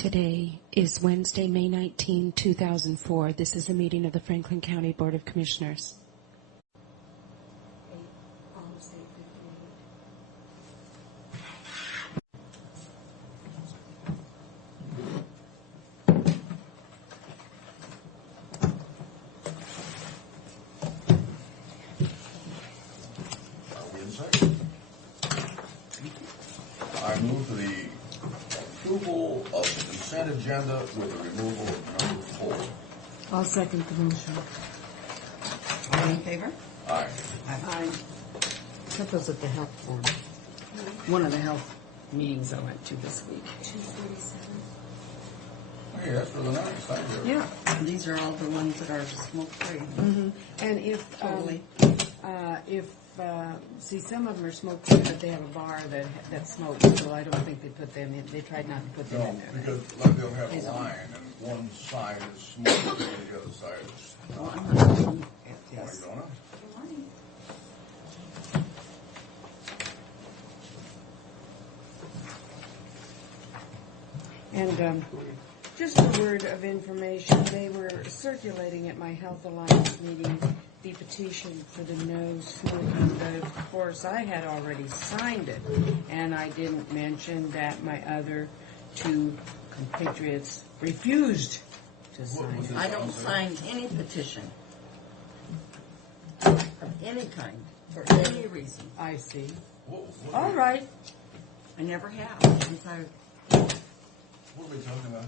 Today is Wednesday, May 19, 2004. This is a meeting of the Franklin County Board of Commissioners. I move for the approval of the consent agenda with the removal of number 4. I'll second the motion. All in favor? Aye. Aye. That was at the health forum. One of the health meetings I went to this week. 247. Hey, that's really nice. Thank you. Yeah. These are all the ones that are smoke-free. Mm-hmm. And if Totally. See, some of them are smoke-free, but they have a bar that smokes, so I don't think they put them in. They tried not to put them No, in there. because like they'll have a line and one side is smoking and the other side is Well, I'm not looking at like this. donuts. And just a word of information, they were circulating at my Health Alliance meeting the petition for the no smoking, but of course I had already signed it, and I didn't mention that my other two compatriots refused to sign it. I don't sign any petition of any kind, for any reason. I see. What All right. I never have since I... What are we talking about?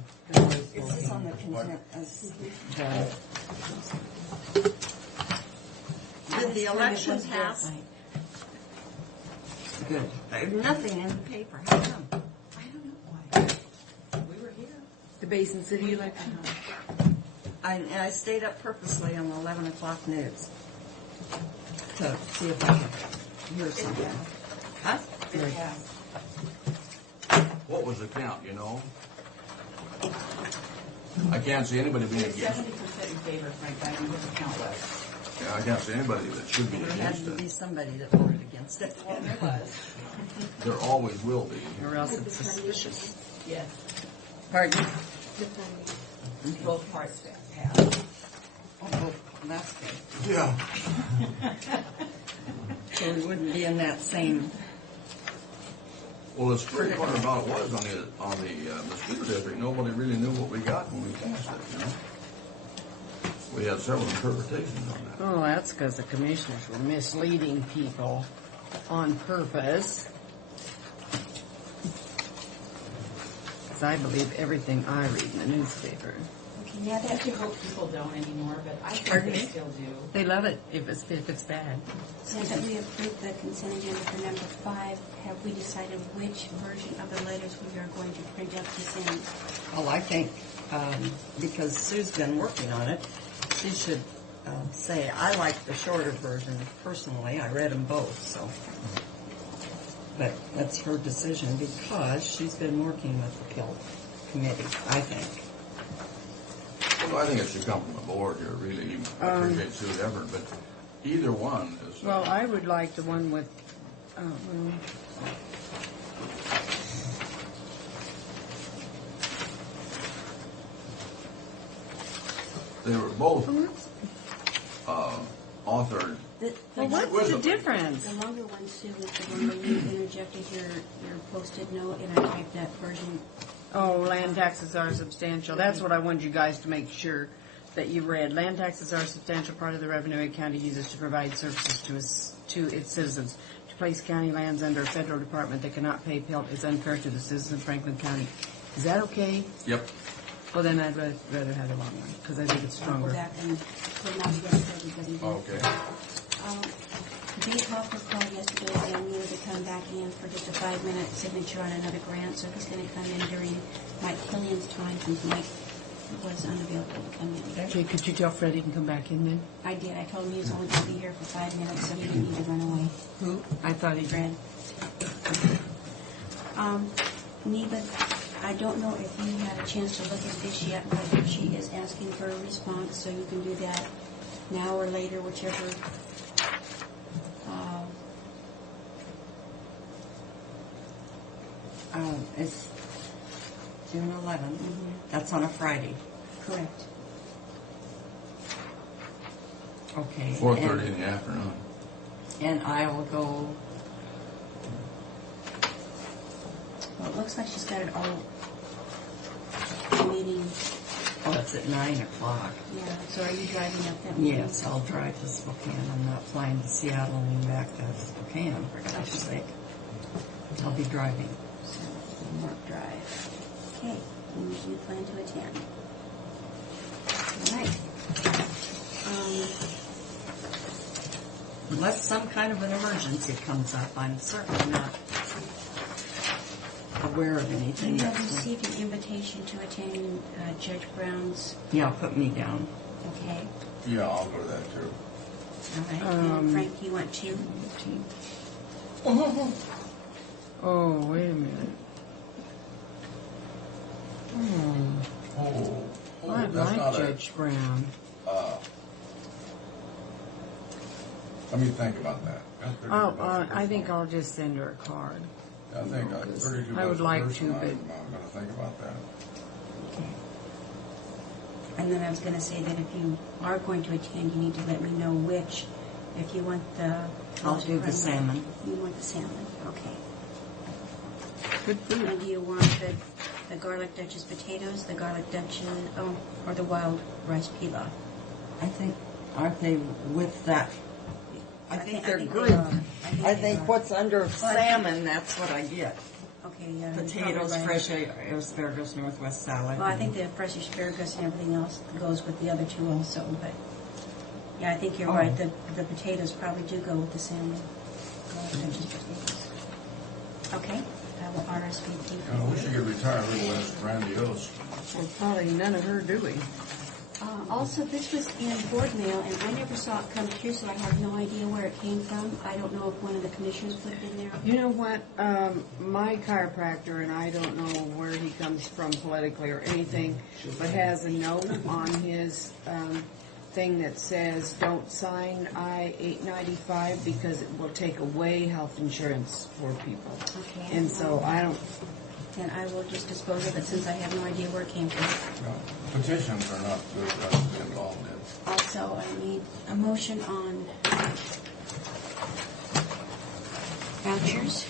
It says on the consent as... Did the election pass? Good. There's nothing in the paper. How come? I don't know why. We were here. The Basin City election? And I stayed up purposely on the 11 o'clock news to see if I could hear something. Huh? It passed. What was the count, you know? I can't see anybody being against 70% it. in favor, Frank. I don't know what the count was. Yeah, I can't see anybody that should be There had against to be it. somebody that voted against it. Well, there was. There always will be. Or else it's suspicious. Yes. Pardon? Both parts passed. Oh, that's good. Yeah. So we wouldn't be in that same... Well, the scary part about it was on the mosquito district, nobody really knew what we got when we passed it, you know? We had several interpretations on that. Oh, that's because the commissioners were misleading people on purpose. Because I believe everything I read in the newspaper. Yeah, I actually hope people don't anymore, but I think Pardon they me? still do. They love it if it's bad. Now that we approved the consent agenda for number 5, have we decided which version of the letters we are going to print up to send? Well, I think, because Sue's been working on it, she should say, I like the shorter version personally. I read them both, so. But that's her decision because she's been working with the Pill Committee, I think. Well, I think it should come from the board here, really. I appreciate Sue's effort, but either one is... Well, I would like the one with, They were both authored. well, what's the difference? The longer one, Sue, is the one where you interjected your posted note and I typed that version. Oh, land taxes are substantial. That's what I wanted you guys to make sure that you read. Land taxes are a substantial part of the revenue a county uses to provide services to its citizens. To place county lands under a federal department that cannot pay PELT is unfair to the citizens of Franklin County. Is that okay? Yep. Well, then I'd rather have the long one, because I think it's I'll go stronger. back and put it out yesterday because he did. Okay. Dave Hoffman called yesterday and needed to come back in for just a 5-minute signature on another grant, so he's going to come in during Mike Killian's time since Mike was unavailable to come in. Okay, could you tell Freddie to come back in then? I did. I told him he was only going to be here for 5 minutes, so he didn't need to run away. Who? I thought he Fred. Neva, I don't know if you had a chance to look at this yet, but she is asking for a response, so you can do that now or later, whichever. It's June 11th. That's on a Friday. Correct. Okay. 4:30 in the afternoon. And I will go, Well, it looks like she's got it all. Meeting. oh, it's at 9 o'clock. Yeah. So are you driving up that morning? Yes, I'll drive to Spokane. I'm not flying to Seattle and then back to Spokane, for gosh sake. I'll be driving. So, Mark Drive. Okay. And you plan to attend. All right. Unless some kind of an emergency comes up, I'm certainly not aware of anything. You have received an invitation to attend Judge Brown's. Yeah, put me down. Okay. Yeah, I'll go to that too. All right. And Frank, you want to? Oh, wait a minute. Oh, I that's like not Judge Brown. let me think about that. That's $32 Oh, per I think person. I'll just send her a card. I think $32 I would per like person, to, but- I'm gonna think about that. And then I was going to say that if you are going to attend, you need to let me know which. If you want the. I'll do the salmon. You want the salmon, okay. Good food. And do you want the garlic Duchess potatoes, the garlic Duchess, or the wild rice pilaf? I think, aren't they with that? I think they're they good. are. I they think are. what's under salmon, that's what I get. Okay, yeah. you're Potatoes, probably right. fresh asparagus, Northwest salad. Well, I think the fresh asparagus and everything else goes with the other two also, but, yeah, I think you're Oh. right. The potatoes probably do go with the salmon. Garlic Duchess potatoes. Okay, I will RSVP. I wish you could retire a little less grandiose. Well, probably none of her doing. Also, this was in board mail, and I never saw it come through, so I have no idea where it came from. I don't know if one of the commissioners put it in there. You know what? My chiropractor, and I don't know where he comes from politically or anything, but has a note on his thing that says, don't sign I-895 because it will take away health insurance for people. Okay. And so I don't, Then I will just dispose of it since I have no idea where it came from. No, petitions are not good for us to be involved in. Also, I need a motion on vouchers.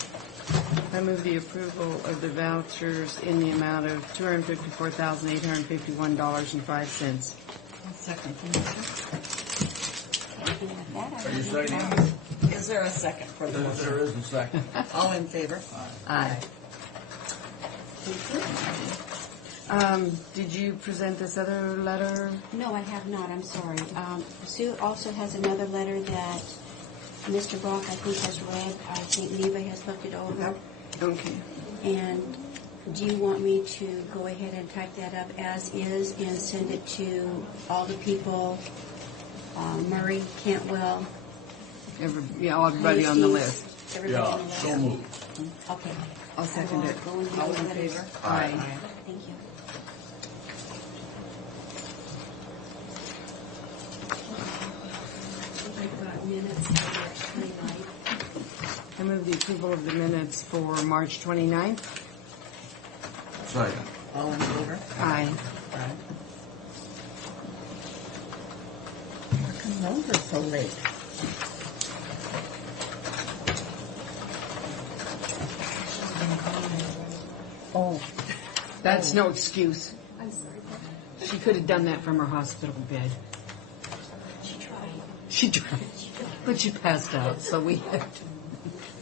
I move the approval of the vouchers in the amount of $254,851.05. Second. Okay, and with that, I Are you will saying make yes? Is there a second for the motion? There is a second. All in favor? Aye. Thank you. Did you present this other letter? No, I have not. I'm sorry. Sue also has another letter that Mr. Brock, I think, has read. I think Neva has looked it over. Okay. And do you want me to go ahead and type that up as is and send it to all the people, Murray, Cantwell, Everybody on the list. everybody Yeah, on the list? so moved. Okay. I'll second I will it. go and All read in the letters. favor? Aye. Thank you. I've got minutes for March 29th. I move the approval of the minutes for March 29th. Second. All in favor? Aye. Aye. How come those are so late? Oh, That's no excuse. She could have done that from her hospital bed. She tried. She tried, but she passed out, so we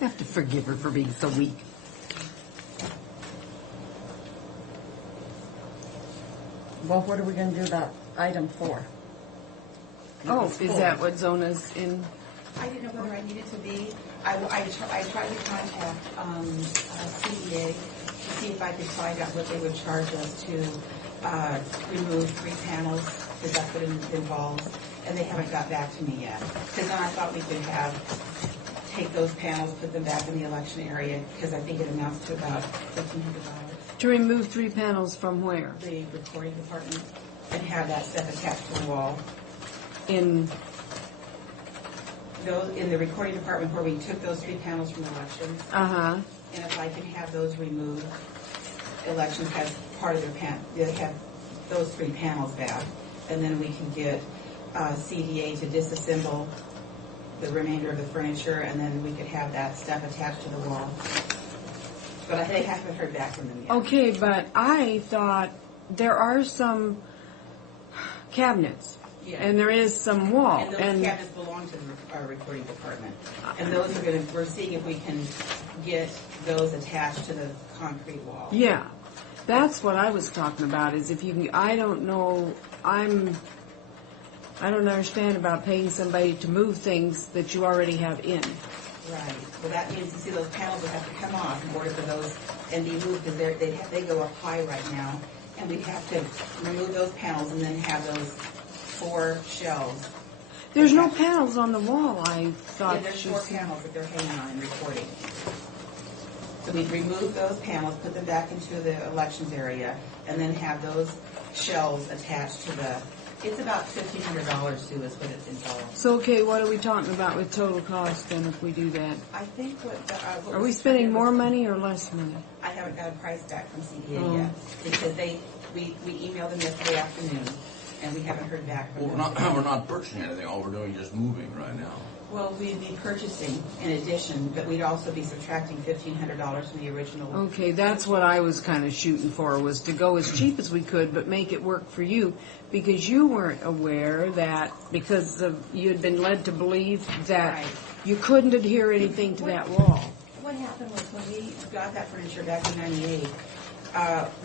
have to forgive her for being so weak. well, what are we going to do about item 4? Oh, is that what Zona's in? I didn't know whether I needed to be. I tried to contact CEA to see if I could find out what they would charge us to remove 3 panels, because that's what it involves, and they haven't got back to me yet. Because then I thought we could take those panels, put them back in the election area, because I think it amounts to about $1,500. To remove 3 panels from where? The recording department, and have that stuff attached to the wall. In, Those in the recording department where we took those 3 panels from elections, uh-huh. and if I can have those removed. Elections has part of their they have those 3 panels back, and then we can get CDA to disassemble the remainder of the furniture, and then we could have that stuff attached to the wall. But they haven't heard back from them yet. Okay, but I thought there are some cabinets, Yeah. and there is some wall, And those cabinets belong to our recording department. And those are we're seeing if we can get those attached to the concrete wall. yeah, that's what I was talking about. Is if you can, I don't know, I don't understand about paying somebody to move things that you already have in. Right. Well, that means, you see, those panels would have to come off in order for those and be moved, because they go up high right now. And we'd have to remove those panels and then have those 4 shelves. There's no panels on the wall, I thought. Yeah, there's she 4 said. panels that they're hanging on and recording. So we'd remove those panels, put them back into the elections area, and then have those shelves attached to the, it's about $1,500 too is what it's involved. So, okay, what are we talking about with total cost then if we do that? I think what Are we spending more money or less money? I haven't got a price back from CDA Oh. yet, because we emailed them yesterday afternoon, and we haven't heard back from Well, them. we're not purchasing anything, all we're doing is just moving right now. Well, we'd be purchasing in addition, but we'd also be subtracting $1,500 from the original. Okay, that's what I was kind of shooting for, was to go as cheap as we could, but make it work for you, because you weren't aware that, because you had been led to believe that Right. you couldn't adhere anything to that wall. What happened was when we got that furniture back in '98,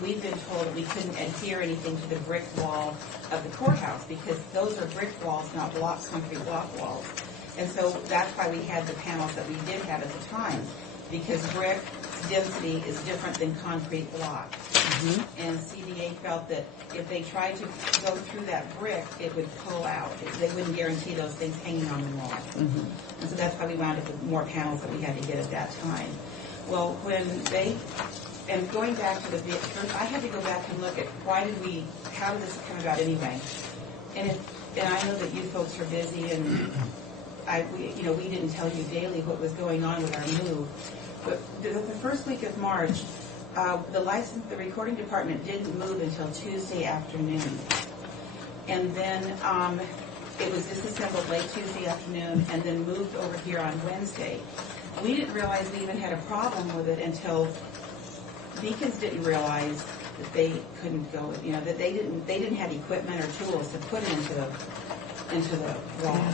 we'd been told that we couldn't adhere anything to the brick wall of the courthouse, because those are brick walls, not concrete block walls. And so that's why we had the panels that we did have at the time, because brick density is different than concrete block. And CDA felt that if they tried to go through that brick, it would pull out. They wouldn't guarantee those things hanging on the wall. And so that's why we wound up with more panels that we had to get at that time. Well, and going back to the first, I had to go back and look at how did this come about anyway? And I know that you folks are busy, and we didn't tell you daily what was going on with our move. But the first week of March, the recording department didn't move until Tuesday afternoon. And then it was disassembled late Tuesday afternoon and then moved over here on Wednesday. We didn't realize we even had a problem with it until Beacons didn't realize that they couldn't go, that they didn't have equipment or tools to put into the wall.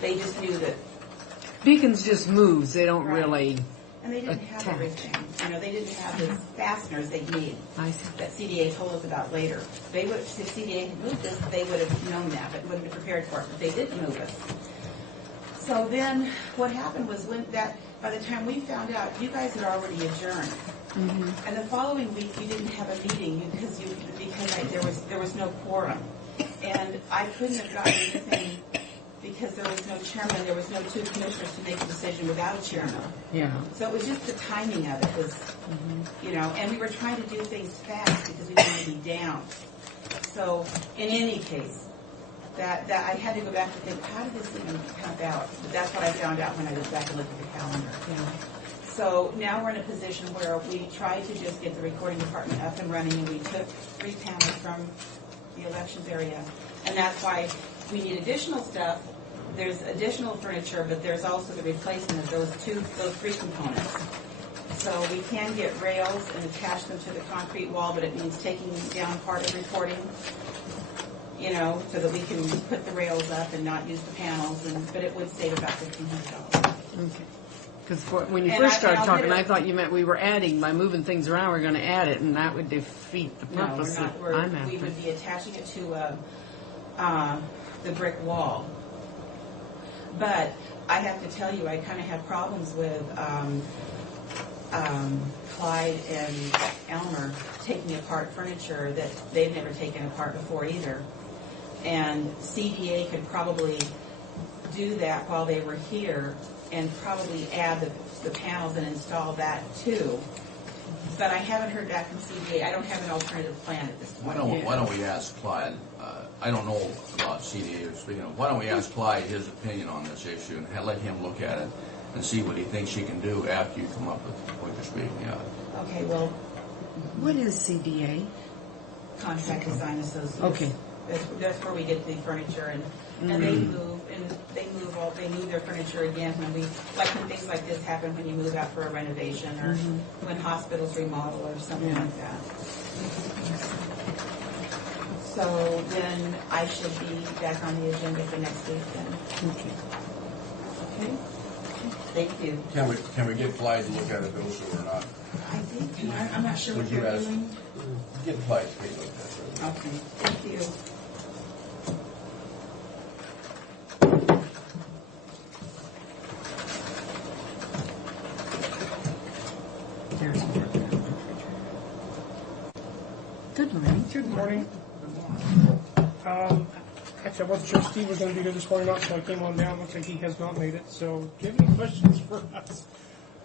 They just knew that. Beacons just moves, they don't Right. really And they didn't have attach. everything. They didn't have the fasteners they need I see. that CDA told us about later. If CDA had moved us, they would have known that, but wouldn't have prepared for it. But they didn't move us. So then, what happened was by the time we found out, you guys had already adjourned. And the following week, we didn't have a meeting because there was no quorum, and I couldn't have gotten anything because there was no chairman. There was no 2 commissioners to make a decision without a chairman. Yeah. So it was just the timing of it was, and we were trying to do things fast because we wanted to be down. So in any case, that I had to go back and think, how did this even come about? But that's what I found out when I went back and looked at the calendar. Yeah. So now we're in a position where we tried to just get the recording department up and running, and we took 3 panels from the elections area. And that's why we need additional stuff. There's additional furniture, but there's also the replacement of those 3 components. So we can get rails and attach them to the concrete wall, but it means taking down part of recording, so that we can put the rails up and not use the panels, but it would save about $1,500. Okay. Because when you And first started I'll talking, get it. I thought you meant we were adding, by moving things around, we're going to add it, and that would defeat the No, purpose we're not. that I'm We after. would be attaching it to the brick wall. But I have to tell you, I kind of have problems with Clyde and Elmer taking apart furniture that they've never taken apart before either. And CDA could probably do that while they were here and probably add the panels and install that too. But I haven't heard back from CDA. I don't have an alternative plan at this point. Why don't we ask Clyde, I don't know about CDA, speaking of, why don't we ask Clyde his opinion on this issue and let him look at it and see what he thinks he can do after you come up with what you're speaking of. Okay, well, What is CDA? Contract Design Associates. Okay. That's where we get the furniture and they move their furniture again when things like this happen, when you move out for a renovation or when hospitals remodel or something like that. So then I should be back on the agenda for next week then. Okay. Okay? Thank you. Can we get Clyde to look at it also or not? I think, I'm not sure Would what you you're ask? doing. Get Clyde to take a look at it. Okay, thank you. There's more. Good morning. Good morning. Actually, I wasn't sure if Steve was going to be here this morning or not, so I came on down. Looks like he has not made it. So, do you have any questions for us?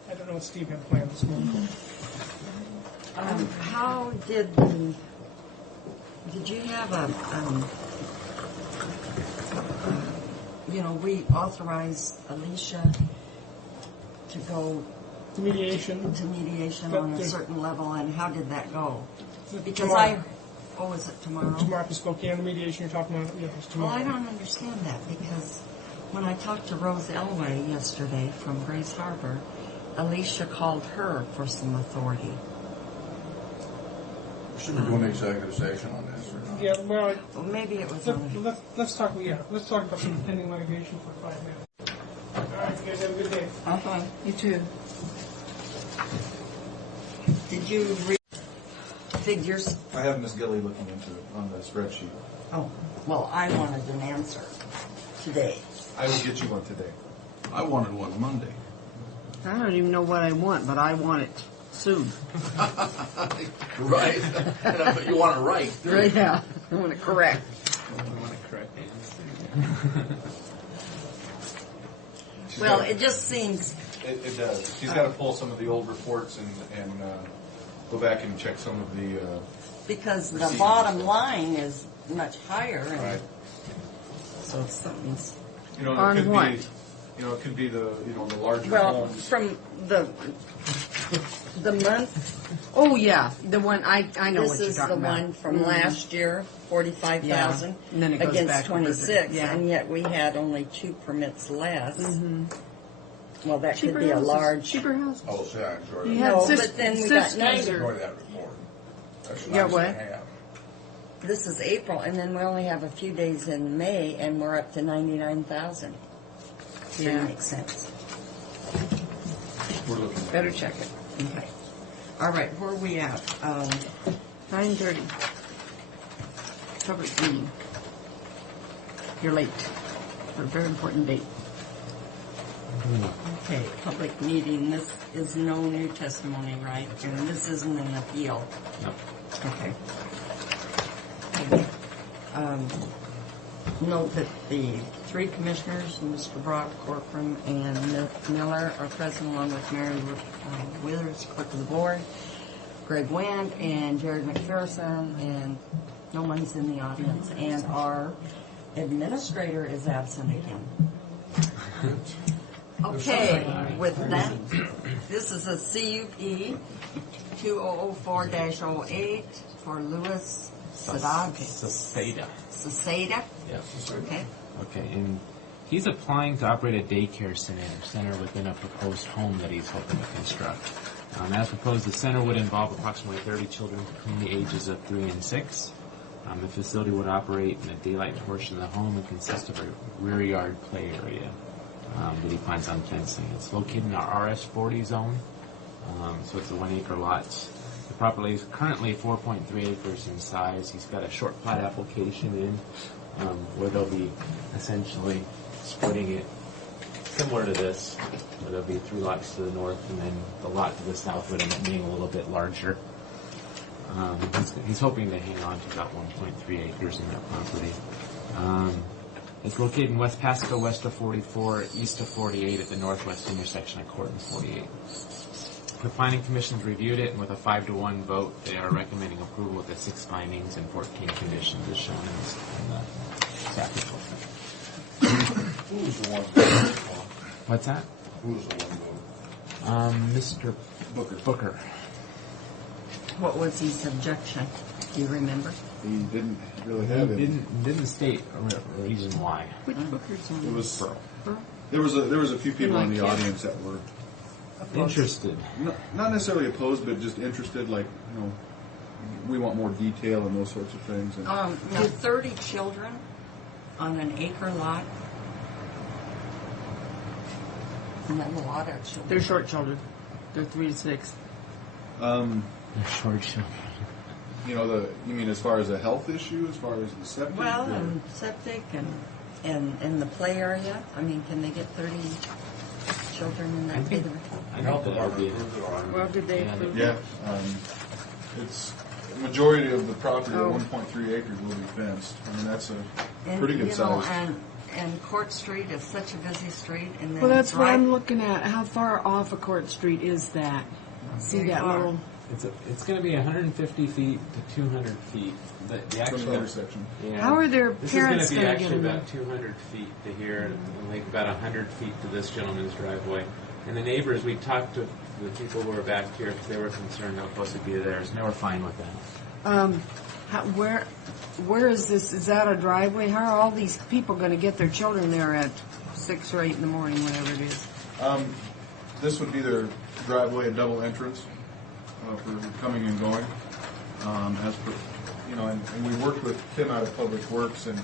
I don't know what Steve had planned this morning. How did you have we authorized Alicia to go Mediation. to mediation Yep, on a there's- certain level, and how did that go? Because Tomorrow. is it tomorrow? Tomorrow for Spokane, the mediation you're talking about, yeah, it's Well, tomorrow. I don't understand that, because when I talked to Rose Elway yesterday from Grace Harbor, Alicia called her for some authority. Should we do an executive session on this or not? Yeah, well, Well, maybe it was only... let's talk about some pending litigation for 5 minutes. All right, you guys have a good day. Uh-huh. You too. Did you read figures? I have Ms. Gilly looking into it on the spreadsheet. Oh, well, I wanted an answer today. I will get you one today. I wanted one Monday. I don't even know what I want, but I want it soon. Right. But you want it right. Right now. I want it correct. Well, it just seems, It does. She's got to pull some of the old reports and go back and check some of the. because the Receiving bottom stuff. line is much higher, and Right. so something's... You know, On it could what? be. You know, it could be the the larger Well, homes. from the month, Oh, yeah. The one, I know this what you're is the talking about. one from last year, 45,000, Yeah. And then it goes against back 26, yeah. and yet we had only 2 permits less. Well, that Cheaper could be a houses. large... Cheaper house. Oh, see, I enjoyed You it. had No, sis- but then we got sisters neither. or- Enjoyed that report. That's Yeah, nice what? to have. This is April, and then we only have a few days in May, and we're up to 99,000. Yeah. That makes sense. We're looking. At Better check it. Okay. All right, where are we at? 9:30. Public meeting. You're late for a very important date. Okay, public meeting. This is no new testimony, right? And this isn't an appeal. No. Okay. Okay. Note that the 3 commissioners, Mr. Brock, Corcoran, and Miller, are present, along with Mary Withers, clerk of the board, Greg Wand, and Jared McPherson, and no one's in the audience. And our administrator is absent again. Okay, with that, this is a CUP 2004-08 for Louis Saseda. Saseda. Yes. Okay. Okay, and he's applying to operate a daycare center within a proposed home that he's hoping to construct. As proposed, the center would involve approximately 30 children between the ages of 3 and 6. The facility would operate in the daylight portion of the home and consist of a rear yard play area that he plans on fencing. It's located in our RS40 zone, so it's a 1-acre lot. The property is currently 4.3 acres in size. He's got a short plat application in where they'll be essentially splitting it similar to this, where there'll be 3 lots to the north and then the lot to the south would end up being a little bit larger. He's hoping to hang on to about 1.3 acres in that property. It's located in West Pasco, west of 44, east of 48 at the northwest intersection of Court and 48. The Planning Commission's reviewed it, and with a 5-to-1 vote, they are recommending approval with the 6 findings and 14 conditions as shown in the staff report. Who was the one vote? What's that? Who was the one vote? Mr. Booker. Booker. What was his objection? Do you remember? He didn't really He have it. didn't state a reason why. Which Booker's on? It was Burl? there was a few people in the Like, yeah. audience that were Interested. not necessarily opposed, but just interested. Like, you know, we want more detail and those sorts of things. And Now, 30 children on an acre lot. And that's a lot of children. They're short children. They're 3 to 6. They're short children. you know, you mean as far as a health issue, as far as the septic? Well, or- and septic and the play area. I mean, can they get 30 children in that big of a... I know that would be. Well, did they Yeah, approve Yeah, it's the majority of the property, Oh. 1.3 acres, will be fenced. I mean, that's a And, pretty good you know, size. and Court Street is such a busy street, and then Well, that's it's what right. I'm looking at. How far off of Court Street is that? See Very that far. little... It's going to be 150 feet to 200 feet. The From actual the intersection. Yeah. How are their This parents is going going to to get be in actually there? about 200 feet to here, and like about 100 feet to this gentleman's driveway. And the neighbors, we talked to the people who were back here because they were concerned how close it'd be to theirs, and they were fine with that. Where is this? Is that a driveway? How are all these people going to get their children there at 6 or 8 in the morning, whatever it is? This would be their driveway and double entrance for coming and going. As per, you know, and we worked with Tim out of Public Works, and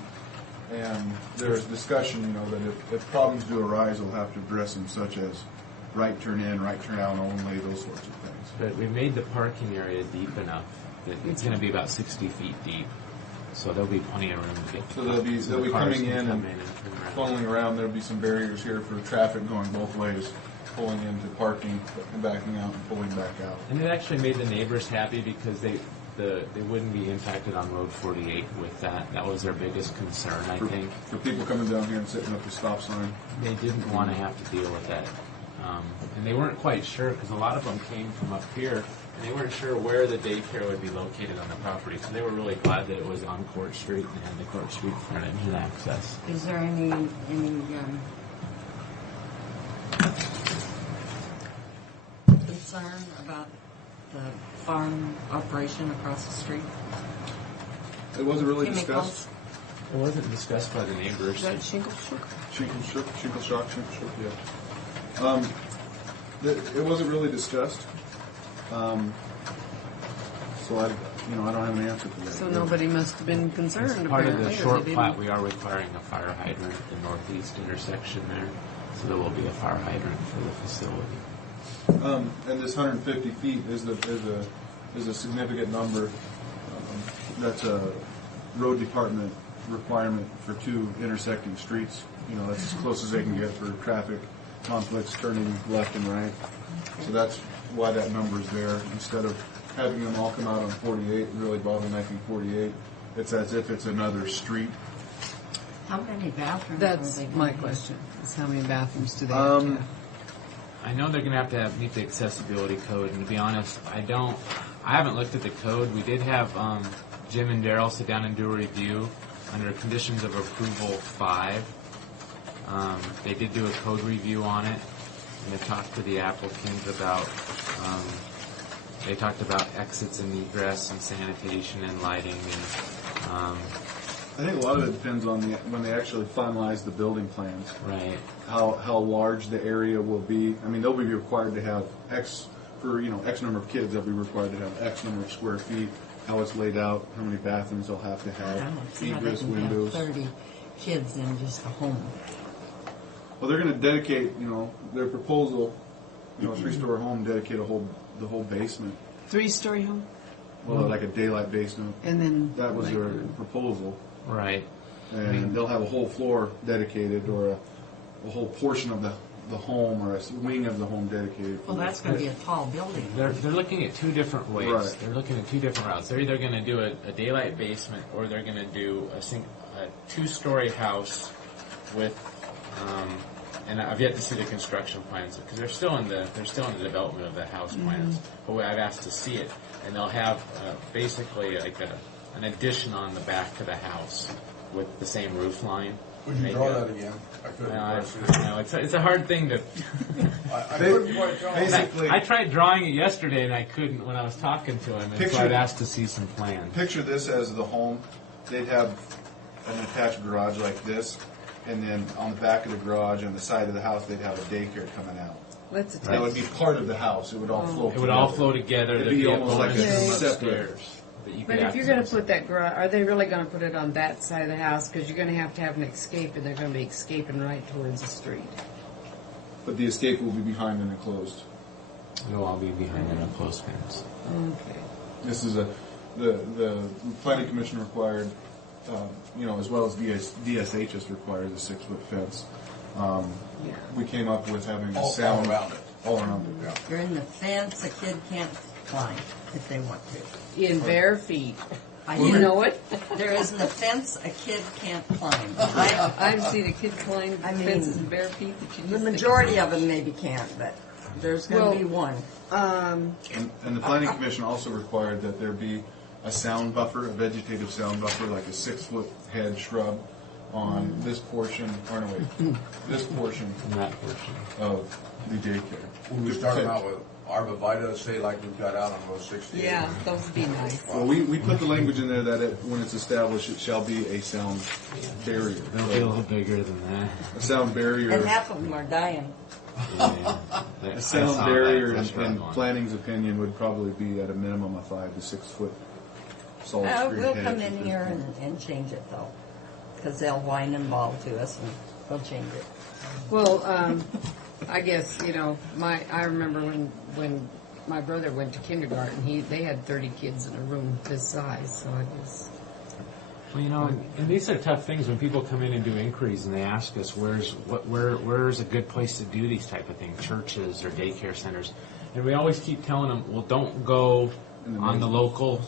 there's discussion, you know, that if problems do arise, we'll have to address them, such as right turn in, right turn out only, those sorts of things. But we made the parking area deep enough that it's going to be about 60 feet deep, so there'll be plenty of room to get. So they'll be the cars coming can in come and turn around. funneling around. There'll be some barriers here for traffic going both ways, pulling into parking and backing out and pulling back out. And it actually made the neighbors happy because they wouldn't be impacted on Road 48 with that. That was their biggest concern, I think. For people coming down here and setting up the stop sign. They didn't want to have to deal with that. And they weren't quite sure because a lot of them came from up here and they weren't sure where the daycare would be located on the property. So they were really glad that it was on Court Street and had the Court Street frontage and access. Is there any concern about the farm operation across the street? It wasn't really Chemicals? discussed. It wasn't discussed by the Is neighbors. that Shingle Shook? Shingle shock, yeah. It wasn't really discussed. So I don't have an answer for that. So nobody must have been concerned, As part of apparently. the or short they plat, didn't. we are requiring a fire hydrant at the northeast intersection there. So there will be a fire hydrant for the facility. And this 150 feet is a significant number. That's a road department requirement for two intersecting streets. You know, that's as close as they can get for traffic conflicts turning left and right. So that's why that number's there. Instead of having them all come out on 48 and really bottlenecking 48, it's as if it's another street. How many bathrooms That's are they gonna my have? question, is how many bathrooms do they have to have? I know they're going to have meet the accessibility code, and to be honest, I haven't looked at the code. We did have Jim and Daryl sit down and do a review under conditions of approval 5. They did do a code review on it, and they talked to the applicant about, they talked about exits and egress and sanitation and lighting and, I think a lot of it depends on when they actually finalize the building plans. right. How large the area will be. I mean, they'll be required to have X number of kids. They'll be required to have X number of square feet. How it's laid out, how many bathrooms they'll have to I don't have, see how they egress can windows. have 30 kids in just a home. Well, they're going to dedicate, their proposal, a 3-story home, dedicate the whole basement. 3-story home? Well, like a daylight basement. And then... That was their proposal. Right. And they'll have a whole floor dedicated, or a whole portion of the home, or a wing of the home dedicated. Well, that's going to be a tall building. They're looking at two different ways. Right. They're looking at two different routes. They're either going to do a daylight basement, or they're going to do a 2-story house with. And I've yet to see the construction plans because they're still in the development of the house plans. But I've asked to see it, and they'll have basically like an addition on the back to the house with the same roof line. Would you Make draw it- that again? I couldn't I quite see it. know it's a hard thing to. I couldn't quite tell. Basically- I tried drawing it yesterday and I couldn't when I was talking to him, and so Picture- I'd asked to see some plans. Picture this as the home. They'd have an attached garage like this, and then on the back of the garage, on the side of the house, they'd have a daycare coming out. Let's That would be part of the house. It would all flow It would all flow together. It'd There'd be be a almost like bonus a room separate. upstairs that you But could if you're going to access. put that garage, are they really going to put it on that side of the house? Because you're going to have an escape, and they're going to be escaping right towards the street. But the escape will be behind an enclosed. It'll all be behind an enclosed fence. Okay. This is the planning commission required, as well as DSHS requires a 6-foot fence. Yeah. We came up with having a All sound around it. all around it. Yeah. You're in the fence, a kid can't climb if they want to. In bare feet. I You know it? There isn't a fence, a kid can't climb. I've seen a kid climb I mean, fences in bare feet that you The just majority of them maybe can't, but there's going to Well- be one. And the planning commission also required that there be a sound buffer, a vegetative sound buffer, like a 6-foot head shrub on this portion, or no wait, this portion And that portion. of the daycare. When we start them out with arborvitae, say like we've got out on Road 68. Yeah, those would be nice. Well, we put the language in there that when it's established, it shall be a sound barrier. They'll be a little bigger than that. A sound barrier. And half of them are dying. Yeah. A sound barrier, That's in planning's opinion, would probably be at a minimum of 5 to 6 foot solid screen We'll hedge come at in this here point. and change it though, because they'll whine and bawl to us and we'll change it. Well, I guess, I remember when my brother went to kindergarten, they had 30 kids in a room this size, so it was... Well, and these are tough things when people come in and do inquiries and they ask us where's a good place to do these type of things, churches or daycare centers, and we always keep telling them, well, don't go on the local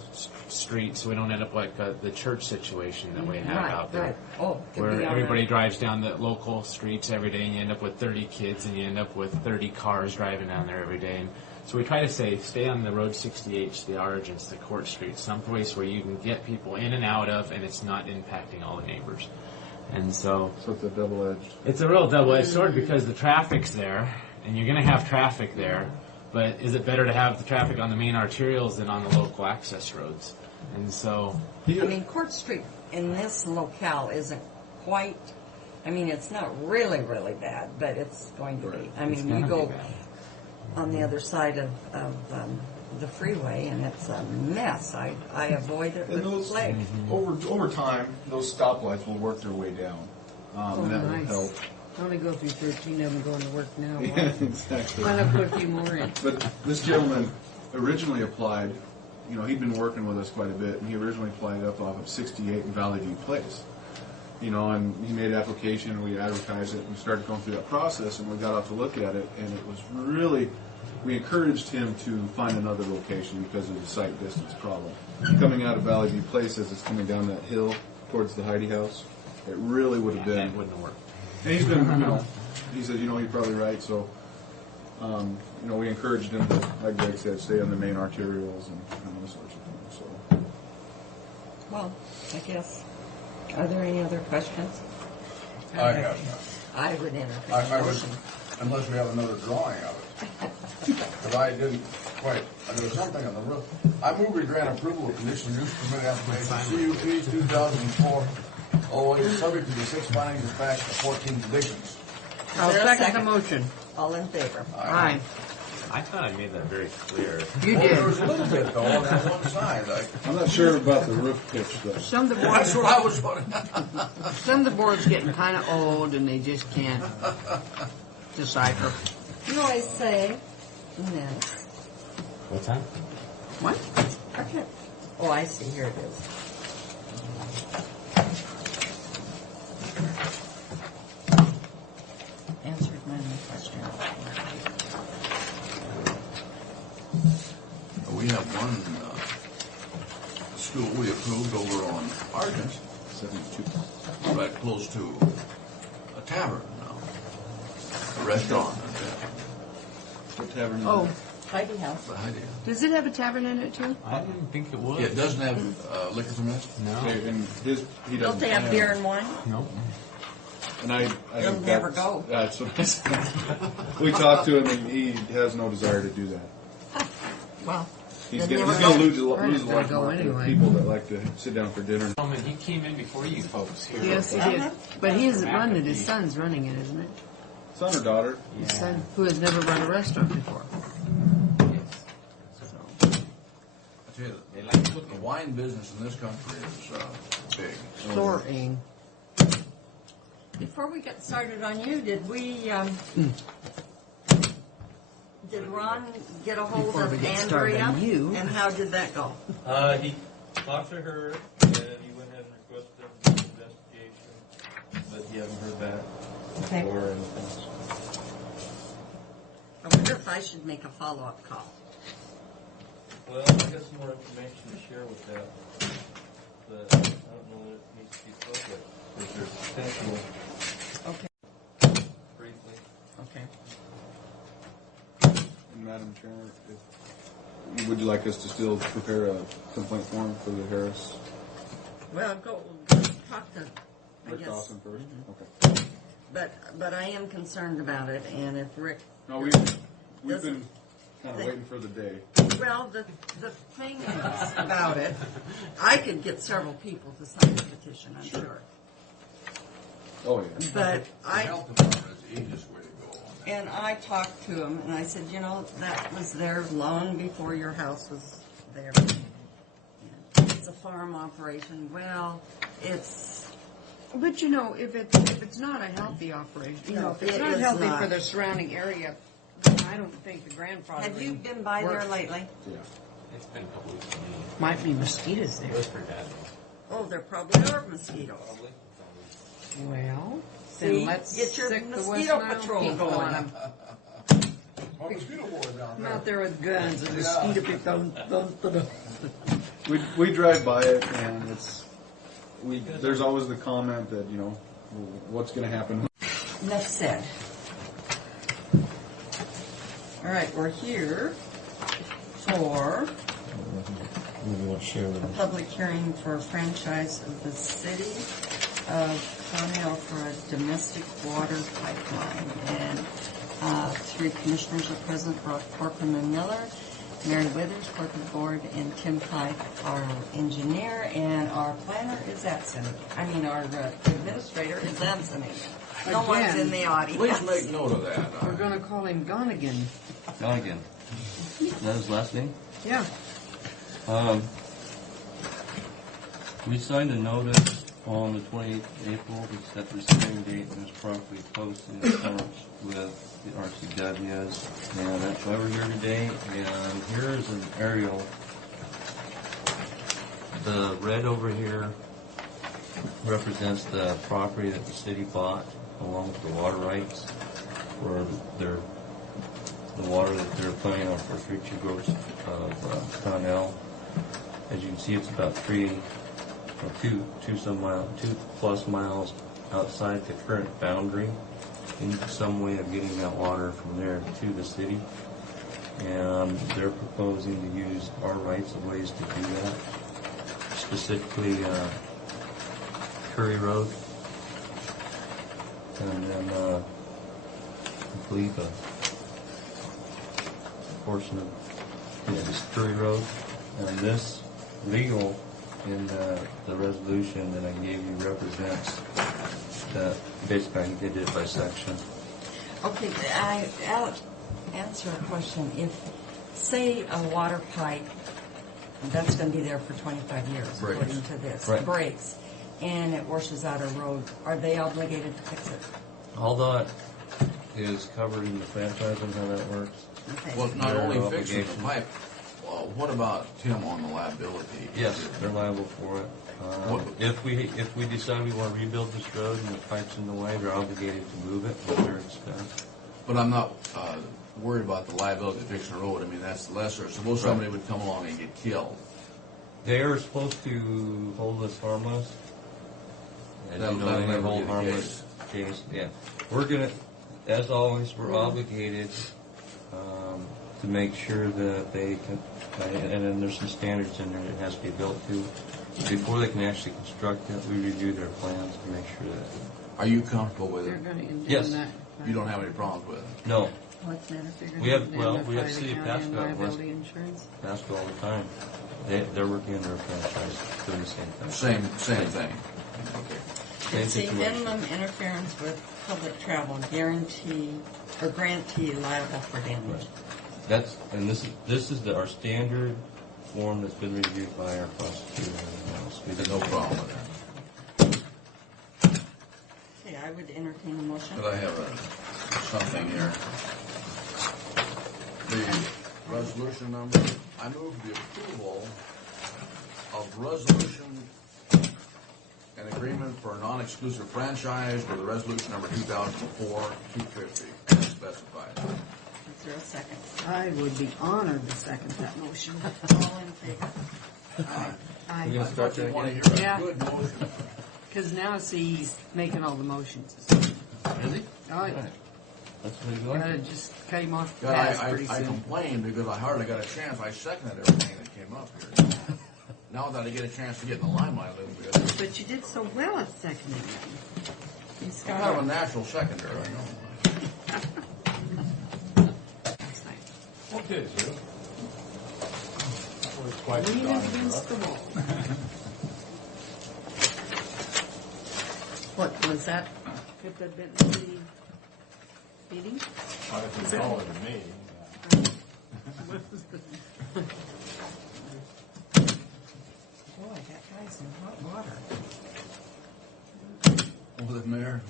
street so we don't end up like the church situation that we have out there, Right. Oh, could where be all everybody right. drives down the local streets every day and you end up with 30 kids and you end up with 30 cars driving down there every day. And so we try to say, stay on the Road 68, the origins, the Court Street, some place where you can get people in and out of and it's not impacting all the neighbors. And so it's a double-edged. It's a real double-edged sword because the traffic's there and you're going to have traffic there, but is it better to have the traffic on the main arterials than on the local access roads? And so... I mean, Court Street in this locale isn't quite, it's not really, really bad, but it's going to be. It's You gonna go be bad. on the other side of the freeway and it's a mess. I avoid it And with those, the plague. over time, those stoplights will work their way down. And that nice. will help. I only go through 13 of them going to work now. Yeah, exactly. Why not put a few more in? But this gentleman originally applied, he'd been working with us quite a bit, and he originally applied up off of 68 in Valley View Place. And he made an application, and we advertised it, and we started going through that process, and we got out to look at it, and it was really, we encouraged him to find another location because of the sight distance problem. Coming out of Valley View Place as it's coming down that hill towards the Heidi House, it really would have Yeah, been. that wouldn't have worked. And he's been, he said, you're probably right. So, we encouraged him to, like Greg said, stay on the main arterials and those sorts of things. So, Well, I guess. Are there any other questions? I have none. I would entertain I a would, motion. unless we have another drawing of it. Because I didn't quite, there was something on the roof. I move we grant approval of conditional use permit application CUP 2004. Oh, it's subject to the 6 findings of fact and 14 conditions. I'll Is there a second the second? motion. All in favor? Aye. I thought I made that very clear. You There was did. a little bit though on that one side. I'm not sure about the roof pitch though. Some of the That's boards, what I was wondering. some of the boards getting kind of old and they just can't decipher. You always say minutes. What's that? What? Okay. Oh, I see. Here it is. Answered my own question. We have one school we approved over on Argent, 72. right close to a tavern now, a restaurant. What tavern? Oh, Heidi House. The idea. Does it have a tavern in it too? I didn't think it was. Yeah, it doesn't have liquor permit? No. And he Don't doesn't. they have beer and wine? No. And I They'll think never that's- go. That's what I said. We talked to him, and he has no desire to do that. Well, He's they'll going never to go. lose a Where's large they go market of anyway? people that like to sit down for dinner. Gentlemen, he came in before you folks here. Yes, he did. But he isn't running it. His son's running it, isn't it? Son or daughter? His son, who has never run a restaurant before. I tell you, They like to the wine business in this country is big. Soaring. Before we get started on you, did we, did Ron get a hold Before we of get started Andrea? on you. And how did that go? He talked to her, and he went ahead and requested an investigation, but he hasn't heard back Okay. or anything. I wonder if I should make a follow-up call. Well, I got some more information to share with that, but I don't know that it needs to be public, because there's potential Okay. briefly. Okay. And Madam Chair, would you like us to still prepare a complaint form for the Harris? Well, go talk to, I Rick guess. Dawson first? Okay. But I am concerned about it, and if Rick, No, we've been kind of waiting for the day. well, the thing is about it, I could get several people to sign the petition, I'm sure. Oh, yeah. But The I, health department is the easiest way to go on that. and I talked to him, and I said, you know, that was there long before your house was there. It's a farm operation. Well, it's, But you know, if it's not a healthy operation, you know, if it's It not is healthy not. for the surrounding area, then I don't think the grandfather. have you been by there lately? Yeah. It's been a couple weeks for me. Might be mosquitoes there. It was for Dad. Oh, there probably are mosquitoes. Well, See, then let's get your sick the West mosquito Nile patrol people going. on 'em. Oh, mosquito board down Come there. out there with guns and mosquito people. We drive by it, and there's always the comment that, you know, what's going to happen. Enough said. All right, we're here for Maybe we'll share with a public hearing for a franchise of the city of Connell for a domestic water pipeline. And 3 commissioners are present, Rob Corcoran and Miller, Mary Withers, clerk of the board, and Tim Pike, our engineer, and our planner is absent. Our administrator is absent. No one's Again. in the audience. Please make note of that. We're gonna call him Gonigan. Gonigan. Is that his last name? Yeah. We signed a notice on the 28th of April. We set the hearing date and was properly posted in accordance with the RCWs. And that's why we're here today. And here is an aerial. The red over here represents the property that the city bought along with the water rights for the water that they're planning on for future growth of Connell. As you can see, it's about 2+ miles outside the current boundary. They need some way of getting that water from there to the city. And they're proposing to use our rights of ways to do that. Specifically, Curry Road. And then, I believe a portion of this Curry Road. And this legal in the resolution that I gave you represents that basically I did it by section. Okay, I'll answer a question. If, say, a water pipe that's going to be there for 25 years, according to this, Right. breaks, and it washes out a road, are they obligated to fix it? All that is covered in the franchise and how that works. Okay. Well, not Their only fixing the obligation. pipe, well, what about Tim on the liability? Yes, they're liable for it. What- If we decide we want to rebuild this road and the pipe's in the way, they're obligated to move it at their expense. But I'm not worried about the liability of fixing a road. I mean, that's lesser. Suppose somebody would come along and get killed. They are supposed to hold us harmless. As That'll you know, they never hold be the harmless case. Yeah, we're gonna, as always, we're obligated to make sure that they can, and then there's some standards in there that it has to be built to. Before they can actually construct it, we review their plans to make sure that. Are you comfortable with They're it? going to end Yes. that. You don't have any problems with it? No, What's the matter? Figured We have- they'd well, indemnify we have the City of county and Pasco and West- liability insurance. that's all the time. They're working under a franchise, doing the same thing. Same thing. Okay. Same See, situation. minimum interference with public travel, guarantee, or grantee liable for damage. That's, and this is our standard form that's been reviewed by our prosecutor. There's no problem with that. Okay, I would entertain a motion. But I have something here. The resolution number, I move the approval of resolution and agreement for a non-exclusive franchise with the resolution number 2004-250, as specified. Is there a second? I would be honored to second that motion. All in favor? We're I gonna start that You want to again? hear Yeah. a good motion? Because now, see, he's making all the motions. Really? Oh, Right. That's what he's gotta going just cut him off God, fast pretty I soon. complained because I hardly got a chance. I seconded everything that came up here. Now that I get a chance to get in the limelight a little bit, But you did so well at seconding them. He's I got have a natural seconder, I know. That's nice. Okay, Sue. That was quite the Lean drawing against for the us. wall. What was that? Put that bit in the meeting. Not if you call it a meeting. Boy, that guy's in hot water. Well, the mayor,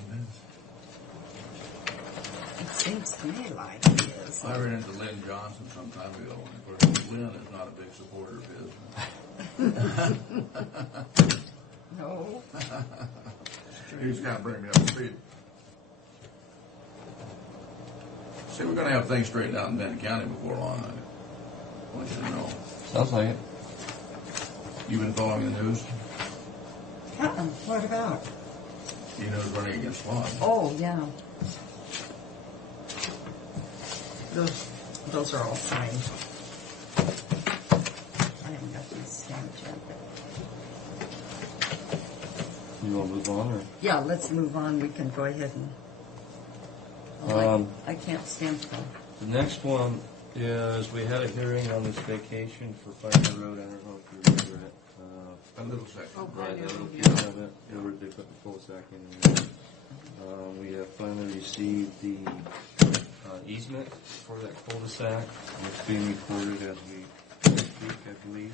It seems to me like he is. I ran into Lynn Johnson some time ago, and of course, Lynn is not a big supporter of his. No. He was kind of bringing me up to speed. See, we're gonna have things straightened out in Benton County before long, I want you to know. Sounds like it. You've been following the news? What about? You know who's running against Fogg. Oh, yeah. Those are all signed. I haven't got these stamped yet. You want to move on, or? Yeah, let's move on. We can go ahead and. I can't stamp them. The next one is, we had a hearing on this vacation for Pioneer Road. I don't know if you remember it. A little section. Oh, Right, Pioneer a little Road, piece yeah. of it, where they put the cul-de-sac in there. We have finally received the easement for that cul-de-sac. It's being recorded as we speak, I believe.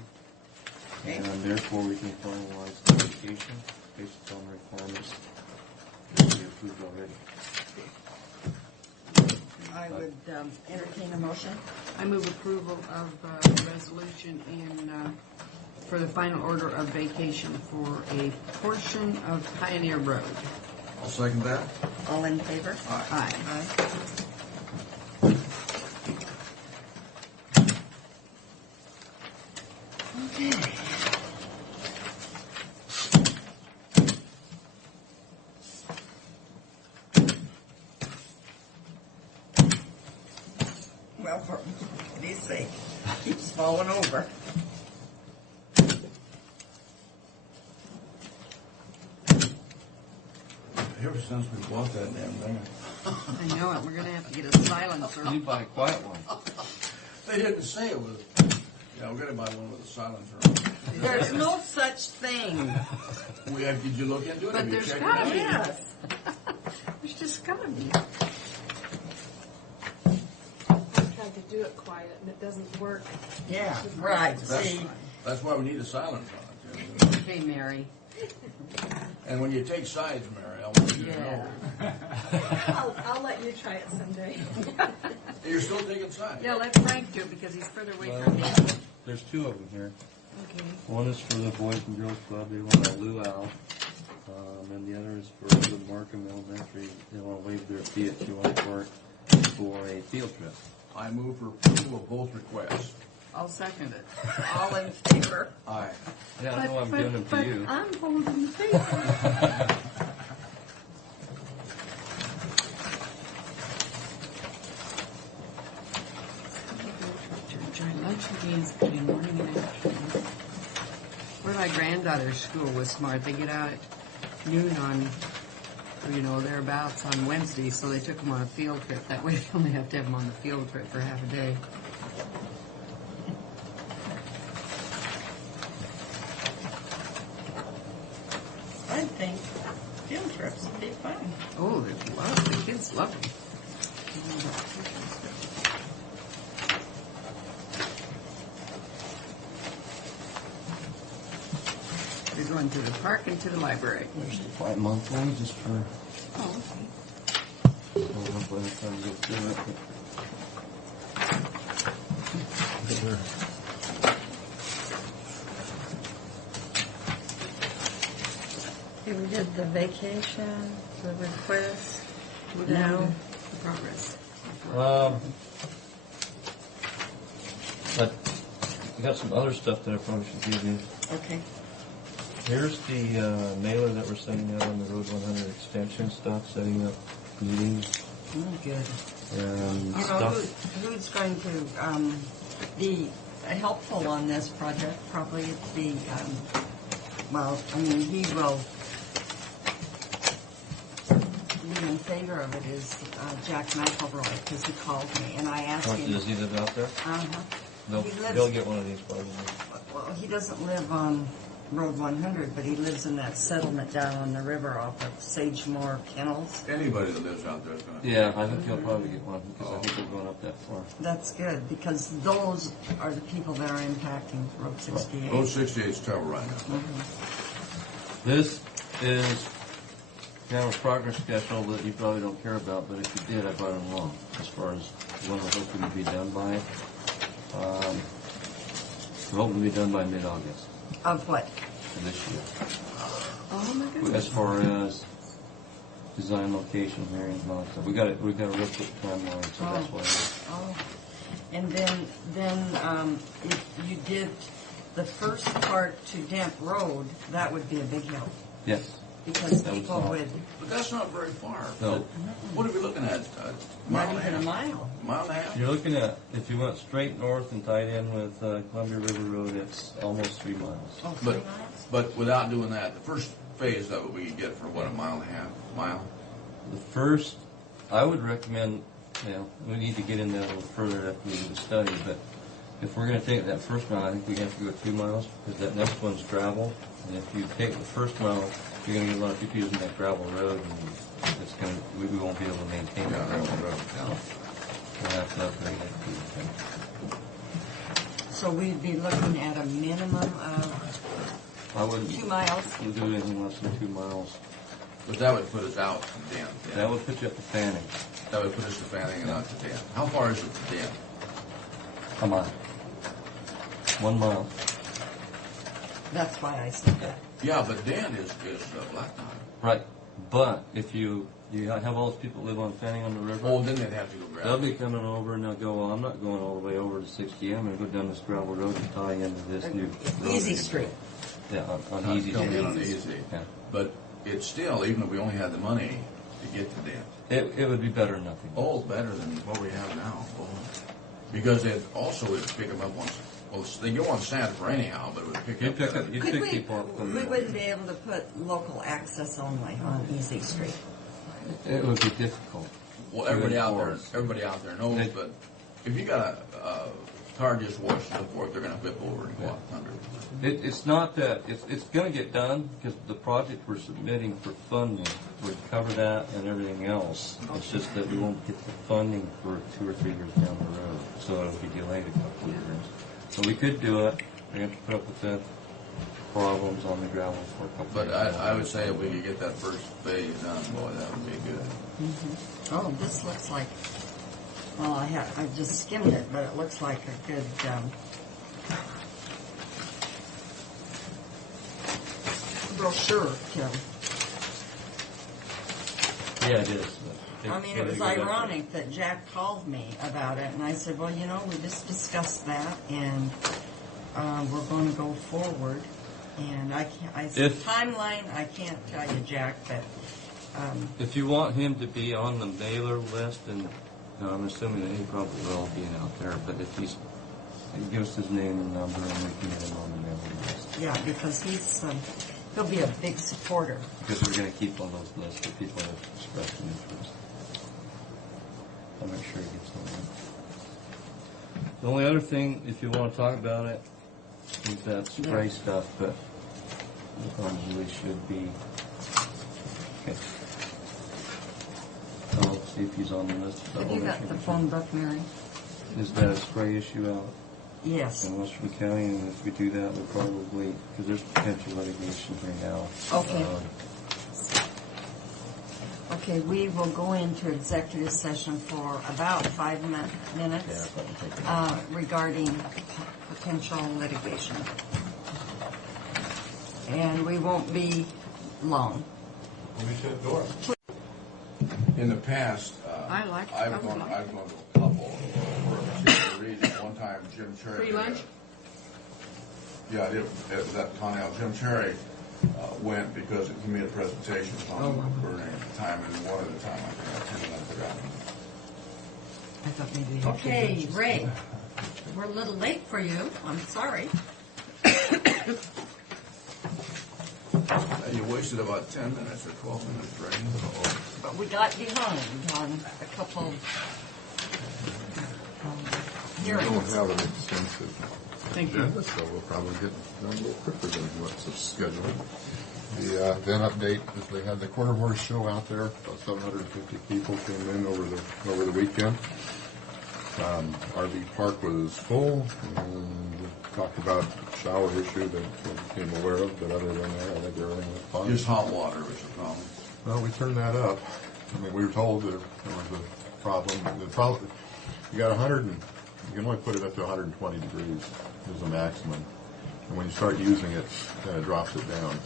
Okay. And therefore, we can finalize the application based on the requirements that we approved already. I would entertain a motion. I move approval of the resolution for the final order of vacation for a portion of Pioneer Road. I'll second that. All in favor? Aye. Okay. Well, for pity's sake, keeps falling over. Ever since we bought that damn thing, I know it. We're going to have to get a silencer. You buy a quiet one. they didn't say it was. Yeah, we're gonna buy one with a silencer. There's no such thing. Did you look into it? But Have you there's checked gotta it out? be. Yes. There's just got to be. I tried to do it quiet and it doesn't work. Yeah, right. That's, See, that's why we need a silencer on it. Too. Okay, Mary. And when you take sides, Mary, I want you to know. I'll let you try it someday. You're still taking sides. Yeah, let Frank do it because he's further away from me. There's two of them here. Okay. One is for the Boys and Girls Club. They want a luau. And the other is for the Markham Elementary. They want to waive their fee at 200 Park for a field trip. I move for approval of both requests. I'll second it. all in favor? Aye. Yeah, I know I'm giving them to you. I'm holding the paper. granddaughter's school was smart. They get out at noon on, thereabouts on Wednesday, so they took them on a field trip. That way they only have to have them on the field trip for half a day. I think field trips would be fun. Oh, there's a lot. The kids love them. We're going to the park and to the library. There's the 5 month one just for. Oh, okay. Hopefully I'm trying to get through it. Okay, we did the vacation, the request. Now, the progress. But I got some other stuff that I probably should give you. Okay. Here's the mailer that we're sending out on the Road 100 extension stuff, setting up meetings Oh, good. and You know, stuff. who's going to be helpful on this project? Probably the, he will be in favor of it is Jack McElroy, because he called me, and I asked him. Does he live out there? Uh-huh. They'll get one of these probably. Well, he doesn't live on Road 100, but he lives in that settlement down on the river off of Sagemore Kennels. Anybody that lives out there is going to. Yeah, I think he'll probably get one because I think they're going up that far. That's good, because those are the people that are impacting Road 68. Road 68 is trouble right now. Mhm. This is kind of a progress schedule that you probably don't care about, but if you did, I brought it along as far as when we're hoping to be done by. We're hoping to be done by mid-August Of what? of this year. Oh, my goodness. As far as design, location, hearings, and all that stuff. We got a real quick timeline, so that's why. Oh, and then if you did the first part to Dent Road, that would be a big help, Yes. because That was people all. would, But that's not very far. No. What are we looking at? not even a mile. Mile and a half? You're looking at, if you went straight north and tied in with Columbia River Road, it's almost 3 miles. Oh, 3 But, miles? but without doing that, the first phase of it we could get for what, a mile and a half? Mile? The first, I would recommend, we need to get in that a little further after we do the study, but if we're going to take that first mile, I think we have to go 2 miles, because that next one's gravel, and if you take the first mile, you're going to get a lot of people using that gravel road, and it's going to, we won't be able to maintain that gravel road. We'll have to upgrade it. So we'd be looking at a minimum of I wouldn't 2 miles. do anything less than 2 miles. But that would put us out from Dent. That would put you up to Fanning. That would put us to Fanning and out to Dent. How far is it to Dent? A mile. 1 mile. That's why I said that. Yeah, but Dent is blacktop. Right. But if you have all those people live on Fanning on the river. Oh, then they'd have to go They'll gravel. be coming over and they'll go, well, I'm not going all the way over to 60. I'm going to go down this gravel road and tie into this new road. Easy Street. Yeah, on Easy Come Street. in on easy. Yeah. But it's still, even if we only had the money to get to Dent. It would be better than nothing. Oh, better than what we have now. Oh. Because it also would pick them up once. Well, they go on Santa Fe anyhow, but it would pick up. You'd Could pick we, people up. we wouldn't be able to put local access only on Easy Street. It would be difficult. Well, everybody out there knows, but if you got a car just washing up for it, they're going to flip over and go out under. It's not that, it's going to get done because the project we're submitting for funding would cover that and everything else. It's just that we won't get the funding for 2 or 3 years down the road, so it'll be delayed a couple of years. So we could do it. We have to put up with the problems on the gravel for a couple But of years. I would say if we could get that first phase done, boy, that would be good. Mm-hmm. Oh, this looks like, well, I just skimmed it, but it looks like a good, brochure, Kim. Yeah, it is. I mean, it was ironic that Jack called me about it, and I said, well, you know, we just discussed that, and we're going to go forward. And I said, timeline, I can't tell you, Jack, but... if you want him to be on the mailer list, and I'm assuming that he probably will be out there, but if he gives his name and number, and we can get him on the mailing list. Yeah, because he'll be a big supporter. Because we're going to keep all those lists of people that have expressed an interest. I'll make sure he gets on that. The only other thing, if you want to talk about it, is that spray stuff, but it probably should be. Okay. I'll see if he's on the list. Have you got the phone book, Mary? Is that a spray issue out? Yes. In Western County, and if we do that, we'll probably, because there's potential litigation right now. Okay. Okay, we will go into executive session for about 5 minutes regarding potential litigation. And we won't be long. In the past, I like to I've come gone along. to a couple for a reason. One time, Jim Cherry. Free lunch? Yeah, I did at that Connell. Jim Cherry went because he made a presentation on burning time, and one at a time. I forgot. I thought maybe you had Okay, lunches. Ray, we're a little late for you. I'm sorry. You wasted about 10 minutes or 12 minutes, right? But we got behind on a couple We don't hearings. have an extensive Thank you. agenda, so we'll probably get done a little quicker than what's scheduled. The then update is they had the Quarter Horse show out there. About 750 people came in over the weekend. RV park was full, and we talked about the shower issue that we became aware of, but other than that, I think everything was fine. Just hot water was the problem. Well, we turned that up. I mean, we were told that there was a problem. The problem, you got 100, and you can only put it up to 120 degrees is the maximum. And when you start using it, then it drops it down.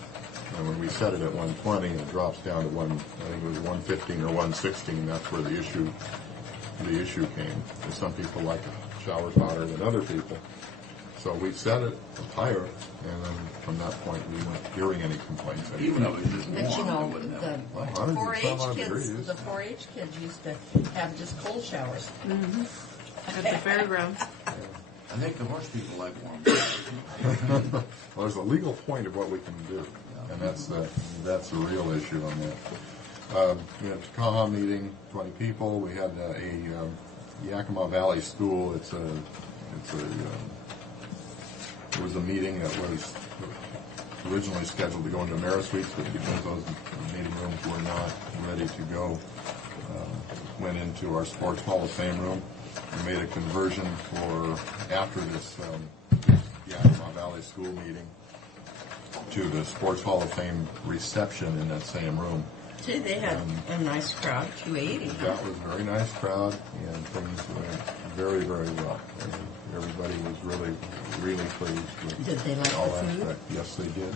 And when we set it at 120, it drops down to I think it was 115 or 116. That's where the issue came. And some people like showers hotter than other people. So we set it higher, and then from that point, we weren't hearing any complaints. Even though it was just But you warm, know, it wouldn't the have. 100 and some 4-H odd kids, degrees. the 4-H kids used to have just cold showers. At the fairgrounds. I think the horse people like warm. Well, there's a legal point of what we can do, and that's the real issue on that. We had a Takaha meeting, 20 people. We had a Yakima Valley School. It was a meeting that was originally scheduled to go into Amerisuites, but because those meeting rooms were not ready to go, went into our Sports Hall of Fame room. We made a conversion for after this Yakima Valley School meeting to the Sports Hall of Fame reception in that same room. See, they had a nice crowd, 280. That was a very nice crowd, and things went very, very well. And everybody was really, really pleased with Did they like all the food? aspects. Yes, they did.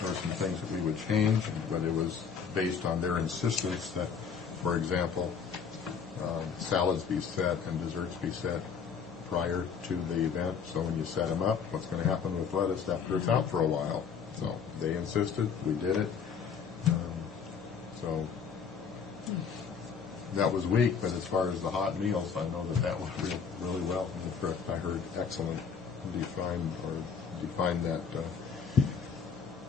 There were some things that we would change, but it was based on their insistence that, for example, salads be set and desserts be set prior to the event. So when you set them up, what's going to happen with lettuce after it's out for a while? So they insisted, we did it. So that was weak, but as far as the hot meals, I know that went really well. In fact, I heard excellent defined that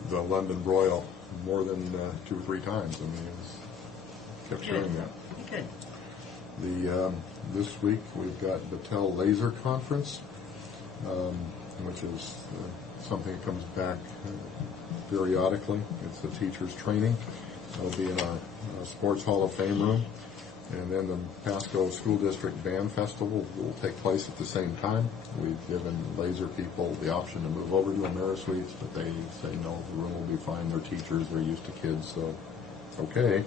the London broil more than 2 or 3 times. I mean, kept showing that. Good. This week we've got Battelle Laser Conference, which is something that comes back periodically. It's the teachers' training. It'll be in our Sports Hall of Fame room. And then the Pasco School District Band Festival will take place at the same time. We've given laser people the option to move over to Amerisuites, but they say no, the room will be fine. They're teachers, they're used to kids, so okay.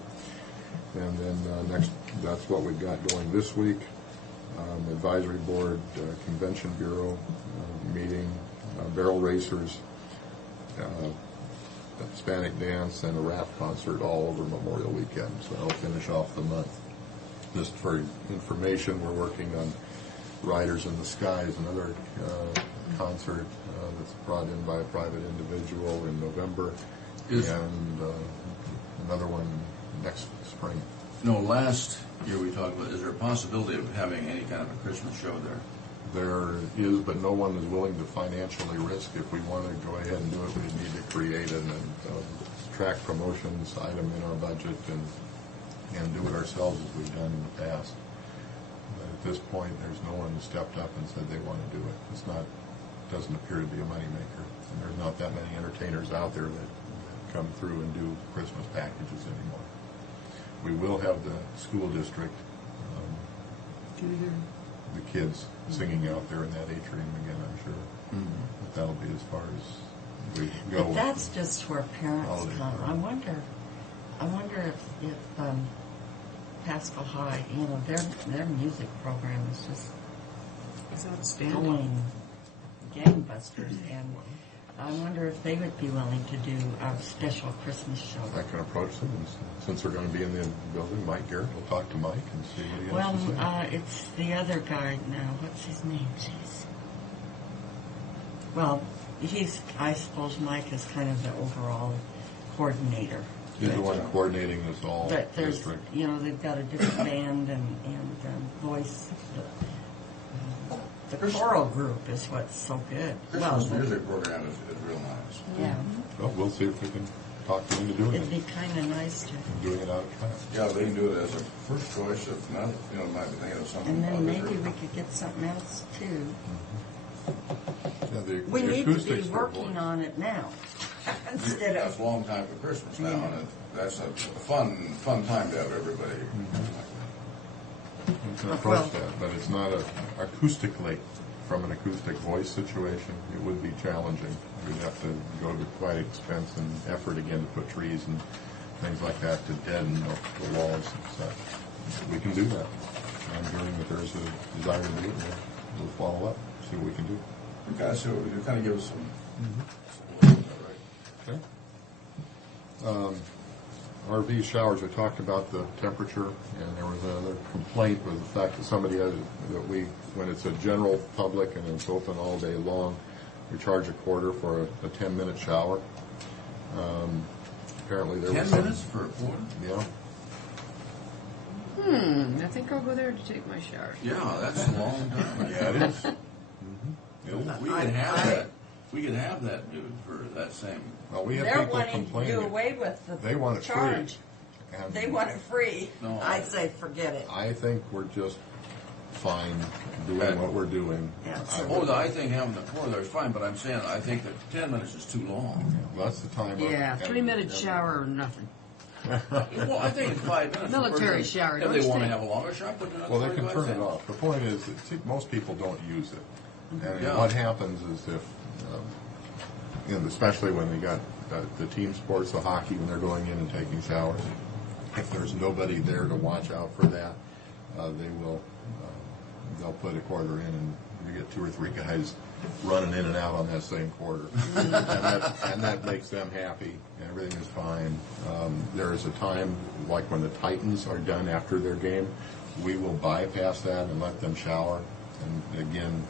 And then next, that's what we've got going this week. Advisory Board, Convention Bureau meeting, barrel racers, Hispanic dance, and a rap concert all over Memorial Weekend. So I'll finish off the month. Just for information, we're working on Riders in the Skies, another concert that's brought in by a private individual in November, and another one next spring. No, last year we talked about, is there a possibility of having any kind of a Christmas show there? There is, but no one is willing to financially risk. If we want to go ahead and do it, we need to create a track promotions item in our budget and do it ourselves as we've done in the past. But at this point, there's no one who stepped up and said they want to do it. Doesn't appear to be a moneymaker. And there's not that many entertainers out there that come through and do Christmas packages anymore. We will have the school district, the kids singing out there in that atrium again, I'm sure. Mm-hmm. But that'll be as far as we go. But that's just where parents come. I wonder if Pasco High, their music program is just going gangbusters, and I wonder if they would be willing to do a special Christmas show. I can approach them, and since they're going to be in the building, Mike Garrett will talk to Mike and see what he has to say. Well, it's the other guy now. What's his name? Jeez. Well, I suppose Mike is kind of the overall coordinator. He's the one coordinating this all But there's, district. They've got a different band and voice. The choral group is what's so good. Christmas music program is real nice. Yeah. Well, we'll see if we can talk them into doing It'd it. be kind of nice to. Doing it out of class. Yeah, they can do it as a first choice. If not, might be thinking of something. And then other. maybe we could get something else too. Yeah, We the need to be acoustics were working on it now. Instead That's of. a long time for Christmas now, and that's a fun time to have everybody. You can approach that, but it's not acoustically. From an acoustic voice situation, it would be challenging. We'd have to go to quite expense and effort again to put trees and things like that to deaden the walls and such. We can do that. I'm hearing that there's a desire to do it. We'll follow up, see what we can do. Okay, so you kind of give us some. Okay. RV showers, I talked about the temperature, and there was another complaint with the fact that somebody had, when it's a general public and it's open all day long, we charge a quarter for a 10-minute shower. Apparently there 10 was minutes for a quarter? Yeah. I think I'll go there to take my shower. Yeah, that's a long time. Yeah, it is. We can have that. We can have that, dude, for that same. Well, we have They're people wanting to complaining. do away with the They want it charge. free. And They want it free. No. I'd say forget it. I think we're just fine doing what we're doing. Yeah, I think having the quarter there is fine, but I'm saying I think that 10 minutes is too long. Well, that's the time. Yeah, 3-minute shower or nothing. Well, I think 5 minutes. Military shower, If don't they you want to think? have a longer shower, put it on Well, they can 45 turn it minutes. off. The point is that most people don't use it. And Yeah. what happens is if, especially when they got the team sports, the hockey, when they're going in and taking showers, if there's nobody there to watch out for that, they'll put a quarter in, and you get 2 or 3 guys running in and out on that same quarter, and that makes them happy. Everything is fine. There is a time, like when the Titans are done after their game, we will bypass that and let them shower. And again,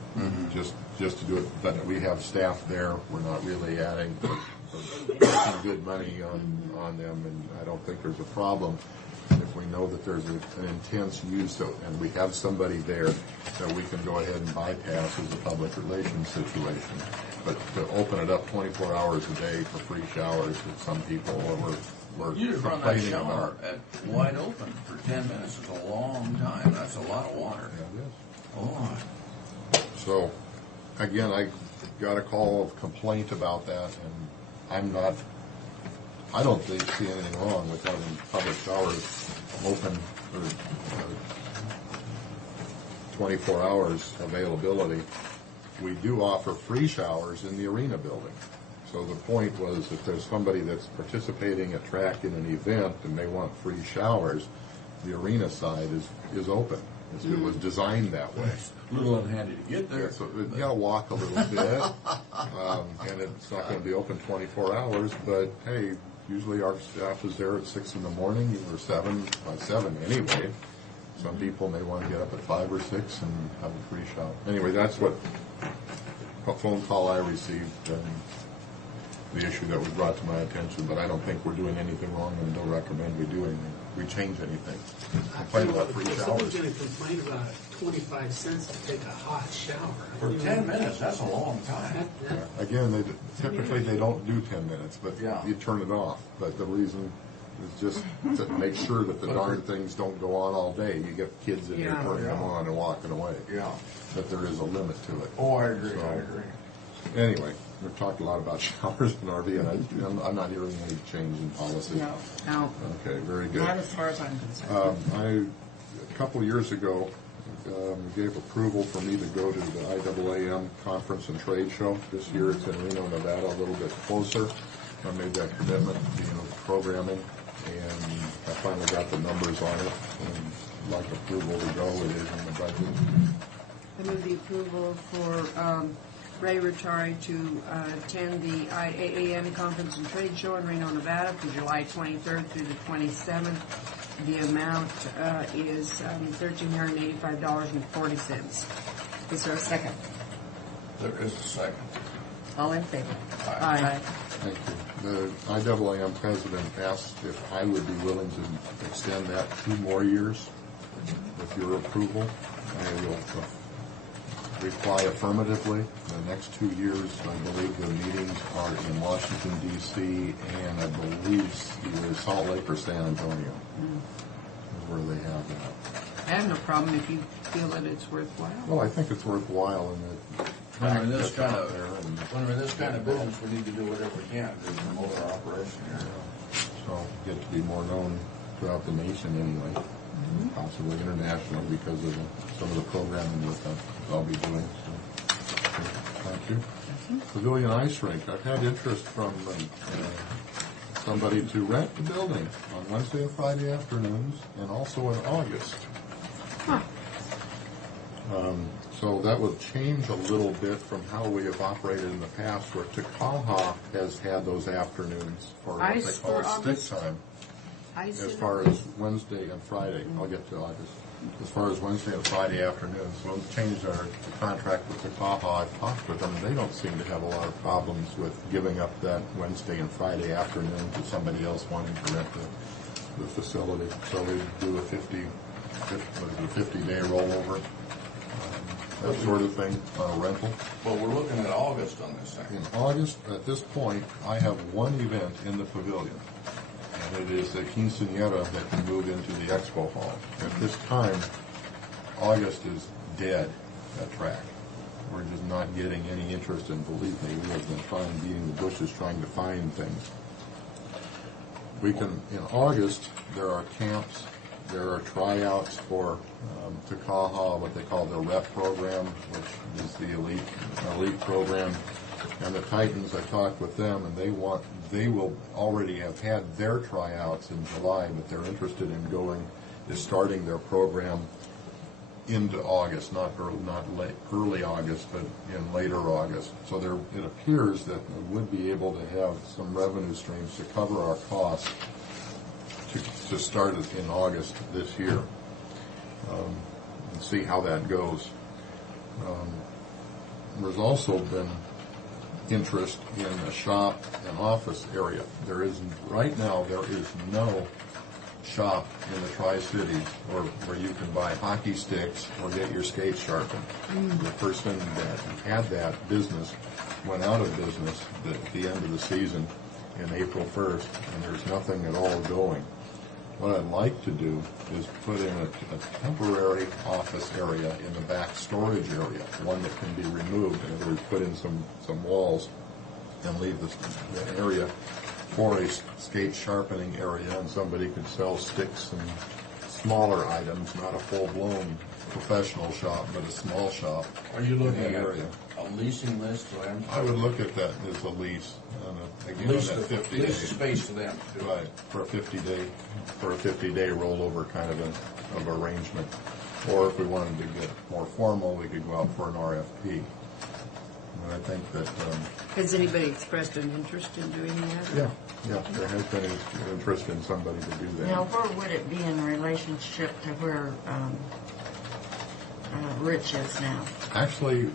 just to do it, but we have staff there. We're not really adding making good money on them, and I don't think there's a problem if we know that there's an intense use and we have somebody there that we can go ahead and bypass as a public relations situation. But to open it up 24 hours a day for free showers with some people, we're You just run that complaining shower about. at wide open for 10 minutes is a long time. That's a lot of water. Yeah, it is. Oh. So, again, I got a call of complaint about that, and I don't see anything wrong with having public showers open for 24 hours availability. We do offer free showers in the arena building. So the point was, if there's somebody that's participating at track in an event and they want free showers, the arena side is open. It was designed that way. A little unhandy to get there. Yeah, so you got to walk a little bit, and it's not going to be open 24 hours. But hey, usually our staff is there at 6 in the morning, or 7 anyway. Some people may want to get up at 5 or 6 and have a free shower. Anyway, that's what phone call I received. the issue that was brought to my attention, but I don't think we're doing anything wrong and don't recommend we do anything. We change anything. Complain about free If showers. someone's going to complain about 25 cents to take a hot shower. For 10 minutes, that's a long time. Again, typically they don't do 10 minutes, but you turn it off. But the reason is just to make sure that the darn things don't go on all day. You get kids in there turning them on and walking away. Yeah. But there is a limit to it. Oh, I agree, I agree. Anyway, we've talked a lot about showers in RV, and I'm not hearing any change in policy. No. Okay, very good. Not as far as I'm concerned. A couple of years ago, gave approval for me to go to the IAAM Conference and Trade Show. This year it's in Reno, Nevada, a little bit closer. I made that commitment, programming, and I finally got the numbers on it, and like approval to go. It is in the budget. I move the approval for Ray Rotari to attend the IAAM Conference and Trade Show in Reno, Nevada from July 23rd through the 27th. The amount is $1,385.40. Is there a second? There is a second. All in favor? Aye. Thank you. The IAAM president asked if I would be willing to extend that 2 more years with your approval. I will reply affirmatively. The next 2 years, I believe the meetings are in Washington, D.C., and I believe either Salt Lake or San Antonio is where they have that. I have no problem if you feel that it's worthwhile. Well, I think it's worthwhile, and When we're in this kind of business, we need to do whatever we can to promote our operation here. So get to be more known throughout the nation anyway, possibly international because of some of the programming that I'll be doing. So, thank you. Pavilion Ice Rink. I've had interest from somebody to rent the building on Wednesday and Friday afternoons, and also in August. So that will change a little bit from how we have operated in the past, where Takaha has had those afternoons for what they call stick time. As far as Wednesday and Friday, I'll get to August. As far as Wednesday and Friday afternoons, we'll change our contract with Takaha. I've talked with them, and they don't seem to have a lot of problems with giving up that Wednesday and Friday afternoon to somebody else wanting to rent the facility. So we do a 50-day rollover. That sort of thing on a rental. Well, we're looking at August on this thing. In August, at this point, I have one event in the pavilion, and it is the quinceañera that can move into the expo hall. At this time, August is dead at track. We're just not getting any interest, and believe me, we have been beating the bushes trying to find things. We can, in August, there are camps. There are tryouts for Takaha, what they call the REP program, which is the elite program. And the Titans, I talked with them, and they will already have had their tryouts in July, but they're interested in starting their program into August, not early August, but in later August. So it appears that we would be able to have some revenue streams to cover our costs to start it in August this year, and see how that goes. There's also been interest in a shop and office area. Right now there is no shop in the Tri-Cities where you can buy hockey sticks or get your skates sharpened. The person that had that business went out of business at the end of the season in April 1st, and there's nothing at all going. What I'd like to do is put in a temporary office area in the back storage area, one that can be removed. In other words, put in some walls and leave the area for a skate sharpening area, and somebody could sell sticks and smaller items, not a full-blown professional shop, but a small shop. Are you looking in the at area. a leasing list for them? I would look at that as a lease. Lease the space to them. Right, for a 50-day rollover kind of arrangement. Or if we wanted to get more formal, we could go out for an RFP. But I think that... Has anybody expressed an interest in doing that? Yeah, there has been interest in somebody to do that. Now, where would it be in relationship to where Rich is now? Actually,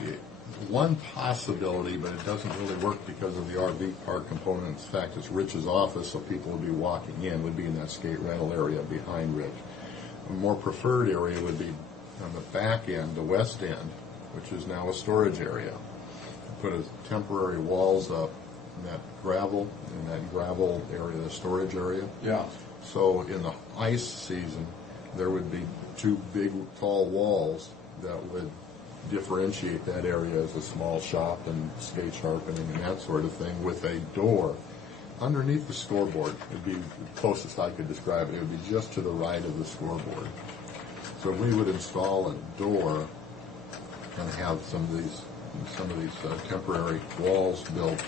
one possibility, but it doesn't really work because of the RV park component. In fact, it's Rich's office, so people would be walking in, would be in that skate rental area behind Rich. A more preferred area would be on the back end, the west end, which is now a storage area. Put a temporary walls up in that gravel area, the storage area. Yeah. So in the ice season, there would be two big, tall walls that would differentiate that area as a small shop and skate sharpening and that sort of thing, with a door underneath the scoreboard. It'd be the closest I could describe it. It would be just to the right of the scoreboard. So we would install a door and have some of these temporary walls built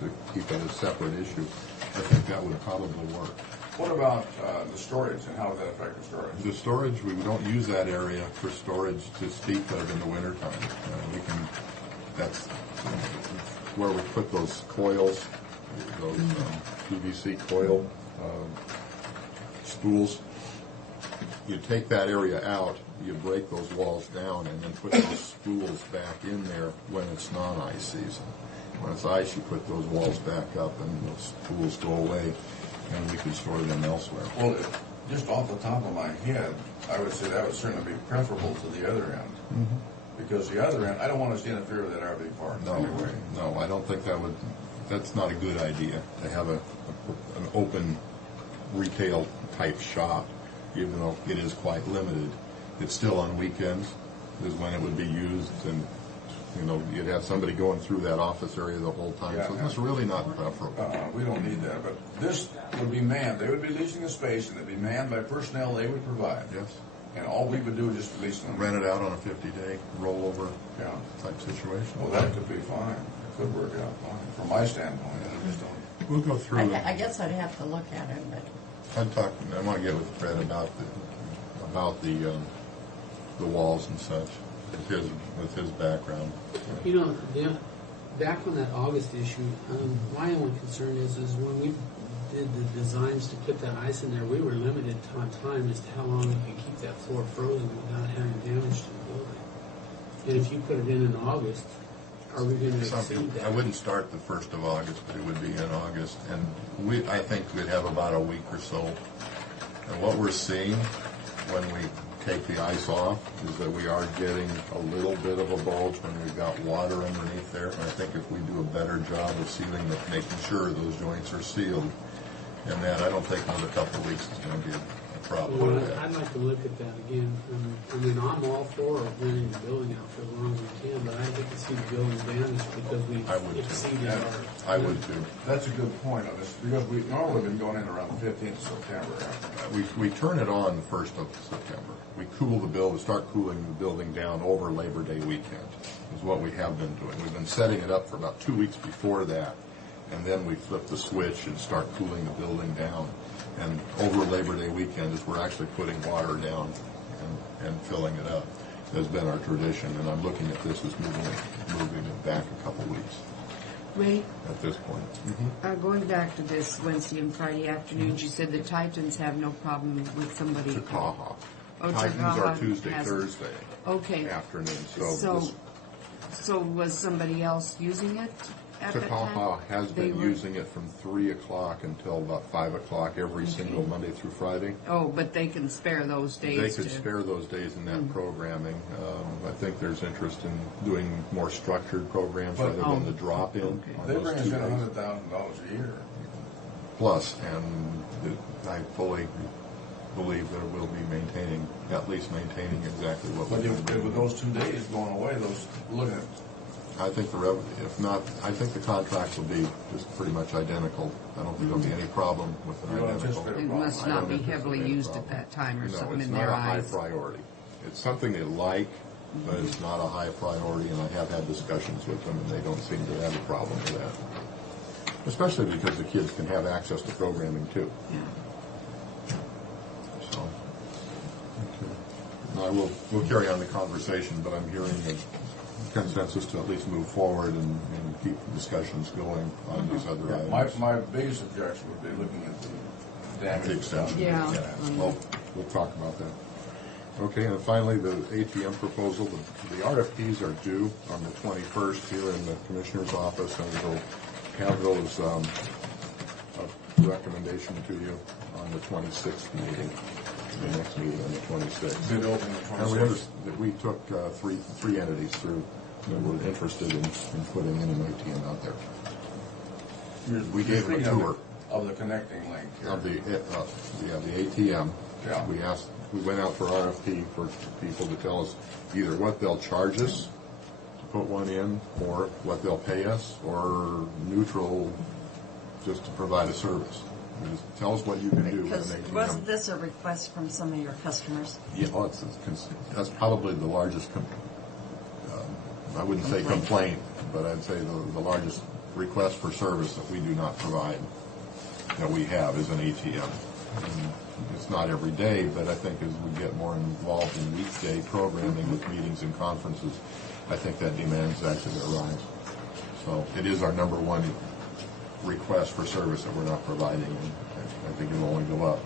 to keep it a separate issue. I think that would probably work. What about the storage, and how would that affect the storage? The storage, we don't use that area for storage to speak of in the wintertime. That's where we put those coils, those PVC coil spools. You take that area out, you break those walls down, and then put those spools back in there when it's non-ice season. When it's ice, you put those walls back up, and those spools go away, and we can store them elsewhere. Well, just off the top of my head, I would say that would certainly be preferable to the other end. Mm-hmm. Because the other end, I don't want to see interfere with that RV park anyway. No, I don't think that's not a good idea, to have an open retail type shop, even though it is quite limited. It's still on weekends is when it would be used, and you'd have somebody going through that office area the whole time. So it's really not preferable. We don't need that, but this would be manned. They would be leasing a space, and it'd be manned by personnel they would provide. Yes. And all we would do is just lease them. Rent it out on a 50-day rollover type situation. Well, that could be fine. It could work out fine. From my standpoint, I just don't. We'll go through it. I guess I'd have to look at it, but I want to get with Fred about the walls and such, with his background. Back on that August issue, my only concern is when we did the designs to put that ice in there, we were limited on time as to how long we could keep that floor frozen without having damage to the building. And if you put it in August, are we going to exceed that? I wouldn't start the 1st of August, but it would be in August, and I think we'd have about a week or so. And what we're seeing when we take the ice off is that we are getting a little bit of a bulge when we've got water underneath there. And I think if we do a better job of sealing it, making sure those joints are sealed, and that, I don't think another couple of weeks is going to be a problem Well, with that. I'd like to look at that again. I mean, I'm all for renting the building out for as long as we can, but I hate to see the building damaged because we exceeded our... I would too. That's a good point on this, because we've normally been going in around the 15th of September. We turn it on the 1st of September. We cool the building, start cooling the building down over Labor Day weekend, is what we have been doing. We've been setting it up for about 2 weeks before that, and then we flip the switch and start cooling the building down. And over Labor Day weekend is we're actually putting water down and filling it up. Has been our tradition, and I'm looking at this as moving it back a couple weeks. Ray, at this point. Going back to this Wednesday and Friday afternoons, you said the Titans have no problem with somebody. Takaha. Oh, Titans Takaha are Tuesday, has- Thursday afternoon. So was somebody else using it at that Takaha time? has been using it from 3 o'clock until about 5 o'clock every single Monday through Friday. Oh, but they can spare those days. They could spare those days in that programming. I think there's interest in doing more structured programs rather than the drop-in. They bring us in $100,000 a year. Plus, and I fully believe that we'll be maintaining exactly what we're doing. But with those 2 days going away, look at it. I think I think the contracts will be just pretty much identical. I don't think there'll be any problem with an identical. It must not be heavily used at that time or something in their eyes. It's not a high priority. It's something they like, but it's not a high priority, and I have had discussions with them, and they don't seem to have a problem with that. Especially because the kids can have access to programming, too. So, we'll carry on the conversation, but I'm hearing a consensus to at least move forward and keep the discussions going on these other items. My biggest objection would be looking at the damage. The extension. Yeah. Well, we'll talk about that. Okay, and finally, the ATM proposal. The RFPs are due on the 21st here in the Commissioner's office, and we'll have those a recommendation to you on the 26th meeting, the next meeting on the 26th. Bid open the And 26th. we took three entities through that were interested in putting in an ATM out there. We gave them a tour of the connecting link here. of the ATM. Yeah. We went out for RFP for people to tell us either what they'll charge us to put one in, or what they'll pay us, or neutral, just to provide a service. Just tell us what you can do. Because wasn't this a request from some of your customers? Yeah, well, that's probably the largest, I wouldn't say complaint, but I'd say the largest request for service that we do not provide, that we have, is an ATM. And it's not every day, but I think as we get more involved in weekday programming with meetings and conferences, I think that demand is actually going to rise. So it is our number one request for service that we're not providing, and I think it will only go up.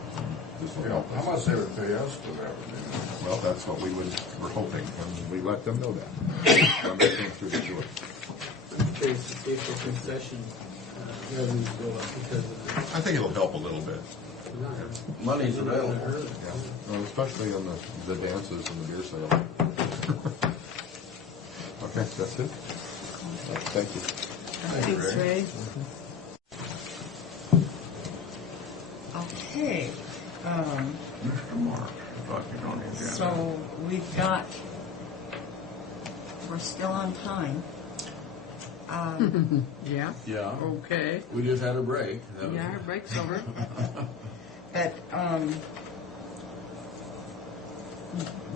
This will help us. How much they would pay us for that? Well, that's what we're hoping, and we let them know that when they came through the door. I'm curious to see if the concession revenues go up because of this. I think it'll help a little bit. Money's available. Yeah. Well, especially on the dances and the beer sale. Okay, that's it. Thank you. Thanks, Ray. Okay. So we're still on time. Yeah. Yeah. Okay. We just had a break. Yeah, our break's over. But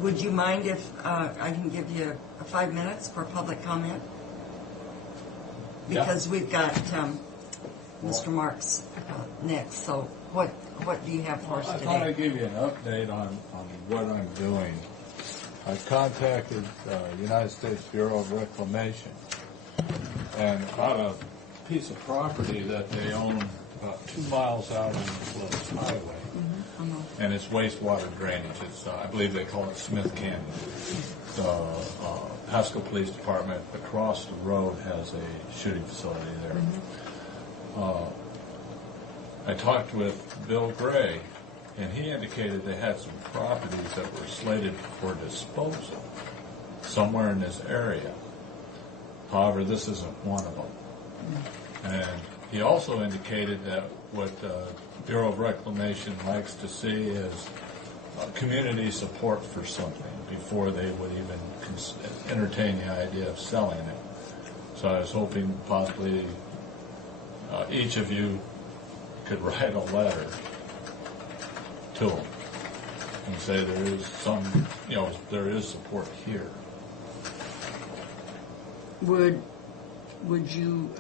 would you mind if I can give you 5 minutes for public comment? Because we've got Mr. Marks next. So what do you have for us I today? thought I'd give you an update on what I'm doing. I contacted United States Bureau of Reclamation, and about a piece of property that they own about 2 miles out on the Phillips Highway. And it's wastewater drainage. It's, I believe they call it Smith Canyon. The Pasco Police Department across the road has a shooting facility there. I talked with Bill Gray, and he indicated they had some properties that were slated for disposal somewhere in this area. However, this isn't one of them. And he also indicated that what Bureau of Reclamation likes to see is community support for something before they would even entertain the idea of selling it. So I was hoping possibly each of you could write a letter to them and say there is some, there is support here. Would you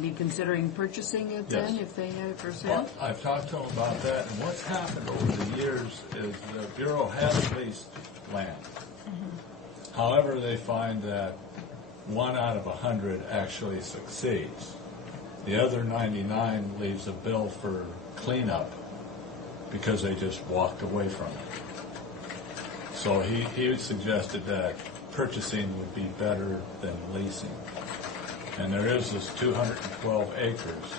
be considering purchasing it then if they had it for sale? Well, I've talked to them about that, and what's happened over the years is the Bureau has leased land. However, they find that 1 out of 100 actually succeeds. The other 99 leaves a bill for cleanup because they just walked away from it. So he suggested that purchasing would be better than leasing. And there is this 212 acres,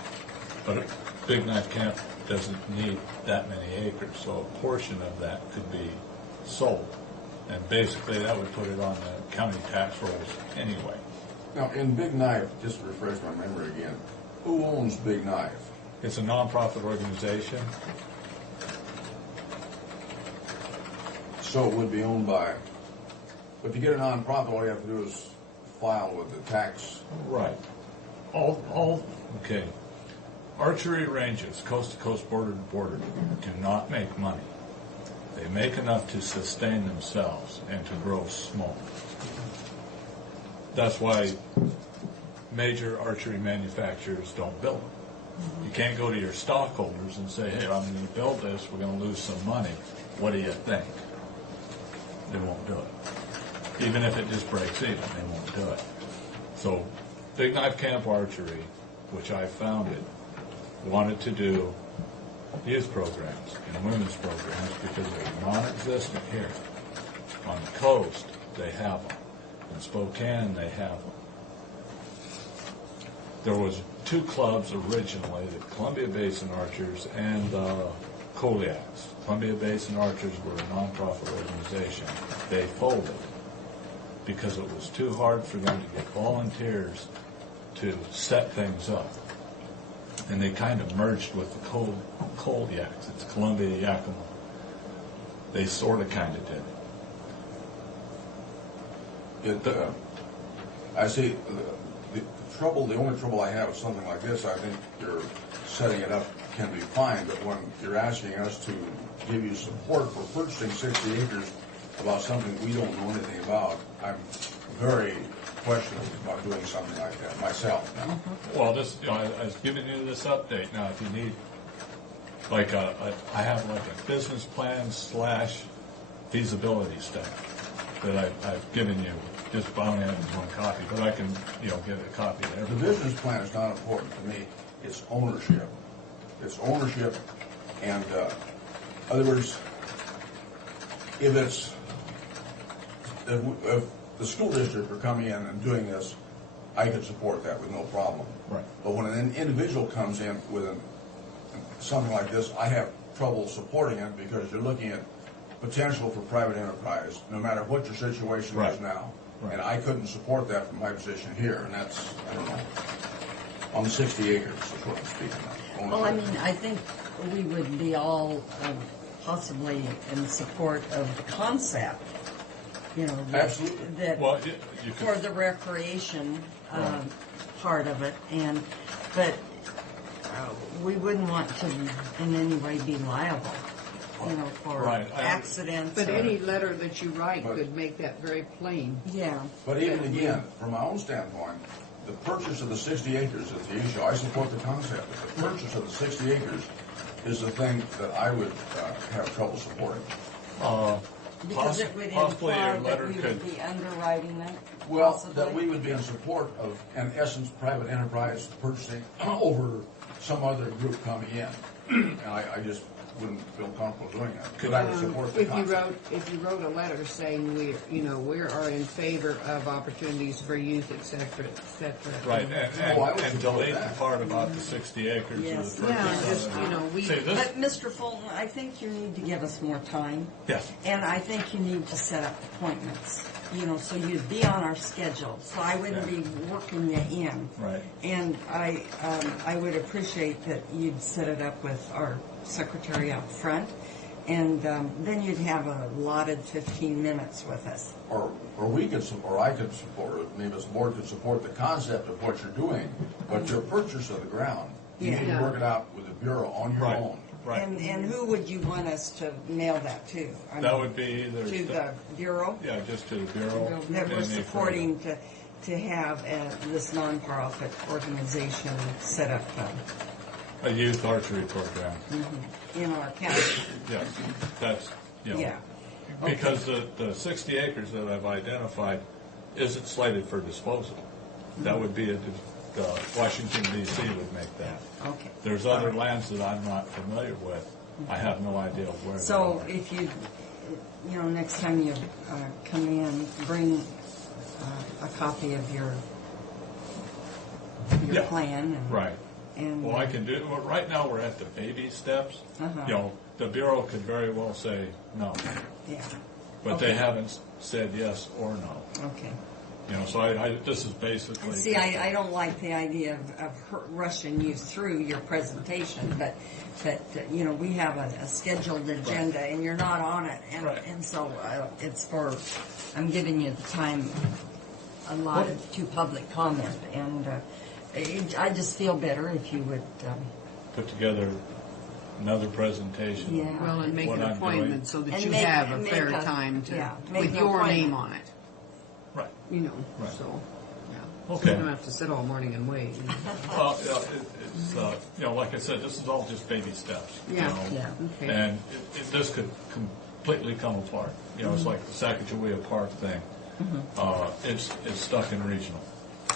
but Big Knife Camp doesn't need that many acres, so a portion of that could be sold. And basically that would put it on the county tax rolls anyway. Now, in Big Knife, just to refresh my memory again, who owns Big Knife? It's a nonprofit organization. So it would be owned by, if you get a nonprofit, all you have to do is file with the tax. Right. Okay. Archery ranges, coast to coast, border to border, do not make money. They make enough to sustain themselves and to grow smoke. That's why major archery manufacturers don't build them. You can't go to your stockholders and say, hey, I'm going to build this, we're going to lose some money. What do you think? They won't do it. Even if it just breaks even, they won't do it. So Big Knife Camp Archery, which I founded, wanted to do youth programs and women's programs because they're non-existent here. On the coast, they have them. In Spokane, they have them. There was 2 clubs originally, the Columbia Basin Archers and Koliaks. Columbia Basin Archers were a nonprofit organization. They folded because it was too hard for them to get volunteers to set things up. And they kind of merged with the Koliaks. It's Columbia Yakima. They sort of kind of did. I see the only trouble I have with something like this, I think you're setting it up can be fine, but when you're asking us to give you support for purchasing 60 acres about something we don't know anything about, I'm very questionable about doing something like that myself now. Well, this, I was giving you this update. Now, if you need, like, I have like a business plan / feasibility study that I've given you. Just bound in one copy, but I can, get a copy of The everything. business plan is not important to me. It's ownership. It's ownership, and in other words, if the school district were coming in and doing this, I could support that with no problem. Right. But when an individual comes in with something like this, I have trouble supporting it because you're looking at potential for private enterprise, no matter what your situation is now. Right. And I couldn't support that from my position here, and that's, I don't know, on the 60 acres is what I'm speaking of. Well, I mean, I think we would be all possibly in support of the concept, Absolutely. that Well, you for could, the recreation part of it, but we wouldn't want to in any way be liable, for accidents. But or- any letter that you write could make that very plain. Yeah. But even again, from my own standpoint, the purchase of the 60 acres is the issue. I support the concept, but the purchase of the 60 acres is the thing that I would have trouble supporting. Because it would possibly imply your letter that we could- would be underwriting it. Well, possibly. that we would be in support of, in essence, private enterprise purchasing over some other group coming in. And I just wouldn't feel comfortable doing that. But I would support the concept. If you wrote a letter saying we are in favor of opportunities for youth, et cetera, et cetera. right, Oh, I would and support delete that. the part about the 60 acres Yes. of the purchase. Yeah, just, we. See, this, But Mr. Fulton, I think you need to give us more time. yes. And I think you need to set up appointments, so you'd be on our schedule. So I wouldn't be working you in. Right. And I would appreciate that you'd set it up with our secretary out front. And then you'd have a allotted 15 minutes with us. Or we could, or I could support it, maybe this board could support the concept of what you're doing, but your purchase of the ground, you need to work it out with the Bureau on your own. Right. And who would you want us to mail that to? That would be either To the Bureau? Yeah, just to the Bureau. That we're and supporting to have this nonprofit organization set up a youth archery program. in our county. Yes, that's, Yeah. because the 60 acres that I've identified isn't slated for disposal. That would be Washington DC would make that. Okay. There's other lands that I'm not familiar with. I have no idea where they So are. if you, next time you come in, bring a copy of your Yeah. plan. And, Right. And, Well, I can do, well, right now we're at the baby steps. The Bureau could very well say no. Yeah. But they haven't said yes or no. Okay. So this is basically. See, I don't like the idea of rushing you through your presentation, but we have a scheduled agenda and you're not on it, and so it's I'm giving you the time allotted to public comment, and I just feel better if you would put together another presentation. Yeah. Well, and make what an I'm appointment so that And you make- have a make fair a- time to, make with an your appointment. name on it. Right. So, Right. yeah. Okay. So you don't have to sit all morning and wait. Well, it's like I said, this is all just baby steps. Yeah. Yeah. Okay. And this could completely come apart. It's like the Sacagawea Park thing. It's stuck in regional.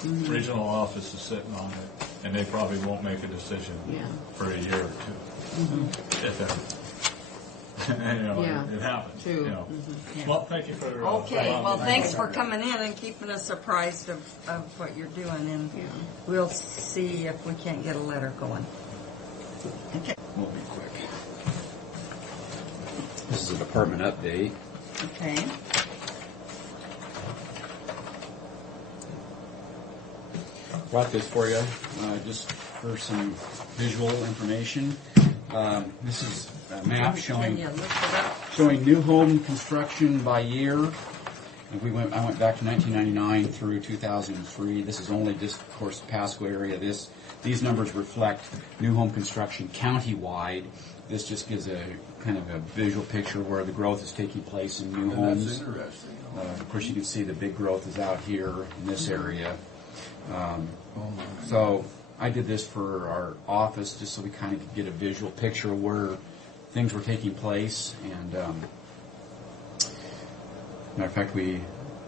Regional office is sitting on it, and they probably won't make a decision for a year or two, if ever. Yeah. It happens. True. You know. Yeah. Well, thank you for. Okay, well, thanks for coming in and keeping us apprised of what you're doing, and we'll see if we can't get a letter going. Okay. We'll be quick. This is a department update. Okay. Brought this for you just for some visual information. This is a map showing new home construction by year. And I went back to 1999 through 2003. This is only just, of course, the Pasco area. These numbers reflect new home construction countywide. This just gives a kind of a visual picture where the growth is taking place in new homes. That's interesting. Of course, you can see the big growth is out here in this area. So I did this for our office just so we kind of could get a visual picture of where things were taking place. And matter of fact, we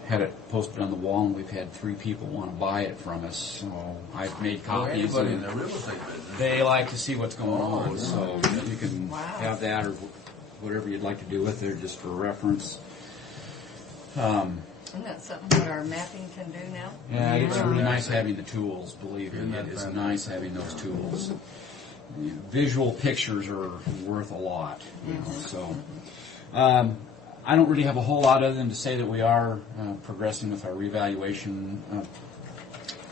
had it posted on the wall, and we've had 3 people want to buy it from us. So I've made copies. Anybody in the real estate business. They like to see what's going on, so you can have that or whatever you'd like to do with it, just for reference. Isn't that something that our mapping can do now? Yeah, it's really nice having the tools, believe me. It is nice having those tools. Visual pictures are worth a lot, you know, so. I don't really have a whole lot other than to say that we are progressing with our revaluation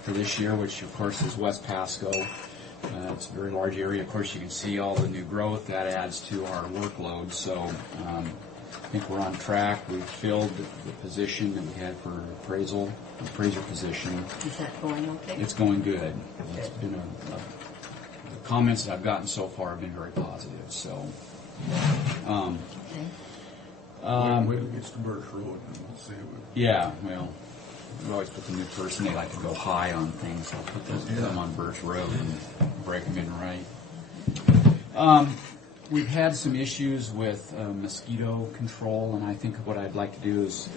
for this year, which of course is West Pasco. It's a very large area. Of course, you can see all the new growth. That adds to our workload. So I think we're on track. We've filled the position that we had for appraiser position. Is that going okay? It's going good. It's been the comments that I've gotten so far have been very positive. So. Wait till it gets to Birch Road, and we'll see. Yeah, well, we always put the new person. They like to go high on things. So I'll put them on Birch Road and break them in right. We've had some issues with mosquito control, and I think what I'd like to do is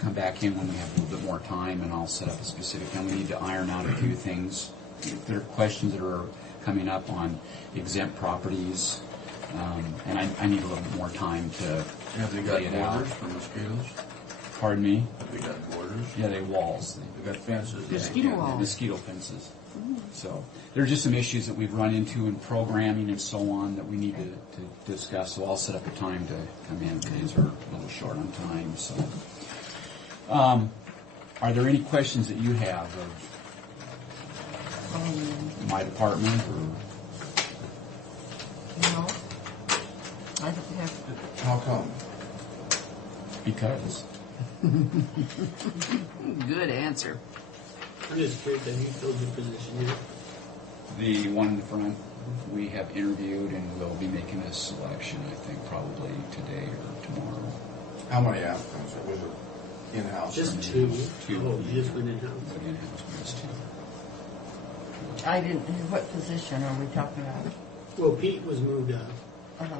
come back in when we have a little bit more time, and I'll set up a specific time. We need to iron out a few things. There are questions that are coming up on exempt properties. And I need a little bit more time to Have they got lay it out. borders for mosquitoes? Pardon me? Have they got borders? Yeah, they walls. They got fences. Yeah, mosquito fences. So there are just some issues that we've run into in programming and so on that we need to discuss. So I'll set up a time to come in. These are a little short on time. So, are there any questions that you have of my department or? No. I don't have. How come? Because. Good answer. I'm just curious, have you filled your position yet? The one in the front, we have interviewed and we'll be making a selection, I think, probably today or tomorrow. How many applicants? Or was it in-house? Just 2. Two. Oh, you just went in-house. In-house, just 2. I didn't. What position are we talking about? Well, Pete was moved up,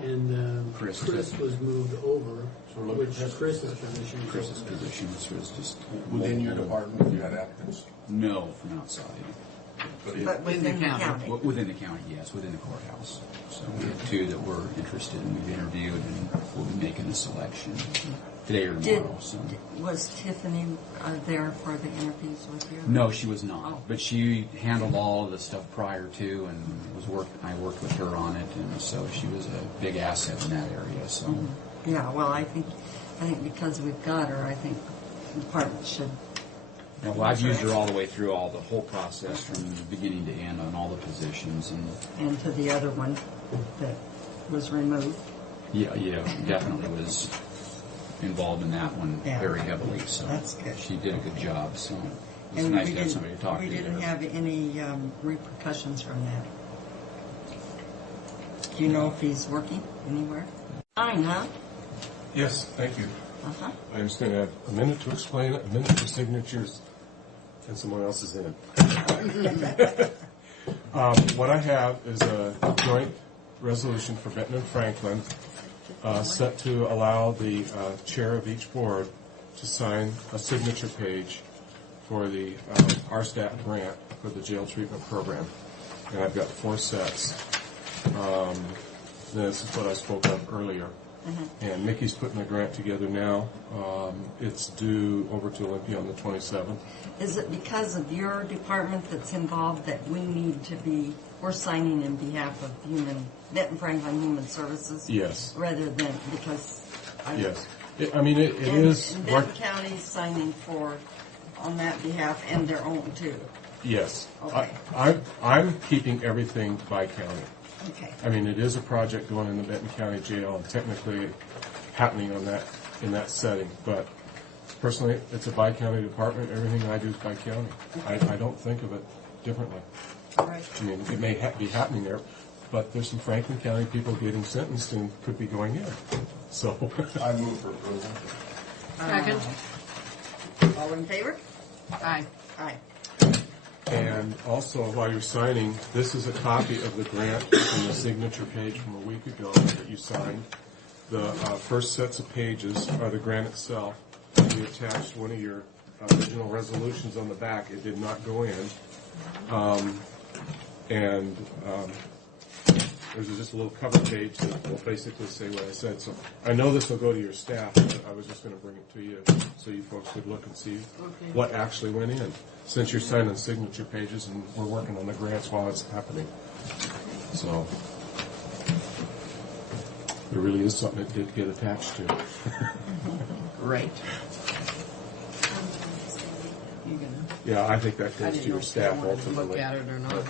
and Chris was moved over, So look which at Chris's position. Chris's position was just Within your department, you had applicants? No, from outside. But within the county. Within the county, yes, within the courthouse. So we have 2 that were interested, and we've interviewed, and we'll be making a selection today or tomorrow. Was Tiffany there for the interviews with you? No, she was not. But she handled all of the stuff prior to, and I worked with her on it, and so she was a big asset in that area. So. Yeah, well, I think because we've got her, I think the department should. Yeah, well, I've used her all the way through the whole process from beginning to end on all the positions and to the other one that was removed. Yeah, definitely was involved in that one very heavily. So that's good. She did a good job. So it's And nice to have somebody to talk to. We didn't have any repercussions from that. Do you know if he's working anywhere? Fine, huh? Yes, thank you. Uh-huh. I understand I have a minute to explain it, a minute for signatures, and someone else is in. What I have is a joint resolution for Benton and Franklin set to allow the chair of each board to sign a signature page for the RSTAT grant for the jail treatment program. And I've got 4 sets. This is what I spoke of earlier. And Mickey's putting a grant together now. It's due over to Olympia on the 27th. Is it because of your department that's involved that we need to be, we're signing in behalf of Benton Franklin Human Services? Yes. Rather than, because Yes. It is. And Benton County's signing on that behalf and their own too. Yes. Okay. I'm keeping everything by county. Okay. I mean, it is a project going in the Benton County Jail and technically happening in that setting, but personally, it's a by-county department. Everything I do is by county. I don't think of it differently. Right. I mean, it may be happening there, but there's some Franklin County people getting sentenced and could be going in. So I move for approval. Second. All in favor? Aye. Aye. And also, while you're signing, this is a copy of the grant from the signature page from a week ago that you signed. The first sets of pages are the grant itself. We attached one of your original resolutions on the back. It did not go in. There's just a little cover page that will basically say what I said. So I know this will go to your staff, but I was just going to bring it to you so you folks could look and see what actually went in. Since you're signing signature pages and we're working on the grants while it's happening. So there really is something that did get attached to. Great. Yeah, I think that goes to your staff Look ultimately. at it or not.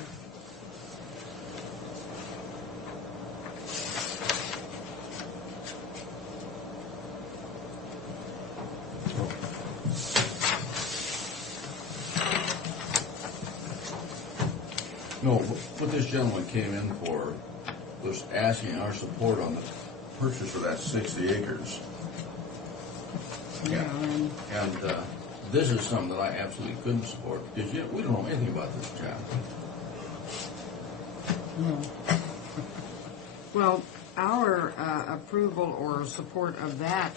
No, what this gentleman came in for was asking our support on the purchase of that 60 acres. Yeah. And this is something that I absolutely couldn't support because we don't know anything about this job. No. Well, our approval or support of that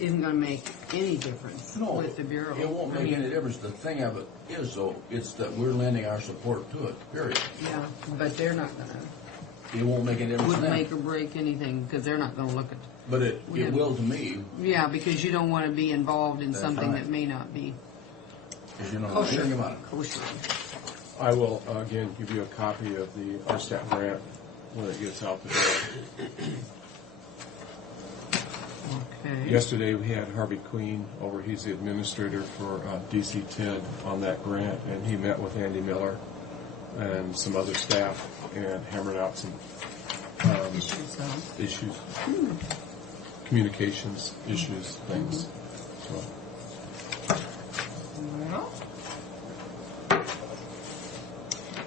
isn't going to make any difference with the Bureau. It won't make any difference. The thing of it is, though, it's that we're lending our support to it, period. Yeah, but they're not going to. It won't make any difference. Wouldn't make or break anything because they're not going to look at. But it will to me. Yeah, because you don't want to be involved in That's something right. that may not be Because you know kosher. nothing about it. Kosher. I will, again, give you a copy of the RSTAT grant when it gets out the door. Okay. Yesterday, we had Harvey Queen over. He's the administrator for DC TID on that grant, and he met with Andy Miller and some other staff and hammered out some issues, communications issues, things. So. Well,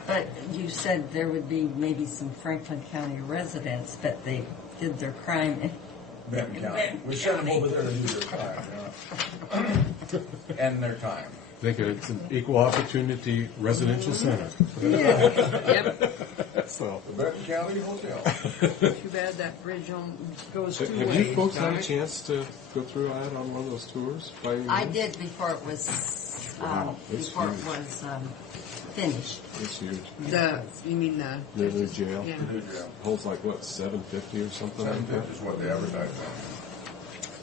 but you said there would be maybe some Franklin County residents, but they did their crime in Benton County. We sent them over there to do their time, and their time. I think it's an equal opportunity residential center. Yep. So. The Benton County Hotel. Too bad that bridge goes two ways. Have you folks had a chance to go through that on one of those tours? I did before it was finished. It's huge. You mean the The jail. Yeah. Holds like what, 750 or something like that? 750 is what they advertise on.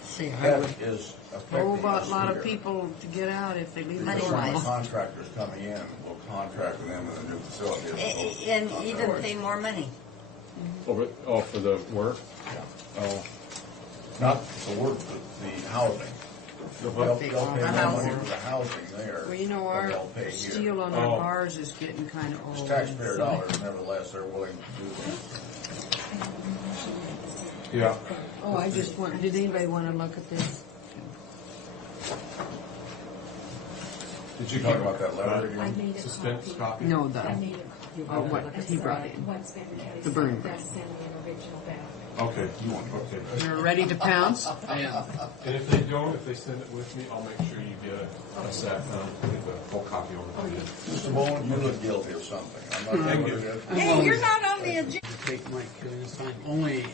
See, That is a affecting whole us lot here. of people to get out if they leave the Because door when the open. contractors coming in, we'll contract with them with a new facility. as opposed to and contract even with- pay more money. Oh, for the work? Yeah. Oh. Not the work, but the housing. They'll pay more money for the housing there. Well, you know, than our they'll pay here. steel on our bars is getting kind of old. It's taxpayer dollars, nevertheless, they're willing to do that. Yeah. Oh, I just want, did anybody want to look at this? Did you talk about that letter? I made a Suspense copy? No, I made a copy. what he brought in. Once Benton County The burn staff ban. sent me an original back. Okay. You want, okay. You're ready to pounce? I am. And if they don't, if they send it with me, I'll make sure you get a set, with a full copy over to you. Mr. Bowen, you look guilty of something. I'm not Thank sure you. what it is. Hey, you're not on the agenda. Take Mike Killian's time. Only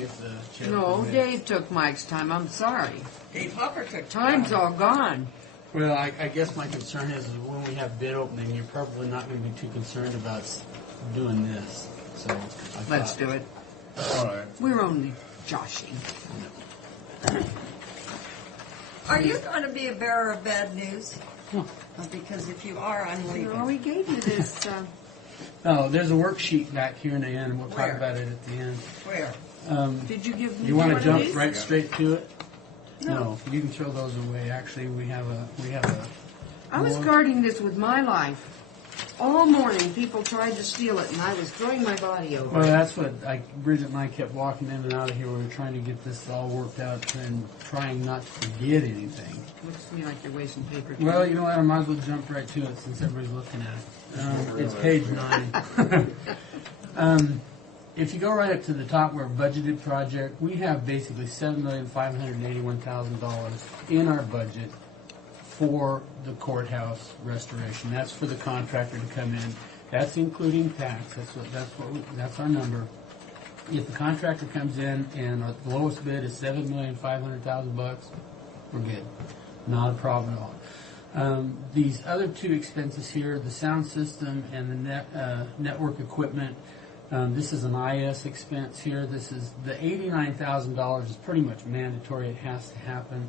if the chair. No, permits. Dave took Mike's time. I'm sorry. Dave Hopper took Time's all gone. Well, I guess my concern is when we have bid opening, you're probably not going to be too concerned about doing this. So Let's do it. All right. We're only joshing. Are you going to be a bearer of bad news? No. Because if you are, I'm leaving. No, we gave you this. Oh, there's a worksheet back here in the end. We'll Where? talk about it at the end. Where? Did you give me You want one to of jump these? right straight to it? No. You can throw those away. Actually, we have a. I was guarding this with my life. All morning, people tried to steal it, and I was throwing my body over Well, it. that's what Bridget and I kept walking in and out of here. We were trying to get this all worked out and trying not to forget anything. Looks to me like you're wasting paper. Well, you know what? I might as well jump right to it since everybody's looking at it. It's page 9. If you go right up to the top where budgeted project, we have basically $7,581,000 in our budget for the courthouse restoration. That's for the contractor to come in. That's including tax. That's our number. If the contractor comes in and the lowest bid is $7,500,000, we're good. Not a problem at all. These other two expenses here, the sound system and the network equipment, this is an IS expense here. This is the $89,000 is pretty much mandatory. It has to happen.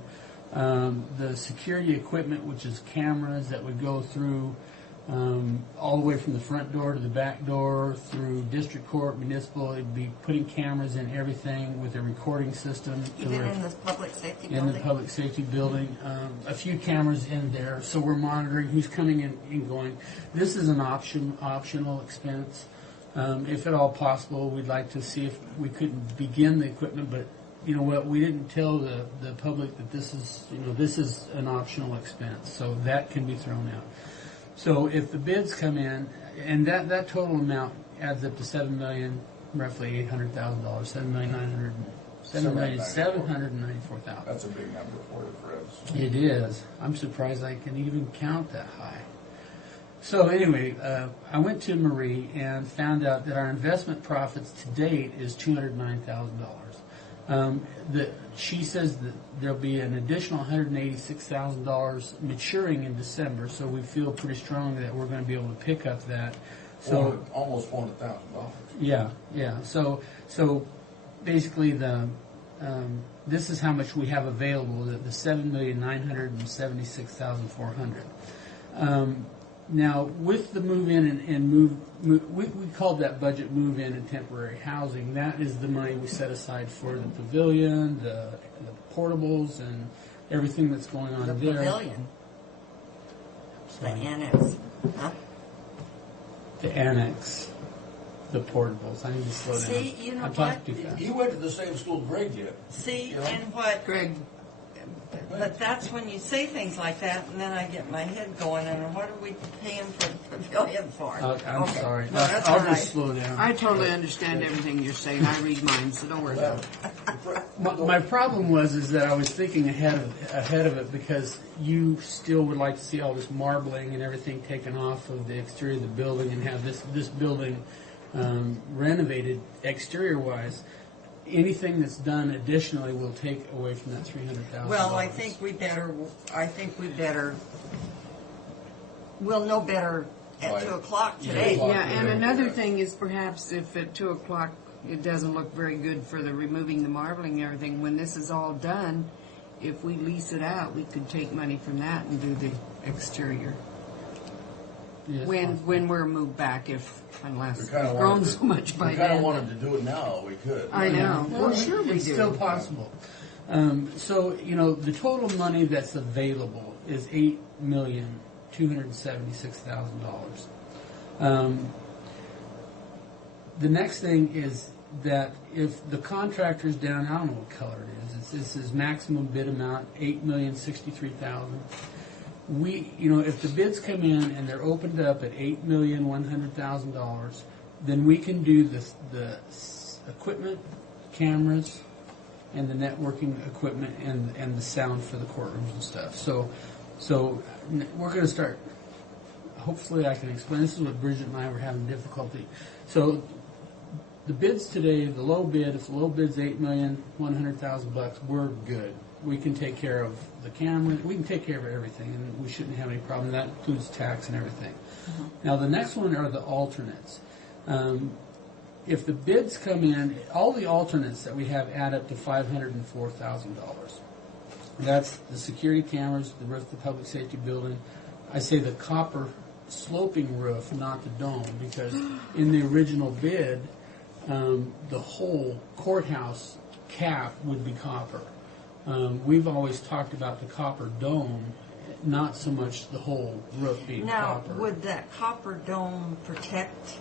The security equipment, which is cameras that would go through all the way from the front door to the back door, through district court, municipal, it'd be putting cameras in everything with a recording system. Even in the public safety In building? the public safety building. A few cameras in there, so we're monitoring who's coming in and going. This is an optional expense. If at all possible, we'd like to see if we couldn't begin the equipment, but you know what, we didn't tell the public that this is an optional expense, so that can be thrown out. So if the bids come in, and that total amount adds up to roughly $800,000, $7,794,000. That's a big number for you, Fred. It is. I'm surprised I can even count that high. So anyway, I went to Marie and found out that our investment profits to date is $209,000. She says that there'll be an additional $186,000 maturing in December, so we feel pretty strongly that we're going to be able to pick up that. So almost $400,000. Yeah. So basically this is how much we have available. The $7,976,400. Now, with the move-in and move, we called that budget move-in and temporary housing. That is the money we set aside for the pavilion, the portables, and everything that's going on there. The pavilion? The annex? Huh? The annex. The portables. I need to slow down. See, you know I'm talking too fast. You went to the same school Greg did. See, and what... Greg. But that's when you say things like that, and then I get my head going, and what are we paying for the pavilion for? I'm sorry. No, that's I'll all right. just slow down. I totally understand everything you're saying. I read mine, so don't worry about it. My problem is that I was thinking ahead of it because you still would like to see all this marbling and everything taken off of the exterior of the building and have this building renovated exterior-wise. Anything that's done additionally will take away from that $300,000. Well, I think we better, we'll know better at 2 o'clock today. Yeah, and another thing is perhaps if at 2 o'clock it doesn't look very good for the removing the marbling and everything, when this is all done, if we lease it out, we could take money from that and do the exterior. Yes, when we're moved back, unless We it's kind of grown so much by We kind of then. wanted to do it now. We could. I know. Well, sure we it's do. still possible. So the total money that's available is $8,276,000. The next thing is that if the contractor's down, I don't know what color it is. This is maximum bid amount $8,063,000. If the bids come in and they're opened up at $8,100,000, then we can do the equipment, cameras, and the networking equipment and the sound for the courtrooms and stuff. So we're going to start. Hopefully, I can explain. This is what Bridget and I were having difficulty. So the bids today, the low bid, if the low bid's $8,100,000, we're good. We can take care of the camera. We can take care of everything, and we shouldn't have any problem. That includes tax and everything. Now, the next one are the alternates. if the bids come in, all the alternates that we have add up to $504,000. That's the security cameras, the roof of the public safety building. I say the copper sloping roof, not the dome, because in the original bid, the whole courthouse cap would be copper. We've always talked about the copper dome, not so much the whole roof being Now, copper. would that copper dome protect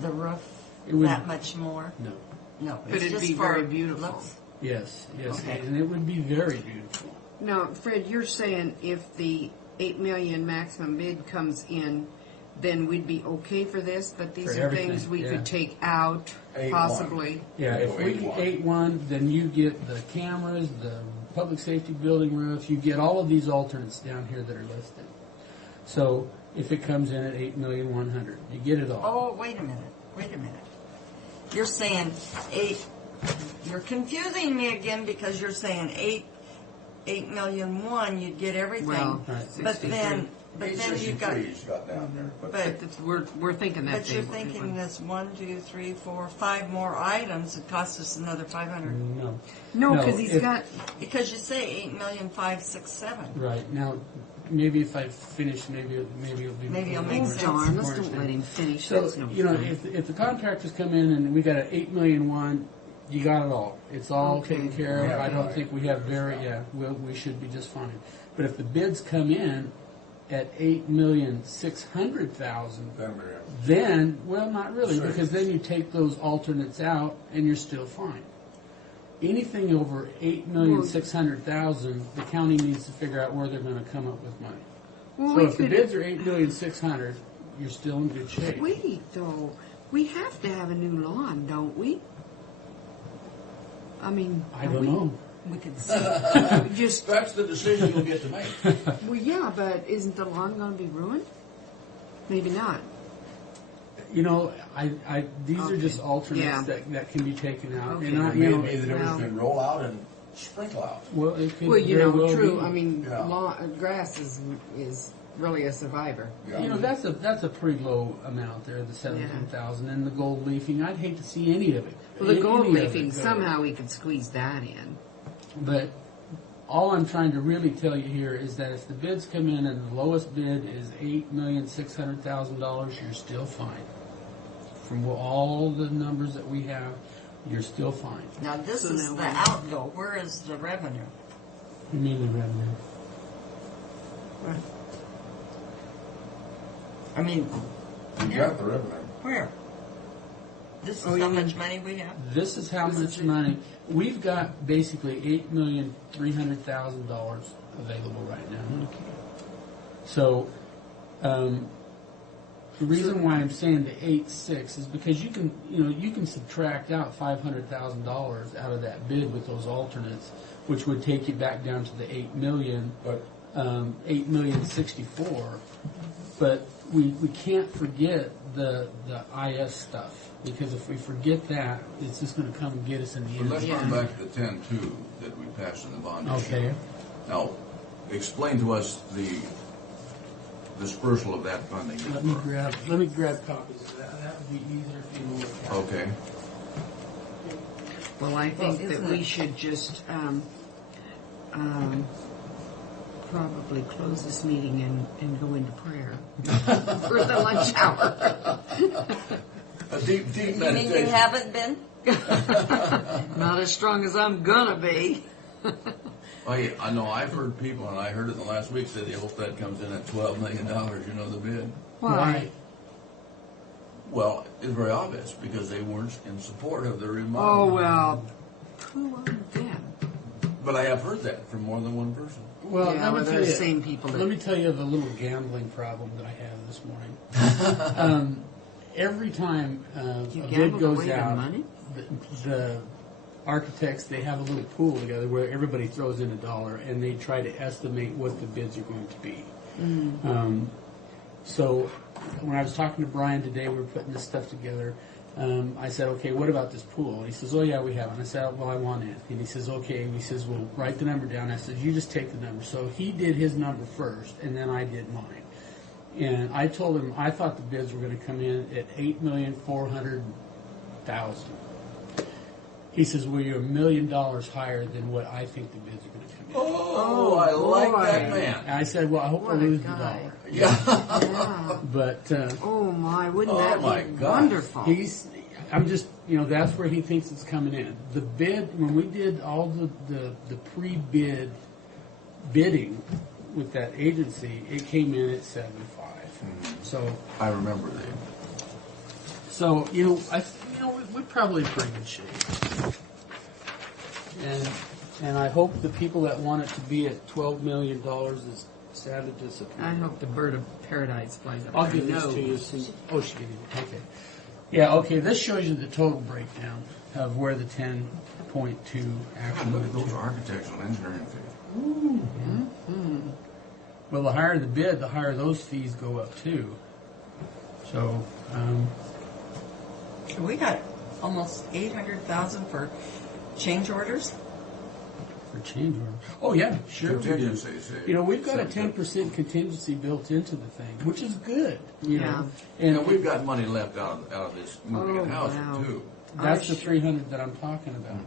the roof It would- that much more? No. No, But it's it'd just be for very beautiful. looks. Yes, Okay. and it would be very beautiful. Now, Fred, you're saying if the 8 million maximum bid comes in, then we'd be okay for this, but these For are everything, things we yeah. could take out, 8-1. possibly. Yeah, if we get 8-1, then you get the cameras, the public safety building roof, you get all of these alternates down here that are listed. So if it comes in at 8,100,000, you get it all. Oh, wait a minute. You're saying 8, you're confusing me again because you're saying 8,000,001, you'd get everything. Well, But then you've got, He's got down there, but but We're thinking that. But you're thinking this 1, 2, 3, 4, 5 more items that cost us another 500. No. No, because he's got. Because you say 8,567,000. Right, now, maybe if I finish, maybe it'll be... Maybe it'll make more- sense. Darn, let's more don't let him finish. So, That's no you know, fun. if the contractors come in and we got an 8,000,001, you got it all. It's all Okay. taken care of. Yeah, I don't right. think we have we should be just fine. But if the bids come in at 8,600,000, then, well, not really, Sure. because then you take those alternates out and you're still fine. Anything over 8,600,000, the county needs to figure out where they're going to come up with money. Well, So we if the could- bids are 8,600,000, you're still in good shape. Wait, though. We have to have a new lawn, don't we? I mean, I don't know. We could see. Just that's the decision you'll get to make. well, yeah, but isn't the lawn going to be ruined? Maybe not. You know, these are just alternates Yeah. that can be taken out. Okay. And I, It you may know, be the difference between roll out and sprinkle out. well, it could Well, you very know, well true. be. I mean, Yeah. grass is really a survivor. Yeah. You know, that's a pretty low amount there, the 17,000, and the gold leafing. I'd hate to see any of it. Well, the gold Any of it leafing, go. somehow we could squeeze that in. But all I'm trying to really tell you here is that if the bids come in and the lowest bid is $8,600,000, you're still fine. From all the numbers that we have, you're still fine. Now, this So is now the we- outgo. Where is the revenue? You mean the revenue? I mean, You got the revenue. where? This is Oh, you how mean- much money we have? This is how much money we've got. Basically, $8,300,000 available right now. So, the reason why I'm saying the 8.6 is because you can subtract out $500,000 out of that bid with those alternates, which would take you back down to the 8 million, But 8,064,000. But we can't forget the IS stuff. Because if we forget that, it's just going to come and get us in the But end. let's run back to the 10-2 that we passed in the bond issue. Okay. Now, explain to us the dispersal of that funding. Let me grab copies of that. That would be easier if you look at. Okay. Well, I think Well, that isn't we it- should just probably close this meeting and go into prayer for the lunch hour. A deep You mean you meditation. haven't been? Not as strong as I'm gonna be. I know I've heard people, and I heard it in the last week, say they hope that comes in at $12 million, the bid. Why? Well, it's very obvious, because they weren't in support of the Oh, remodel. well, who on them? But I have heard that from more than one person. Well, Yeah, let me well, tell they're you, the same people that- Let me tell you of a little gambling problem that I have this morning. Every time a You bid gambled goes away your out, money? the architects, they have a little pool together where everybody throws in $1 and they try to estimate what the bids are going to be. So when I was talking to Brian today, we were putting this stuff together. I said, okay, what about this pool? And he says, oh yeah, we have it. And I said, well, I want it. And he says, okay. And he says, well, write the number down. I said, you just take the number. So he did his number first, and then I did mine. And I told him I thought the bids were going to come in at $8,400,000. $1,000. He says, well, you're $1 million higher than what I think the bids are going to come in. Oh, I like that man. And I said, well, I hope I lose the dollar. Yeah. But, Oh my, wouldn't Oh, that my be gosh. wonderful? I'm just, that's where he thinks it's coming in. The bid, when we did all the pre-bid bidding with that agency, it came in at 75. So I remember that. So we're probably in pretty good shape. And I hope the people that want it to be at $12 million is sad to disappoint. I hope the bird of paradise flies up. I'll there. give this No. to you. Oh, she gave you. Okay. Yeah. Okay. This shows you the total breakdown of where the 10.2 actually. Look at those architectural engineering fees. Well, the higher the bid, the higher those fees go up too. So. We got almost 800,000 for change orders. For change orders. Oh yeah, sure. Contingency. We've got a 10% contingency built into the thing, which is good. Yeah. And we've got money left out of this moving and housing wow. too. That's the 300 that I'm talking about.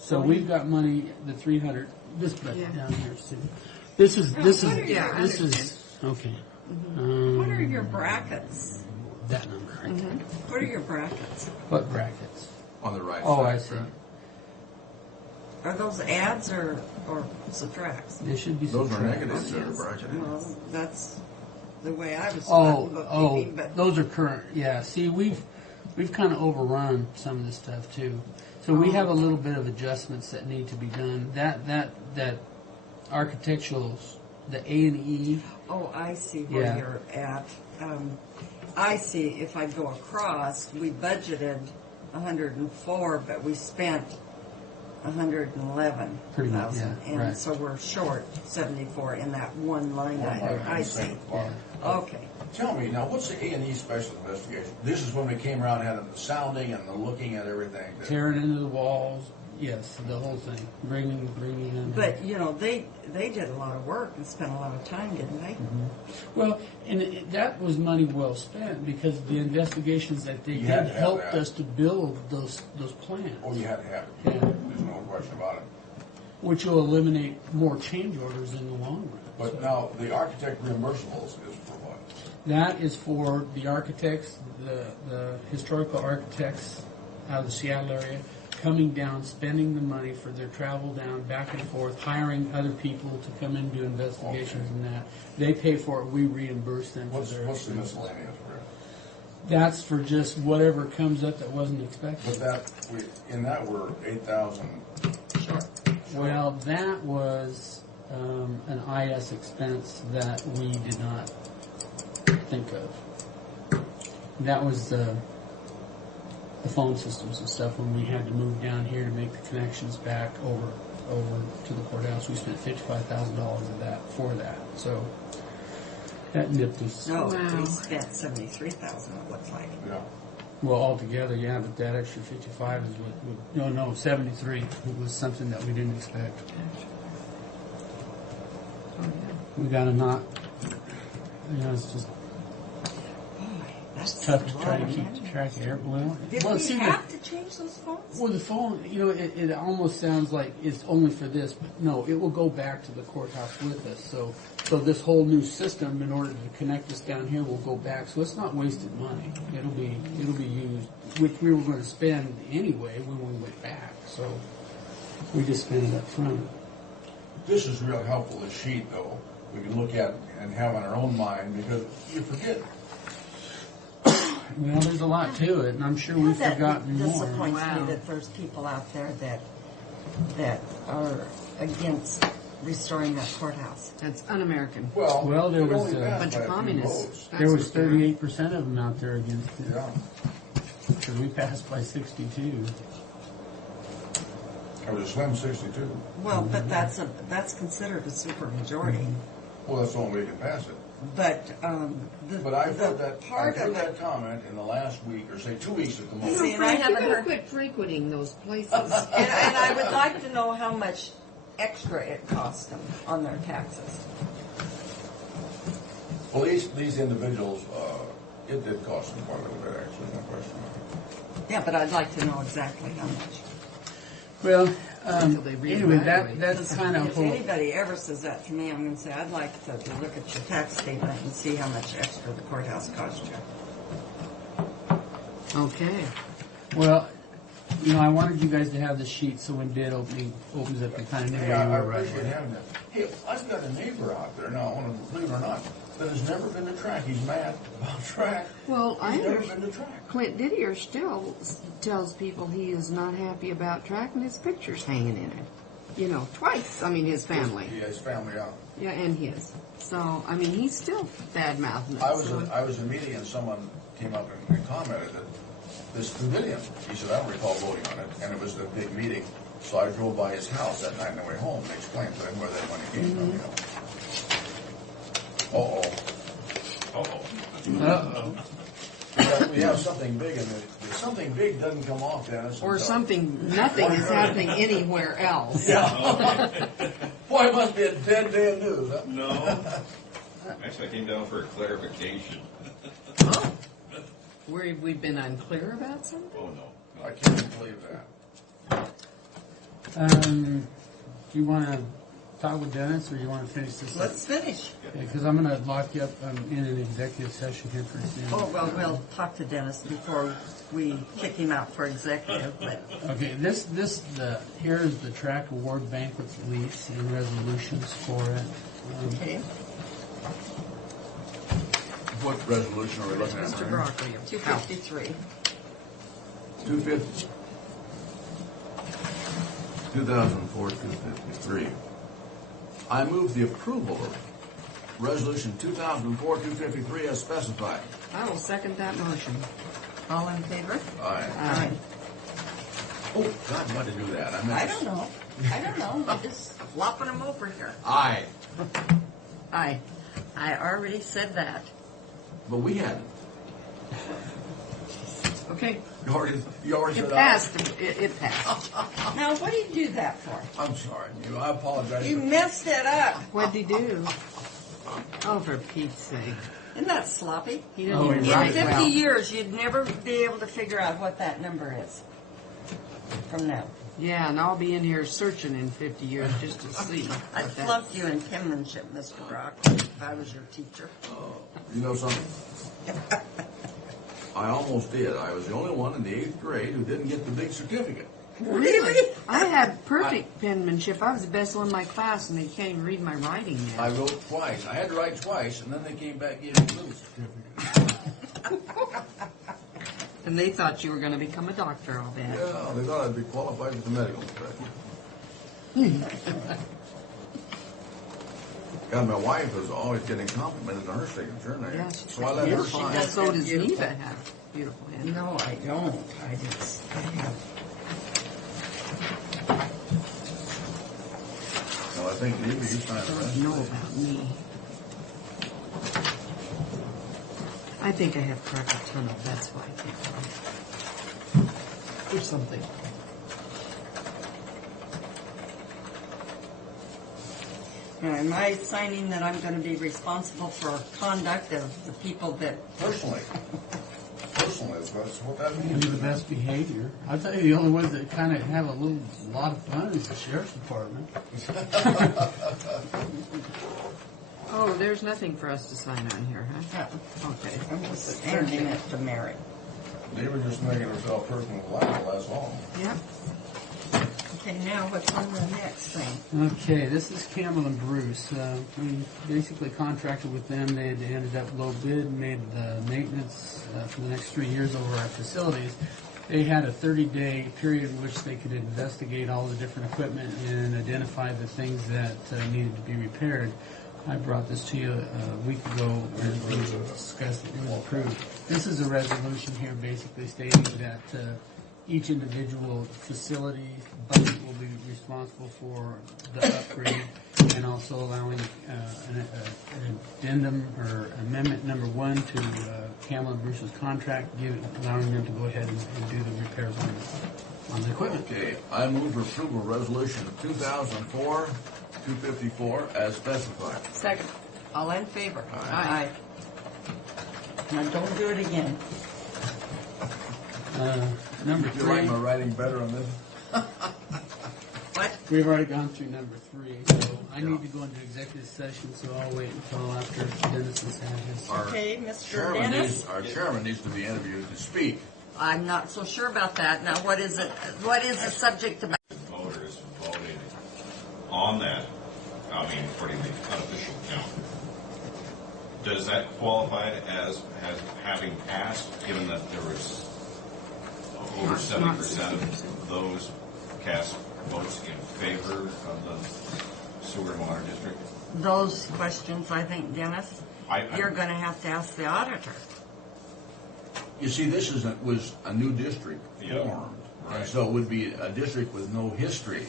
So we've got money, the 300. This down here, Sue. This is okay. What are your brackets? That number right there. What are your brackets? What brackets? On the right Oh, side. I see. Are those adds or subtracts? They should be Those are subtracted. negatives that are bracketed. Well, that's the way I was Oh, looking, but those are current. Yeah. See, we've kind of overrun some of this stuff too. So we have a little bit of adjustments that need to be done. That architectural, the A&E. oh, I see where Yeah. you're at. I see if I go across, we budgeted 104, but we spent 111,000. Pretty much, yeah, And right. so we're short 74 in that one line item. I see. Okay. Tell me now, what's the A&E special investigation? This is when we came around and had the sounding and the looking at everything. Tearing into the walls. Yes, the whole thing. Bringing in. But, they did a lot of work and spent a lot of time, didn't they? Well, and that was money well spent because the investigations that they You did had to have helped that. us to build those plans. Oh, you had to have it. Yeah. There's no question about it. Which will eliminate more change orders in the long run. But now, the architect reimbursables is for what? That is for the architects, the historical architects out of the Seattle area, coming down, spending the money for their travel down, back and forth, hiring other people to come in and do investigations and that. They pay for it, we reimburse them What's for their the miscellaneous for it? That's for just whatever comes up that wasn't expected. But in that we're 8,000. Well, that was an IS expense that we did not think of. That was the phone systems and stuff when we had to move down here to make the connections back over to the courthouse. We spent $55,000 of that for that. So that nipped us. No, we spent 73,000. It looks like. Yeah. Well, altogether, yeah, but that extra 55 is what 73. It was something that we didn't expect. We got to not. It's just. It's tough to try to keep track of everyone. Did we have to change those phones? Well, the phone, it almost sounds like it's only for this, but no, it will go back to the courthouse with us. So this whole new system, in order to connect us down here, will go back. So it's not wasted money. It'll be used, which we were going to spend anyway when we went back. So we just spent it up front. This is real helpful, this sheet, though. We can look at and have in our own mind, because you forget. Well, there's a lot to it, and I'm sure we've forgotten more. It disappoints me that there's people out there that are against restoring that courthouse. That's un-American. Well, there was a bunch of communists. There was 38% of them out there against it. Yeah. Because we passed by 62. It was a slim 62. Well, but that's considered a super majority. Well, that's the only way you can pass it. But But I've heard that comment in the last week, or say 2 weeks at the most. See, and I haven't you gotta heard. quit frequenting those places. and I would like to know how much extra it cost them on their taxes. Well, these individuals, it did cost them quite a little bit, actually, no question. Yeah, but I'd like to know exactly how much. Well, Until they anyway, reevaluate. that's kind of If whole. anybody ever says that to me, I'm going to say, I'd like to look at your tax statement and see how much extra the courthouse cost you. Okay. Well, I wanted you guys to have the sheet so when bid opening opens up, you kind of knew Hey, where I you were right appreciate away. having that. Hey, I've got a neighbor out there now, I want to believe it or not, that has never been to track. He's mad about track. Well, I He's never understand. been to track. Clint Didier still tells people he is not happy about track and his picture's hanging in it. Twice. I mean, his family. Yeah, his family out. Yeah, and his. So, I mean, he's still bad-mouthing it. I was so- in a meeting and someone came up and commented that this Pavilion, he said, I don't recall voting on it, and it was a big meeting. So I drove by his house that night on the way home and explained to him where that money came from, We have something big, and if something big doesn't come off, Dennis. Or nothing is happening anywhere else. Yeah. Boy, it must be a dead day of news, huh? No. Actually, I came down for a clarification. Where have we been unclear about something? Oh, no. I can't believe that. Do you want to talk with Dennis, or do you want to finish this? Let's finish. Because I'm going to lock you up in an executive session here pretty soon. Oh, well, we'll talk to Dennis before we kick him out for executive, but Okay, here's the track award banquet lease and resolutions for it. okay. What resolution are we looking at? Mr. Broccoli, 253. 250. 2004, 253. I move the approval of Resolution 2004-253 as specified. I will second that motion. All in favor? Aye. Aye. Oh, God, why did you do that? I don't know. I'm just flopping them over here. Aye. Aye. I already said that. But we hadn't. Okay. You already It said passed. It passed. Now, what did you do that for? I'm sorry. I apologize. You messed it up. What'd he do? Oh, for Pete's sake. Isn't that sloppy? He didn't even In write 50 well. years, you'd never be able to figure out what that number is from now. Yeah, and I'll be in here searching in 50 years just to see. I'd what that- flunk you in penmanship, Mr. Brock, if I was your teacher. You know something? I almost did. I was the only one in the 8th grade who didn't get the big certificate. Really? I had perfect penmanship. I was the best one in my class, and they can't even read my writing yet. I wrote twice. I had to write twice, and then they came back and gave me a little certificate. And they thought you were going to become a doctor, I'll bet. Yeah, they thought I'd be qualified for the medical profession. God, my wife was always getting complimented on her signature, and Yeah, so I let her sign. And so does Neva have beautiful hand. No, I don't. I have. No, I think Neva, you signed the rest. Know about me. I think I have carpal tunnel. That's why I can't write. Or something. Now, am I signing that I'm going to be responsible for conduct of the people that... Personally, that's what that Be means. the best behavior. I'll tell you, the only ones that kind of have a lot of fun is the sheriff's department. Oh, there's nothing for us to sign on here, huh? Okay. I'm just handing it to Mary. Neva just making herself personal liable, that's all. Yep. Okay, now what's on the next thing? Okay, this is Campbell and Bruce. We basically contracted with them. They had ended up low bid, made the maintenance for the next 3 years over our facilities. They had a 30-day period in which they could investigate all the different equipment and identify the things that needed to be repaired. I brought this to you a week ago and we discussed it. It was approved. This is a resolution here basically stating that each individual facility budget will be responsible for the upgrade and also allowing an addendum or amendment number 1 to Campbell and Bruce's contract, allowing them to go ahead and do the repairs on the equipment. Okay, I move for approval of resolution 2004-254 as specified. Second. All in favor? Aye. Now, don't do it again. Number You like 3. my writing better on this? We've already gone through number 3, so I need to go into executive session, so I'll wait until after Dennis has had his. Okay, Mr. Dennis? Our chairman needs to be interviewed to speak. I'm not so sure about that. Now, what is it? What is the subject about? Voters voted on that, according to the unofficial count. Does that qualify as having passed, given that there was over 70% of those cast votes in favor of the sewer and water district? Those questions, I think, Dennis, you're going to have to ask the auditor. You see, this was a new district formed, and so it would be a district with no history.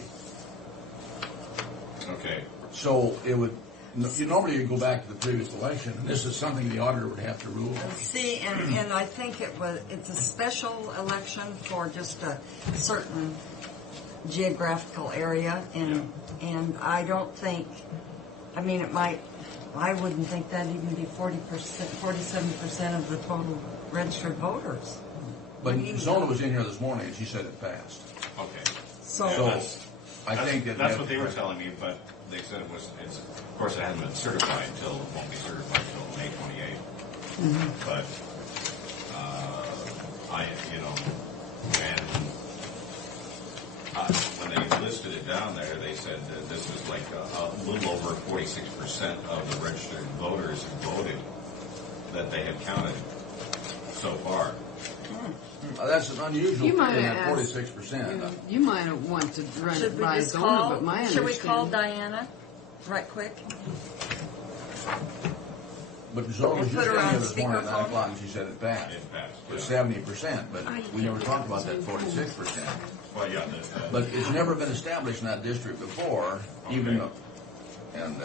Okay. So it would. Normally you go back to the previous election, and this is something the auditor would have to rule on. See, and I think it's a special election for just a certain geographical area, and I don't think, I wouldn't think that'd even be 40%, 47% of the total registered voters. But Zona was in here this morning, and she said it passed. Okay. So I think that's what they were telling me, but they said it was. Of course, it hasn't been certified until it won't be certified until May 28th. Mm-hmm. But when they listed it down there, they said that this was like a little over 46% of the registered voters who voted that they had counted so far. That's an unusual. You might at have 46%. You might have want to run Should it we by just Zona, call? but my Should we call understanding. Diana, right quick? But Zona was And just put in her here on this morning at 9 speakerphone? o'clock, and she said it passed. It passed. For 70%, but we never talked about that 46%. Well, yeah. But it's never been established in that district before, even though, and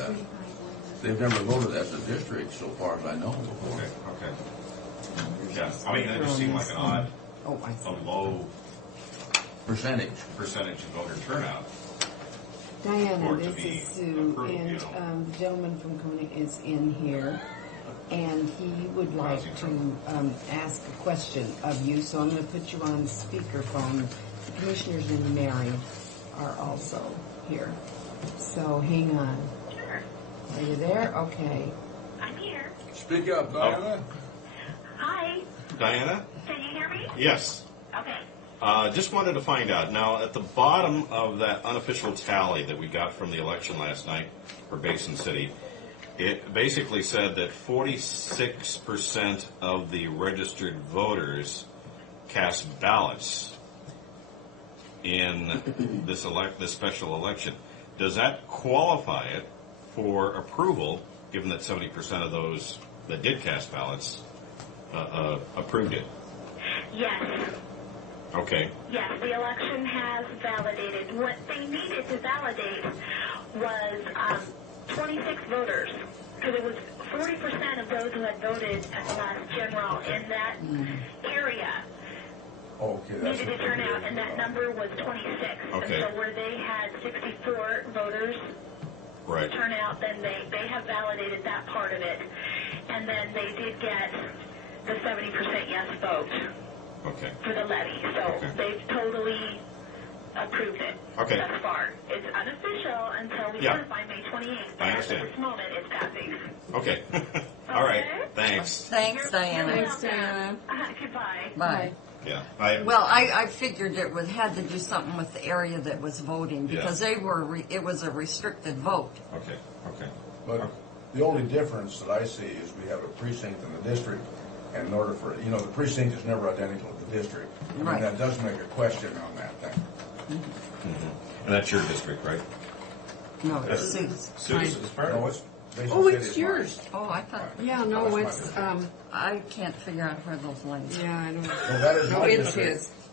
they've never voted as a district so far as I know before. Okay. Yeah, that just seemed like an odd, a low percentage of voter turnout. Diana, for it to this be is Sue, approved, and the gentleman from Coney is in here, and he would like to ask a question of you, so I'm going to put you on speakerphone. The commissioners and Mary are also here. So hang on. Sure. Are you there? Okay. I'm here. Speak up, Diana. Hi. Diana? Can you hear me? Yes. Okay. Just wanted to find out. Now, at the bottom of that unofficial tally that we got from the election last night for Basin City, it basically said that 46% of the registered voters cast ballots in this special election. Does that qualify it for approval, given that 70% of those that did cast ballots approved it? Yes. Okay. Yes, the election has validated. What they needed to validate was 26 voters, because it was 40% of those who had voted at the last general in that area Okay, needed to turn out, and that number was 26. Okay. And so where they had 64 voters Right. turn out, then they have validated that part of it. And then they did get the 70% yes vote. Okay. For the levy. So they've totally approved it Okay. thus far. It's unofficial until we Yeah. certify May 28th. I understand. At this moment, it's passing. Okay. All right. Thanks. Thanks, Diana. Thanks, Diana. Goodbye. Bye. Yeah. Well, I figured it had to do something with the area that was voting, because it was a restricted vote. Okay. Okay. But the only difference that I see is we have a precinct in the district, and in order for, the precinct is never identical to the district. Right. That does make a question on that thing. Mm-hmm. And that's your district, right? No, That's it's Sue's. Sue's is part of it. No, it's Basin Oh, City it's is yours. Oh, I thought. Yeah, no, it's, I can't figure out where those lines are. yeah, I don't. Well, that is No, my it's district.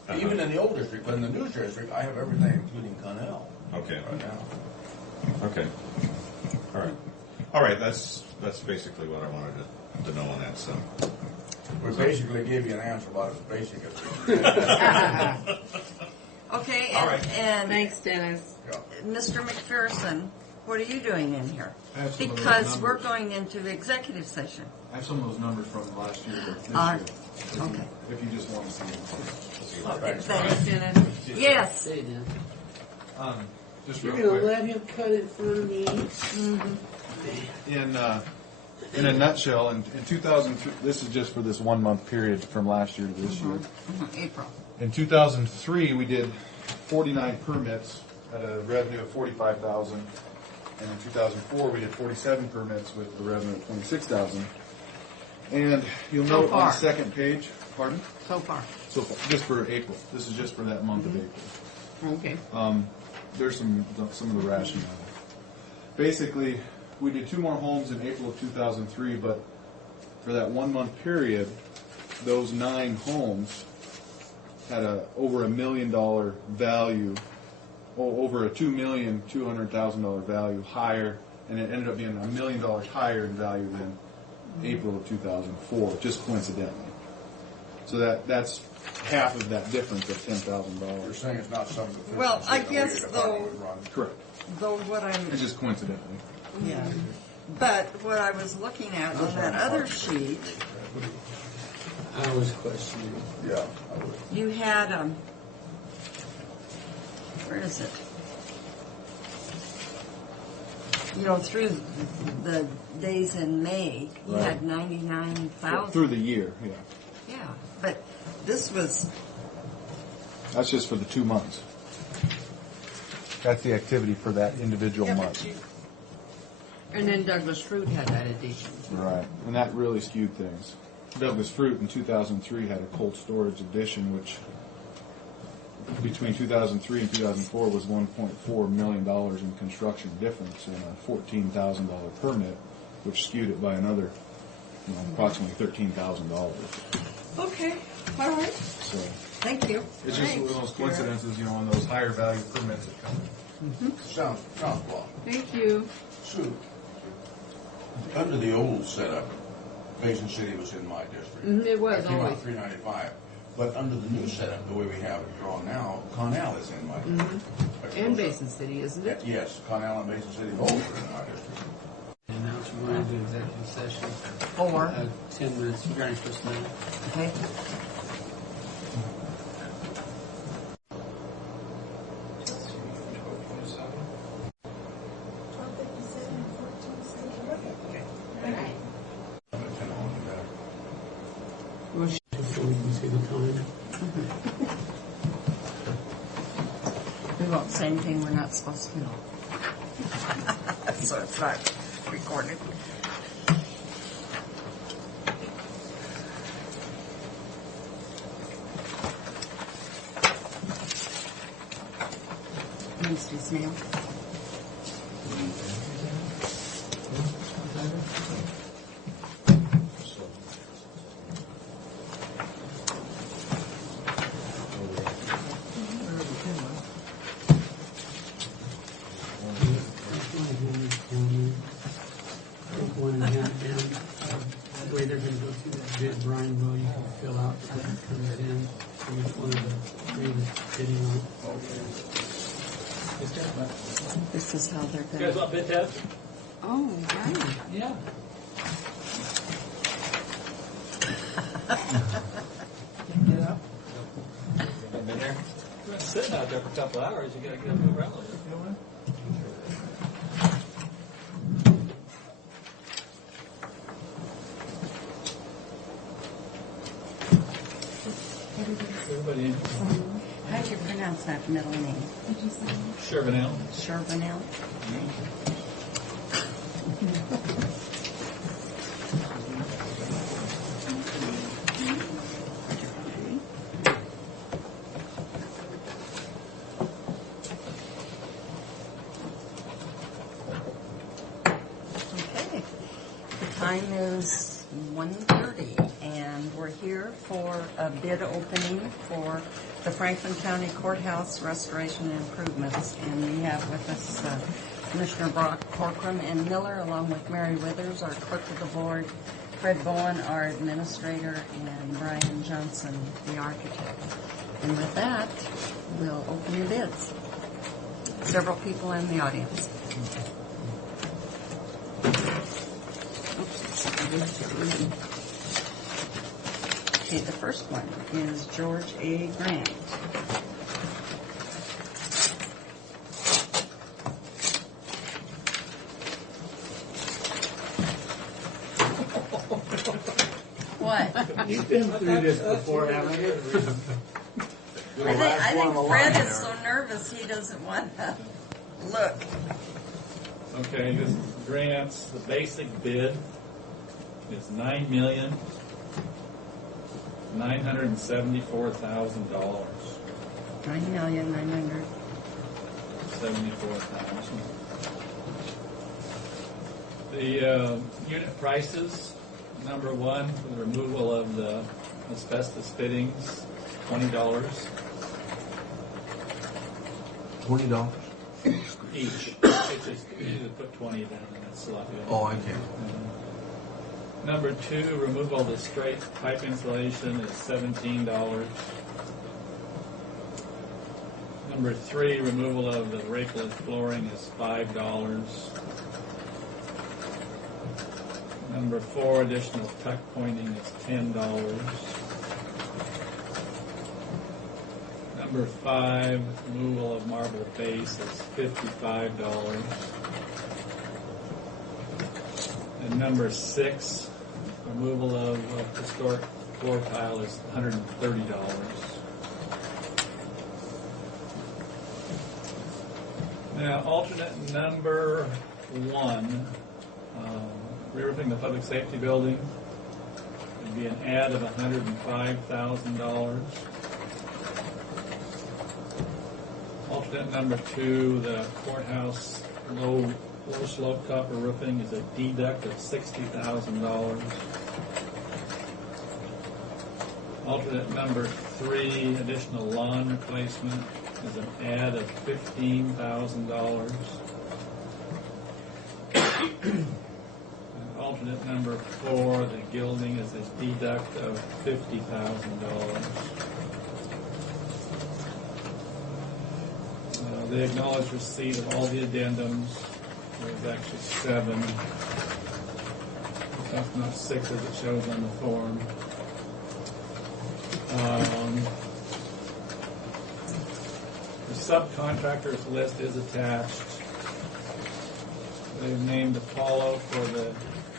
his. Even in the old district, but in the new district, I have everything, including Connell. Okay. Right now. Okay. All right. All right. That's basically what I wanted to know on that. So. We basically gave you an answer about as basic as we can. Okay, All right. and Thanks, Dennis. Mr. McPherson, what are you doing in here? I have some of those Because we're numbers. going into the executive session. I have some of those numbers from last year, but this All year. right. Okay. If you just want to see them. Okay, thanks, Dennis. Yes. Hey, Dan. Just You're real gonna quick. let him cut in front of me? In a nutshell, in 2003, this is just for this 1 month period from last year to this year. April. In 2003, we did 49 permits at a revenue of $45,000, and in 2004, we did 47 permits with a revenue of $26,000. And you'll So note on far. the second page, pardon? So far. So far, just for April. This is just for that month of April. Okay. There's some of the rationale. Basically, we did 2 more homes in April of 2003, but for that 1 month period, those 9 homes had over $1 million value, over a $2,200,000 value higher, and it ended up being $1 million higher in value than April of 2004, just coincidentally. So that's half of that difference of $10,000. You're saying it's not something that. Well, I guess though, Correct. what I'm, It's just coincidentally. yeah. But what I was looking at on that other sheet, I was questioning. Yeah. you had, where is it? You know, through the days in May, you Right. had 99,000. Through the year, yeah. Yeah, but this was, That's just for the 2 months. That's the activity for that individual Yeah, but month. And then Douglas Fruit had that addition. Right, and that really skewed things. Douglas Fruit in 2003 had a cold storage addition, which between 2003 and 2004 was $1.4 million in construction difference and a $14,000 permit, which skewed it by another, approximately $13,000. okay, all right, So thank you. it's just one of those coincidences, on those higher value permits that come in. Sounds plausible. Thank you. Sue, under the old setup, Basin City was in my district. It was I came always. out 395. But under the new setup, the way we have it drawn now, Connell is in my district. And Basin City, isn't it? Yes, Connell and Basin City both are in our district. And now we're going to do executive session. 10 minutes regarding personnel. Okay. Well, so we can see the time. We won't say anything we're not supposed to know. So it's not recorded. Wednesday's mail. One and a half down. That way they're going to go through that bid, Brian, will you can fill out when it comes in, from each one of the three that's bidding on. This is how they're You going guys to. want bid test? Oh, right. Yeah. Get up. Been there? You're sitting out there for a couple hours. You gotta get up and move around a little bit. Everybody in? How do you pronounce that middle name? Charbonnel. Charbonnel? Okay. The time is 1:30, and we're here for a bid opening for the Franklin County Courthouse restoration and improvements. And we have with us Commissioner Brock Corcoran and Miller, along with Mary Withers, our clerk of the board, Fred Bowen, our administrator, and Brian Johnson, the architect. And with that, we'll open the bids. Several people in the audience. Oops. Okay, the first one is George A. Grant. What? You've been through this before, haven't you? I think Fred is so nervous he doesn't want to look. Okay, this is grants. The basic bid is $9,974,000. $9,900,000. $74,000. The unit prices, number one, for the removal of the asbestos fittings, $20. $20? Each. It's just, you just put 20 down and it's a lot good. Oh, I can't. Number two, removal of the straight pipe insulation is $17. Number three, removal of the rakeless flooring is $5. Number four, additional tuck pointing is $10. Number five, removal of marble base is $55. And number six, removal of historic floor tile is $130. Now, alternate number one, re-roofing the public safety building would be an add of $105,000. Alternate number two, the courthouse low slope copper roofing is a deduct of $60,000. Alternate number three, additional lawn replacement is an add of $15,000. Alternate number four, the gilding is a deduct of $50,000. They acknowledge receipt of all the addendums. There's actually 7. That's not 6 as it shows on the form. The subcontractors list is attached. They've named Apollo for the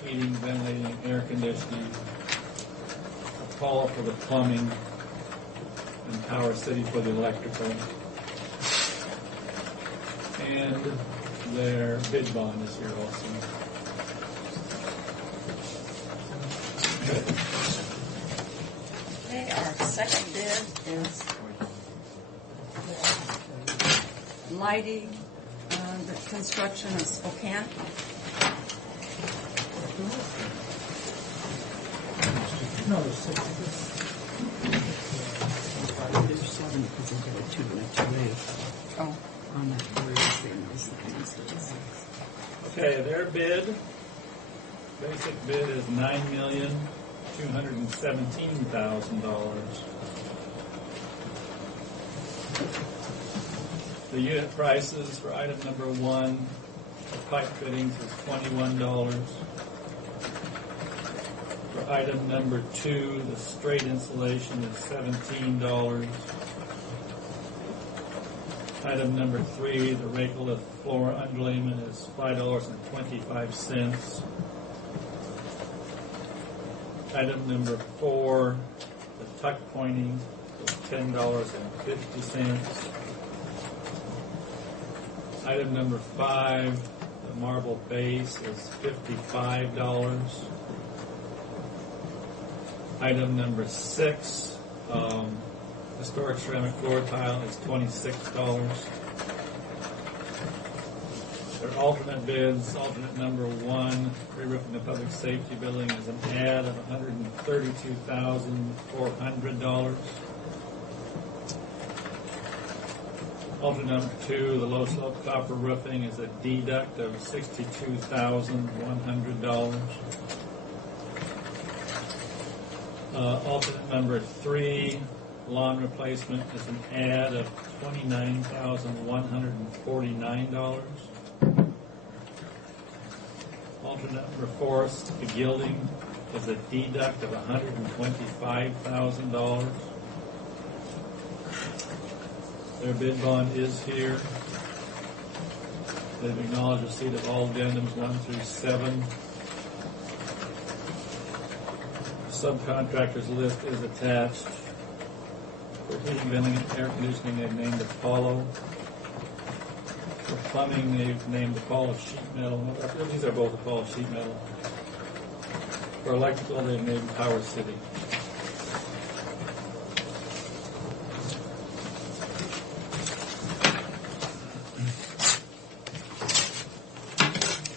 heating, ventilating, and air conditioning, Apollo for the plumbing, and Power City for the electrical. And their bid bond is here also. Okay, our second bid is lighting, the construction of Spokane. No, there's 6. There's 7 because they did a 2 and a 2A. Oh. On that okay, their bid, basic bid is $9,217,000. The unit prices for item number one, the pipe fittings is $21. For item number two, the straight insulation is $17. Item number three, the rakeless floor undulatement is $5.25. Item number four, the tuck pointing is $10.50. Item number five, the marble base is $55. Item number six, historic ceramic floor tile is $26. Their alternate bids, alternate number one, re-roofing the public safety building is an add of $132,400. Alternate number two, the low slope copper roofing is a deduct of $62,100. Alternate number three, lawn replacement is an add of $29,149. Alternate number 4, the gilding is a deduct of $125,000. Their bid bond is here. They've acknowledged receipt of all addendums 1 through 7. Subcontractors list is attached. For heating, venting, and air conditioning, they've named Apollo. For plumbing, they've named Apollo Sheet Metal. These are both Apollo Sheet Metal. For electrical, they've named Power City.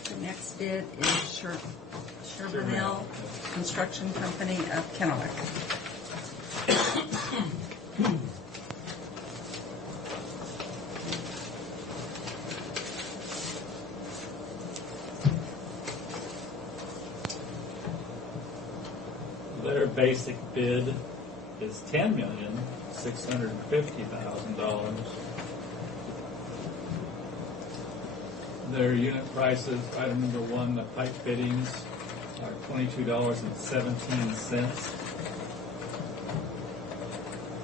The next bid is Sherburne Construction Company of Kennewick. Their basic bid is $10,650,000. Their unit prices, item number 1, the pipe fittings are $22.17.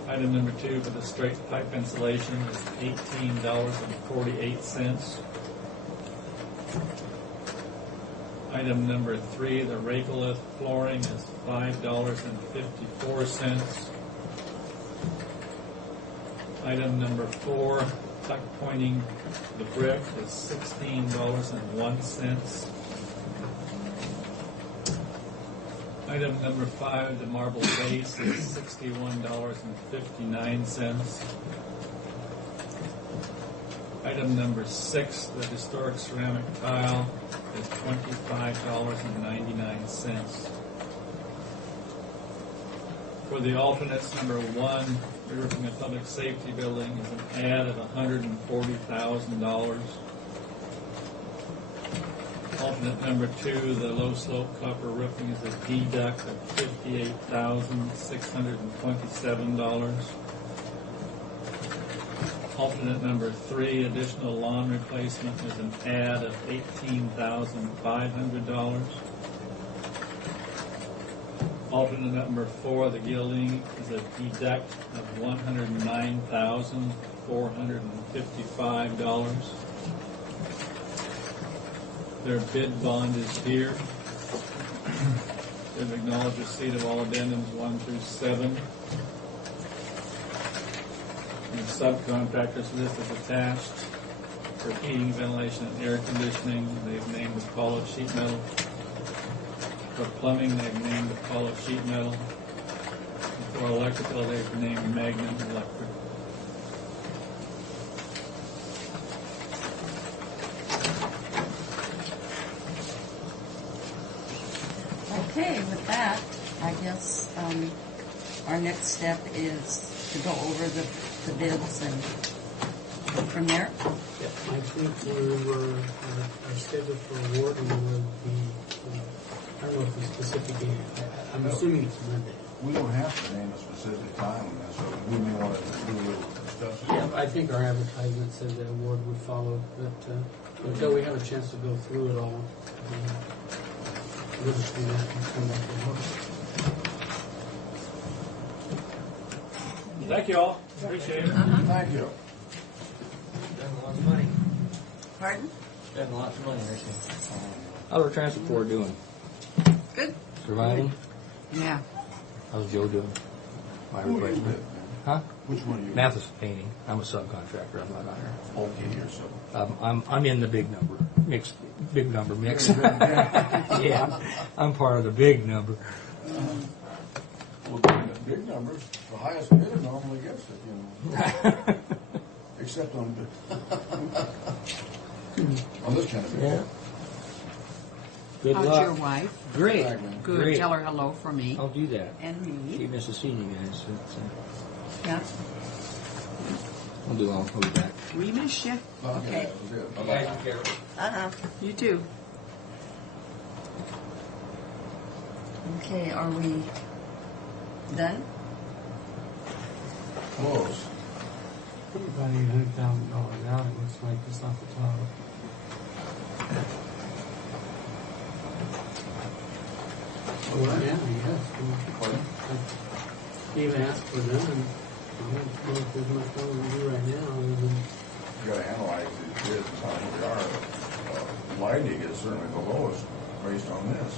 Item number 2 for the straight pipe insulation is $18.48. Item number 3, the Racolith flooring is $5.54. Item number 4, tuck pointing the brick is $16.01. Item number 5, the marble base is $61.59. Item number 6, the historic ceramic tile is $25.99. For the alternates, number 1, reroofing the public safety building is an add of $140,000. Alternate number 2, the low slope copper roofing is a deduct of $58,627. Alternate number 3, additional lawn replacement is an add of $18,500. Alternate number 4, the gilding is a deduct of $109,455. Their bid bond is here. They've acknowledged receipt of all addendums 1 through 7. And the subcontractors list is attached. For heating, ventilation, and air conditioning, they've named Apollo Sheet Metal. For plumbing, they've named Apollo Sheet Metal. And for electrical, they've named Magnum Electric. Okay, with that, I guess our next step is to go over the bids and go from there. Yep, I think our schedule for awarding will be, I don't know if the specific date, I'm assuming it's Monday. We don't have to name a specific time on this, so we may want to do a little discussion. Yeah, I think our advertisement said the award would follow, but until we have a chance to go through it all, we'll just do that and come back to work. Thank you all. Appreciate it. Thank you. Spending lots of money. Pardon? Spending lots of money, Richie. How's our transit board doing? Good. Surviving? Yeah. How's Joe doing? My replacement. Huh? Which one are you? Mathis Painting. I'm a subcontractor. I'm not on here. Okay, you're so. I'm in the big number mix. Yeah, I'm part of the big number. Well, the big numbers, the highest bidder normally gets it, you know. Except on this kind of bid. Yeah. Good How's luck. your wife? Great. Good. Great. Tell her hello from me. I'll do that. And me. She misses seeing you guys. So Yeah. I'll be back. We miss you. Okay. Bye-bye. Uh-huh. You too. Okay, are we done? Close. About $800,000 out, it looks like, just off the top. Well, yeah, yes. I even asked for them, and I don't know if there's much more we can do right now. Other than You gotta analyze these bids and how they are. Lighting is certainly the lowest based on this.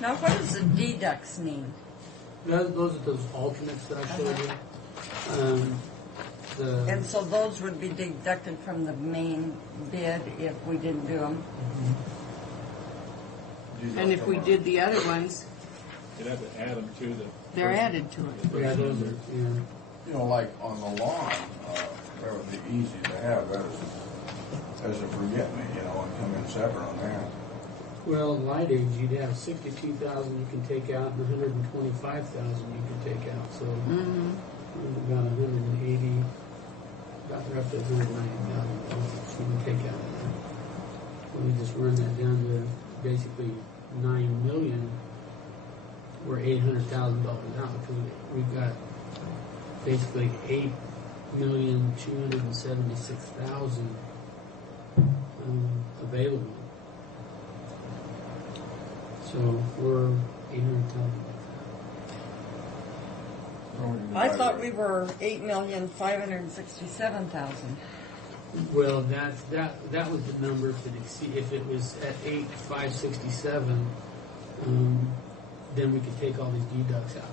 Now, what does the deducts mean? those are those alternates that I showed you. And so those would be deducted from the main bid if we didn't do them? And if we did the other ones, You'd have to add them to the. they're added to it. Yeah, those are, yeah. You know, like on the lawn, that would be easy to have that as a forget-me, you know, and come in separate on that. Well, lighting, you'd have 62,000 you can take out and 125,000 you can take out. So about 180, about roughly 190,000 you can take out. When we just run that down to basically 9 million, we're $800,000 out because we've got basically 8,276,000 available. So we're 800,000. I thought we were 8,567,000. Well, that was the number if it exceed. If it was at 8,567, then we could take all these deducts out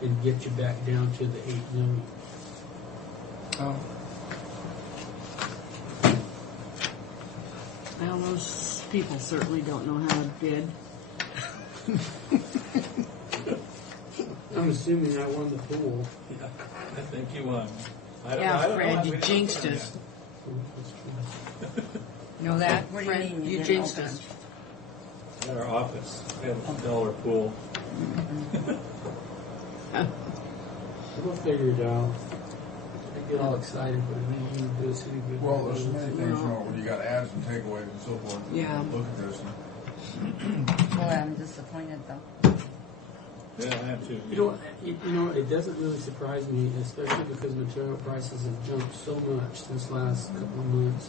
and get you back down to the 8 million. Oh. Well, those people certainly don't know how to bid. I'm assuming I won the pool. I think you won. I don't Fred, know. you jinxed us. You know that, What do you Fred? mean You didn't jinxed open? us. At our office, we have a dollar pool. We'll figure it out. I get all excited, but it ain't gonna do us any good. Well, there's so many things, you know, when you got adds and takeaways and so forth. Yeah. Look at this. Boy, I'm disappointed though. Yeah, I have to. You know, it doesn't really surprise me, especially because material prices have jumped so much this last couple of months.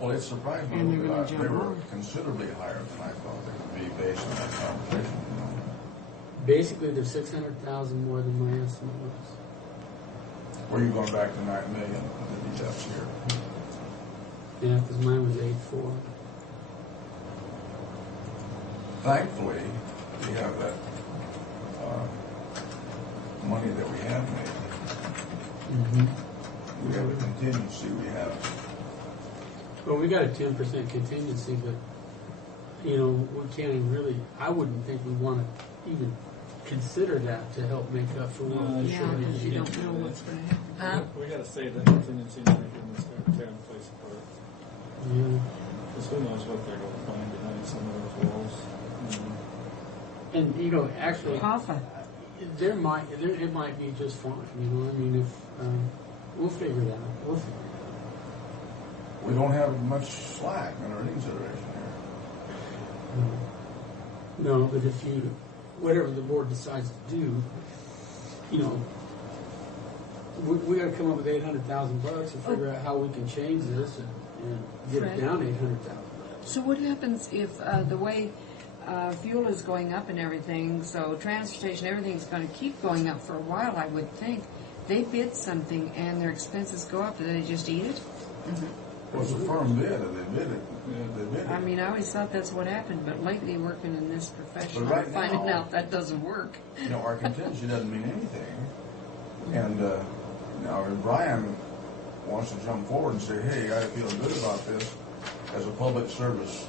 Well, it surprised me a And they're little gonna bit. jump They were more. considerably higher than I thought they would be based on that conversation, you know. Basically, they're 600,000 more than my estimate was. Were you going back to 9 million on the deducts here? Yeah, because mine was 8.4. Thankfully, we have that money that we have made. We have a contingency we have. Well, we got a 10% contingency, but you know, we can't even really. I wouldn't think we want to even consider that to help make up for what we Yeah, shorted. because you don't know what's going to happen. We gotta save that contingency money when we start tearing the place apart. Yeah. Because who knows what they're gonna find behind some of those walls. And you know, actually, Hoffa. it might be just fine. You know, I mean, if we'll figure it out. We'll figure it out. We don't have much slack in our consideration here. No, but if you, whatever the board decides to do, you know, we got to come up with $800,000 and figure out how we can change this and get Fred? it down $800,000. So what happens if the way fuel is going up and everything, so transportation, everything's going to keep going up for a while, I would think. They bid something and their expenses go up, do they just eat it? Well, it's a firm bid, and they bid it. They bid it. I mean, I always thought that's what happened, but lately working in this profession, But right I'm finding now- out that doesn't work. You know, our contingency doesn't mean anything. And now, if Brian wants to jump forward and say, hey, I feel good about this as a public service,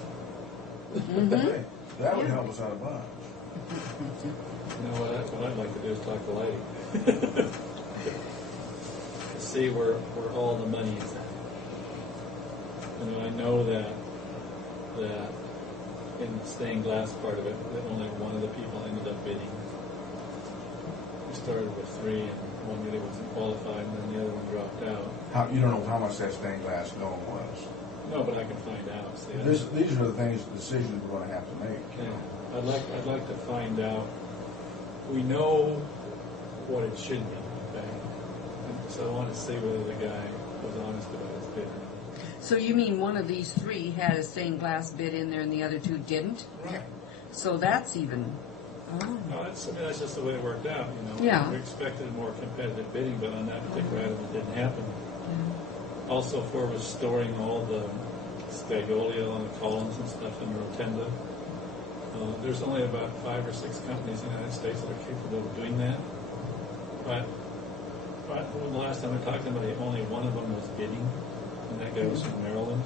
hey, that would help us out a bunch. You know what, that's what I'd like to do is talk to Lady. To see where all the money is at. You know, I know that in the stained glass part of it, that only one of the people ended up bidding. We started with 3, and one really wasn't qualified, and then the other one dropped out. You don't know how much that stained glass dome was. No, but I can find out. See, These are the things, the decisions we're going to have to make. yeah, I'd like to find out. We know what it should be, okay? so I wanted to see whether the guy was honest about his bid. So you mean one of these three had a stained glass bid in there and the other two didn't? Right. So that's even. No, that's just the way it worked out, you know. Yeah. We expected more competitive bidding, but on that particular item, it didn't happen. Also, Ford was storing all the Spagolia on the columns and stuff in the rotunda. There's only about 5 or 6 companies in the United States that are capable of doing that. But the last time I talked to somebody, only one of them was bidding, and that guy was from Maryland.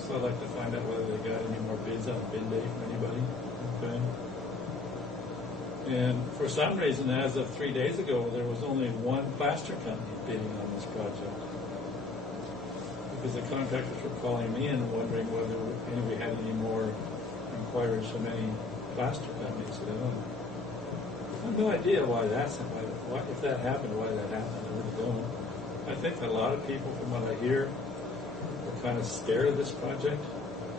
So I'd like to find out whether they got any more bids on bid day from anybody. Okay. And for some reason, as of 3 days ago, there was only one plaster company bidding on this project. Because the contractors were calling me and wondering whether we had any more inquiries from any plaster companies. You know? I have no idea why that's if that happened, why that happened. I really don't. I think a lot of people, from what I hear, were kind of scared of this project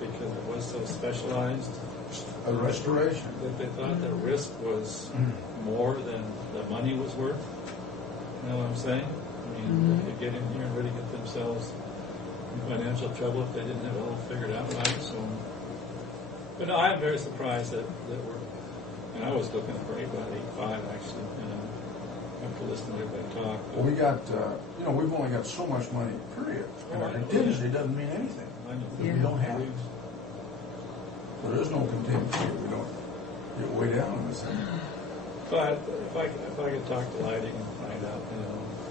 because it was so specialized. A restoration. That they thought the risk was more than the money was worth. You know what I'm saying? I mean, they could get in here and really get themselves in financial trouble if they didn't have it all figured out right. So, but no, I'm very surprised that we're. And I was looking for about 8.5 actually. After listening to everybody talk. Well, we got, we've only got so much money, period. And our contingency doesn't mean anything. We don't have it. There is no contingency. We don't get way down in this thing. But if I could talk to Lighting and find out,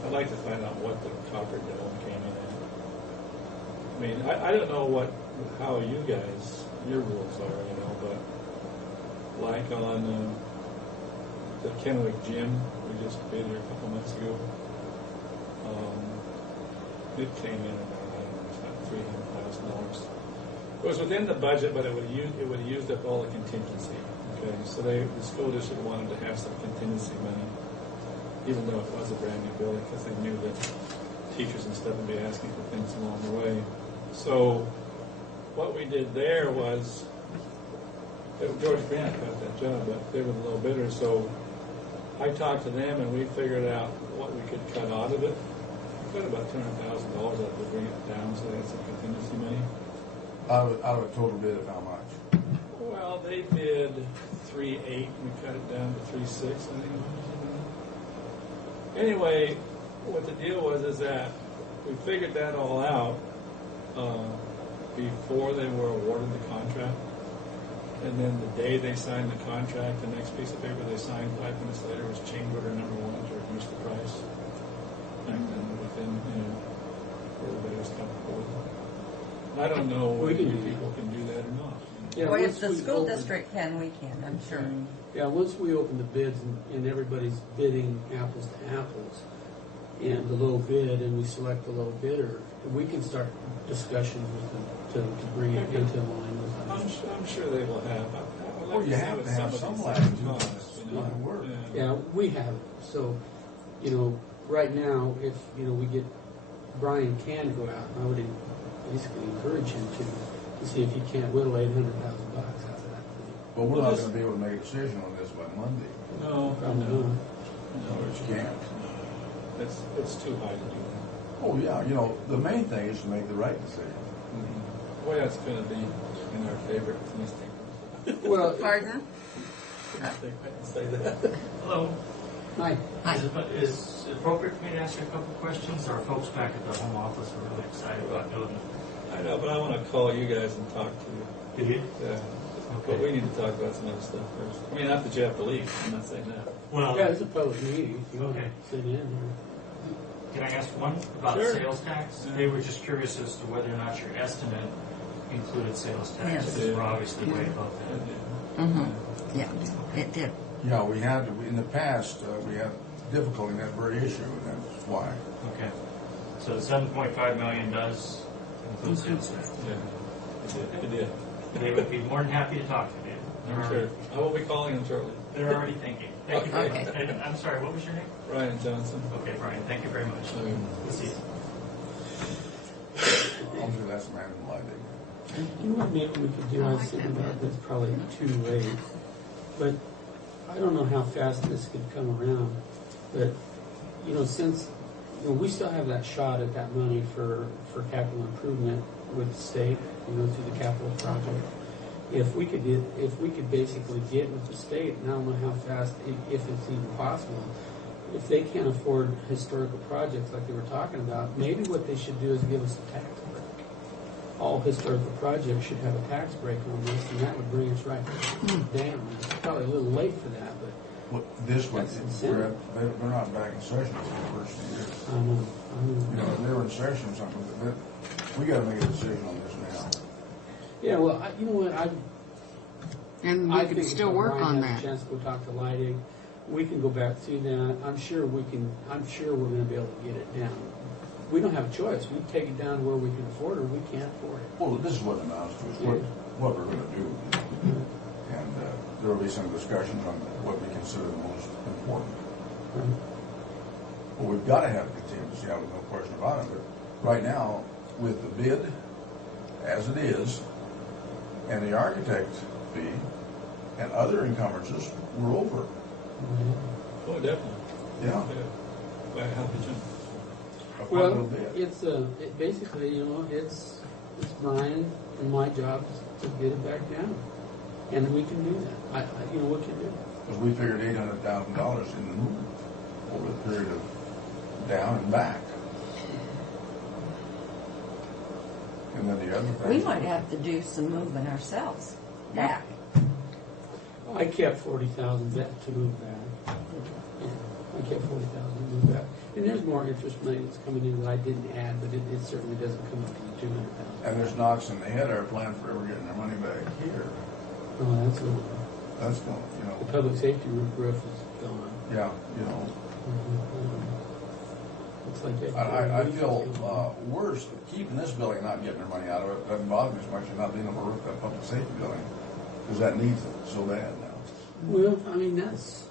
I'd like to find out what the copper dome came in at. I mean, I don't know how you guys, your rules are, but like on the Kennewick Gym, we just bid here a couple months ago. It came in about $300,000. It was within the budget, but it would have used up all the contingency. Okay, so the school district wanted to have some contingency money, even though it was a brand new building, because they knew that teachers and stuff would be asking for things along the way. So what we did there was, George Grant got that job, but they were the low bidder, so I talked to them and we figured out what we could cut out of it. We cut about $200,000 out of it to bring it down, so they had some contingency money. Out of a total bid of how much? Well, they bid 3.8, we cut it down to 3.6, I think. Anyway, what the deal was is that we figured that all out before they were awarded the contract. And then the day they signed the contract, the next piece of paper they signed 5 minutes later was change order number 1 to reduce the price. And then within, everybody was comfortable with it. I don't know whether you people can do that or not. Yeah, well, if the school district can, we can, I'm sure. Yeah, once we open the bids and everybody's bidding apples to apples, and the low bid, and we select the low bidder, we can start discussions with them to bring it into line with us. I'm sure they will have. Well, you have to have some latitude to work. Yeah, we have. So, right now, if we get Brian can go out, I would basically encourage him to see if he can't whittle $800,000 out of that. But we're not going to be able to make a decision on this by Monday. No, probably not. No, you can't. It's too high to do that. Oh yeah, the main thing is to make the right decision. Mm-hmm. Well, that's going to be in our favor. Well, pardon? I can say that. Hello. Hi. Is it appropriate for me to ask you a couple of questions? Our folks back at the home office are really excited about doing it. I know, but I want to call you guys and talk to you. Did you? Yeah. Okay. But we need to talk about some other stuff first. I mean, not that you have to leave. I'm not saying that. Well, yeah, it's a public meeting. If you want okay. to sit in. Can I ask one about Sure. sales tax? They were just curious as to whether or not your estimate included sales tax. Yes. Because we're obviously way above that. Mm-hmm. Yeah, it did. Yeah, we had in the past we had difficulty in that very issue, and that's why. Okay. So the $7.5 million does include sales tax. Yeah, it did. They would be more than happy to talk to you. I'm sure. I will be calling them shortly. They're already thinking. Thank you very much. And I'm sorry, what was your name? Brian Johnson. Okay, Brian, thank you very much. We'll see you. I'm sure that's the man in lighting. You know what maybe we could do? I was thinking about this probably too late, but I don't know how fast this could come around. But since, we still have that shot at that money for capital improvement with the state, through the capital project. If we could basically get with the state, and I don't know how fast, if it's even possible, if they can't afford historical projects like they were talking about, maybe what they should do is give us a tax break. All historical projects should have a tax break on this, and that would bring us right down. It's probably a little late for that, but This one, they're not back in session for the first few years. I know. If they were in session or something, but we gotta make a decision on this now. Yeah, well, you know what, And we I can think still if work Brian on has that. a chance to go talk to Leidig, we can go back through that. I'm sure we're gonna be able to get it down. We don't have a choice. We take it down where we can afford it, or we can't afford it. Well, this is what it amounts to, is what we're gonna do. And there will be some discussions on what we consider the most important. Well, we've gotta have a contingency, I have no question about it, but right now, with the bid as it is, and the architect fee, and other encumbrances, we're over. Oh, definitely. Yeah. By half a chunk. Well, it's basically, it's Brian and my job to get it back down, and we can do that. We can do it. Because we figured $800,000 in the move over the period of down and back. And then the other thing. We might have to do some movement ourselves back. I kept 40,000 to move back. I kept 40,000 to move back. And there's more interest money that's coming in that I didn't add, but it certainly doesn't come up to the 200,000. And there's knocks in the head our plan for ever getting our money back here. Oh, That's going, The public safety roof is gone. Yeah, It's like that. I feel worse keeping this building and not getting our money out of it. Doesn't bother me as much as not being able to roof that public safety building, because that needs it so bad now. Well, that's.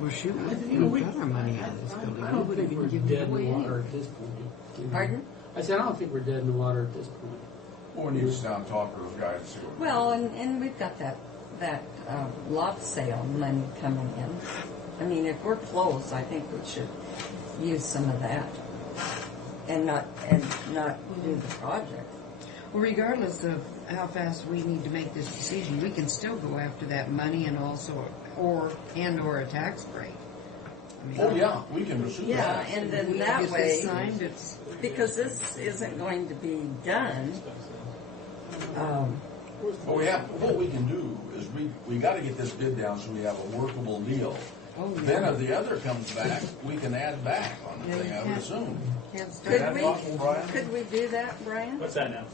Well, shoot, we got our money out of this building. I don't think we're dead in the water at this point. Pardon? I said, I don't think we're dead in the water at this point. Well, we need to sit down and talk to those guys and see what. Well, and we've got that lot sale money coming in. I mean, if we're close, I think we should use some of that and not do the project. Well, regardless of how fast we need to make this decision, we can still go after that money and also, or a tax break. We can pursue that. Yeah, and then that way, because this isn't going to be done. What we can do is we got to get this bid down so we have a workable deal. Then if the other comes back, we can add back on the thing, I would assume. Could we do that, Brian? What's that now?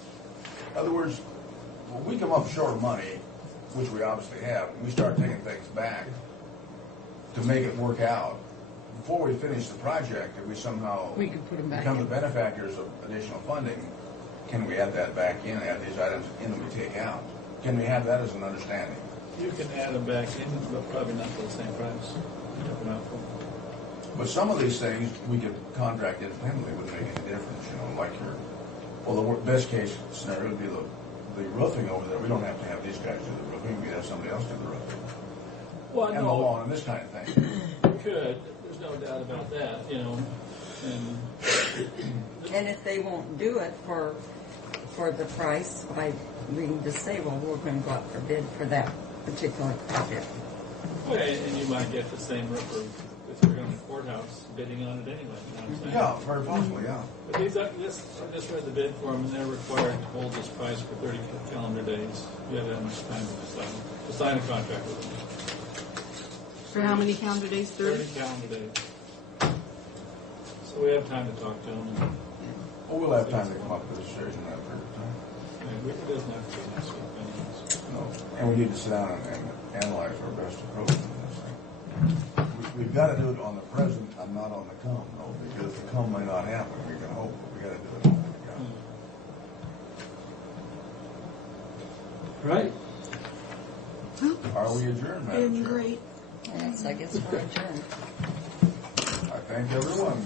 In other words, when we come up short of money, which we obviously have, and we start taking things back to make it work out, before we finish the project, if we somehow we can put them back become the benefactors of additional funding, can we add that back in, add these items in that we take out? Can we have that as an understanding? You can add them back in, but probably not for the same price. But some of these things, we could contract independently, wouldn't make any difference, the best case scenario would be the roofing over there. We don't have to have these guys do the roofing, we could have somebody else do the roofing. Well, and the lawn and this kind of thing. You could, there's no doubt about that, And if they won't do it for the price, we can just say, well, we're going to go out for bid for that particular project. Well, and you might get the same roofer if you're on the courthouse bidding on it anyway. You know what I'm saying? Yeah, very possibly, yeah. But I just read the bid for them, and they're required to hold this price for 30 calendar days. You have that much time to sign a contract with them. For how many calendar days? 30 calendar days. So we have time to talk to them. Well, we'll have time to come up with a decision in that period of time. It doesn't have to be next week, anyways. No, and we need to sit down and analyze our best approach in this thing. We've got to do it on the present and not on the come, though, because the come may not happen. We can hope, but we got to do it on the come. Right. Are we adjourned, Madam Chair? Great. Yes, I guess we're adjourned. I thank everyone.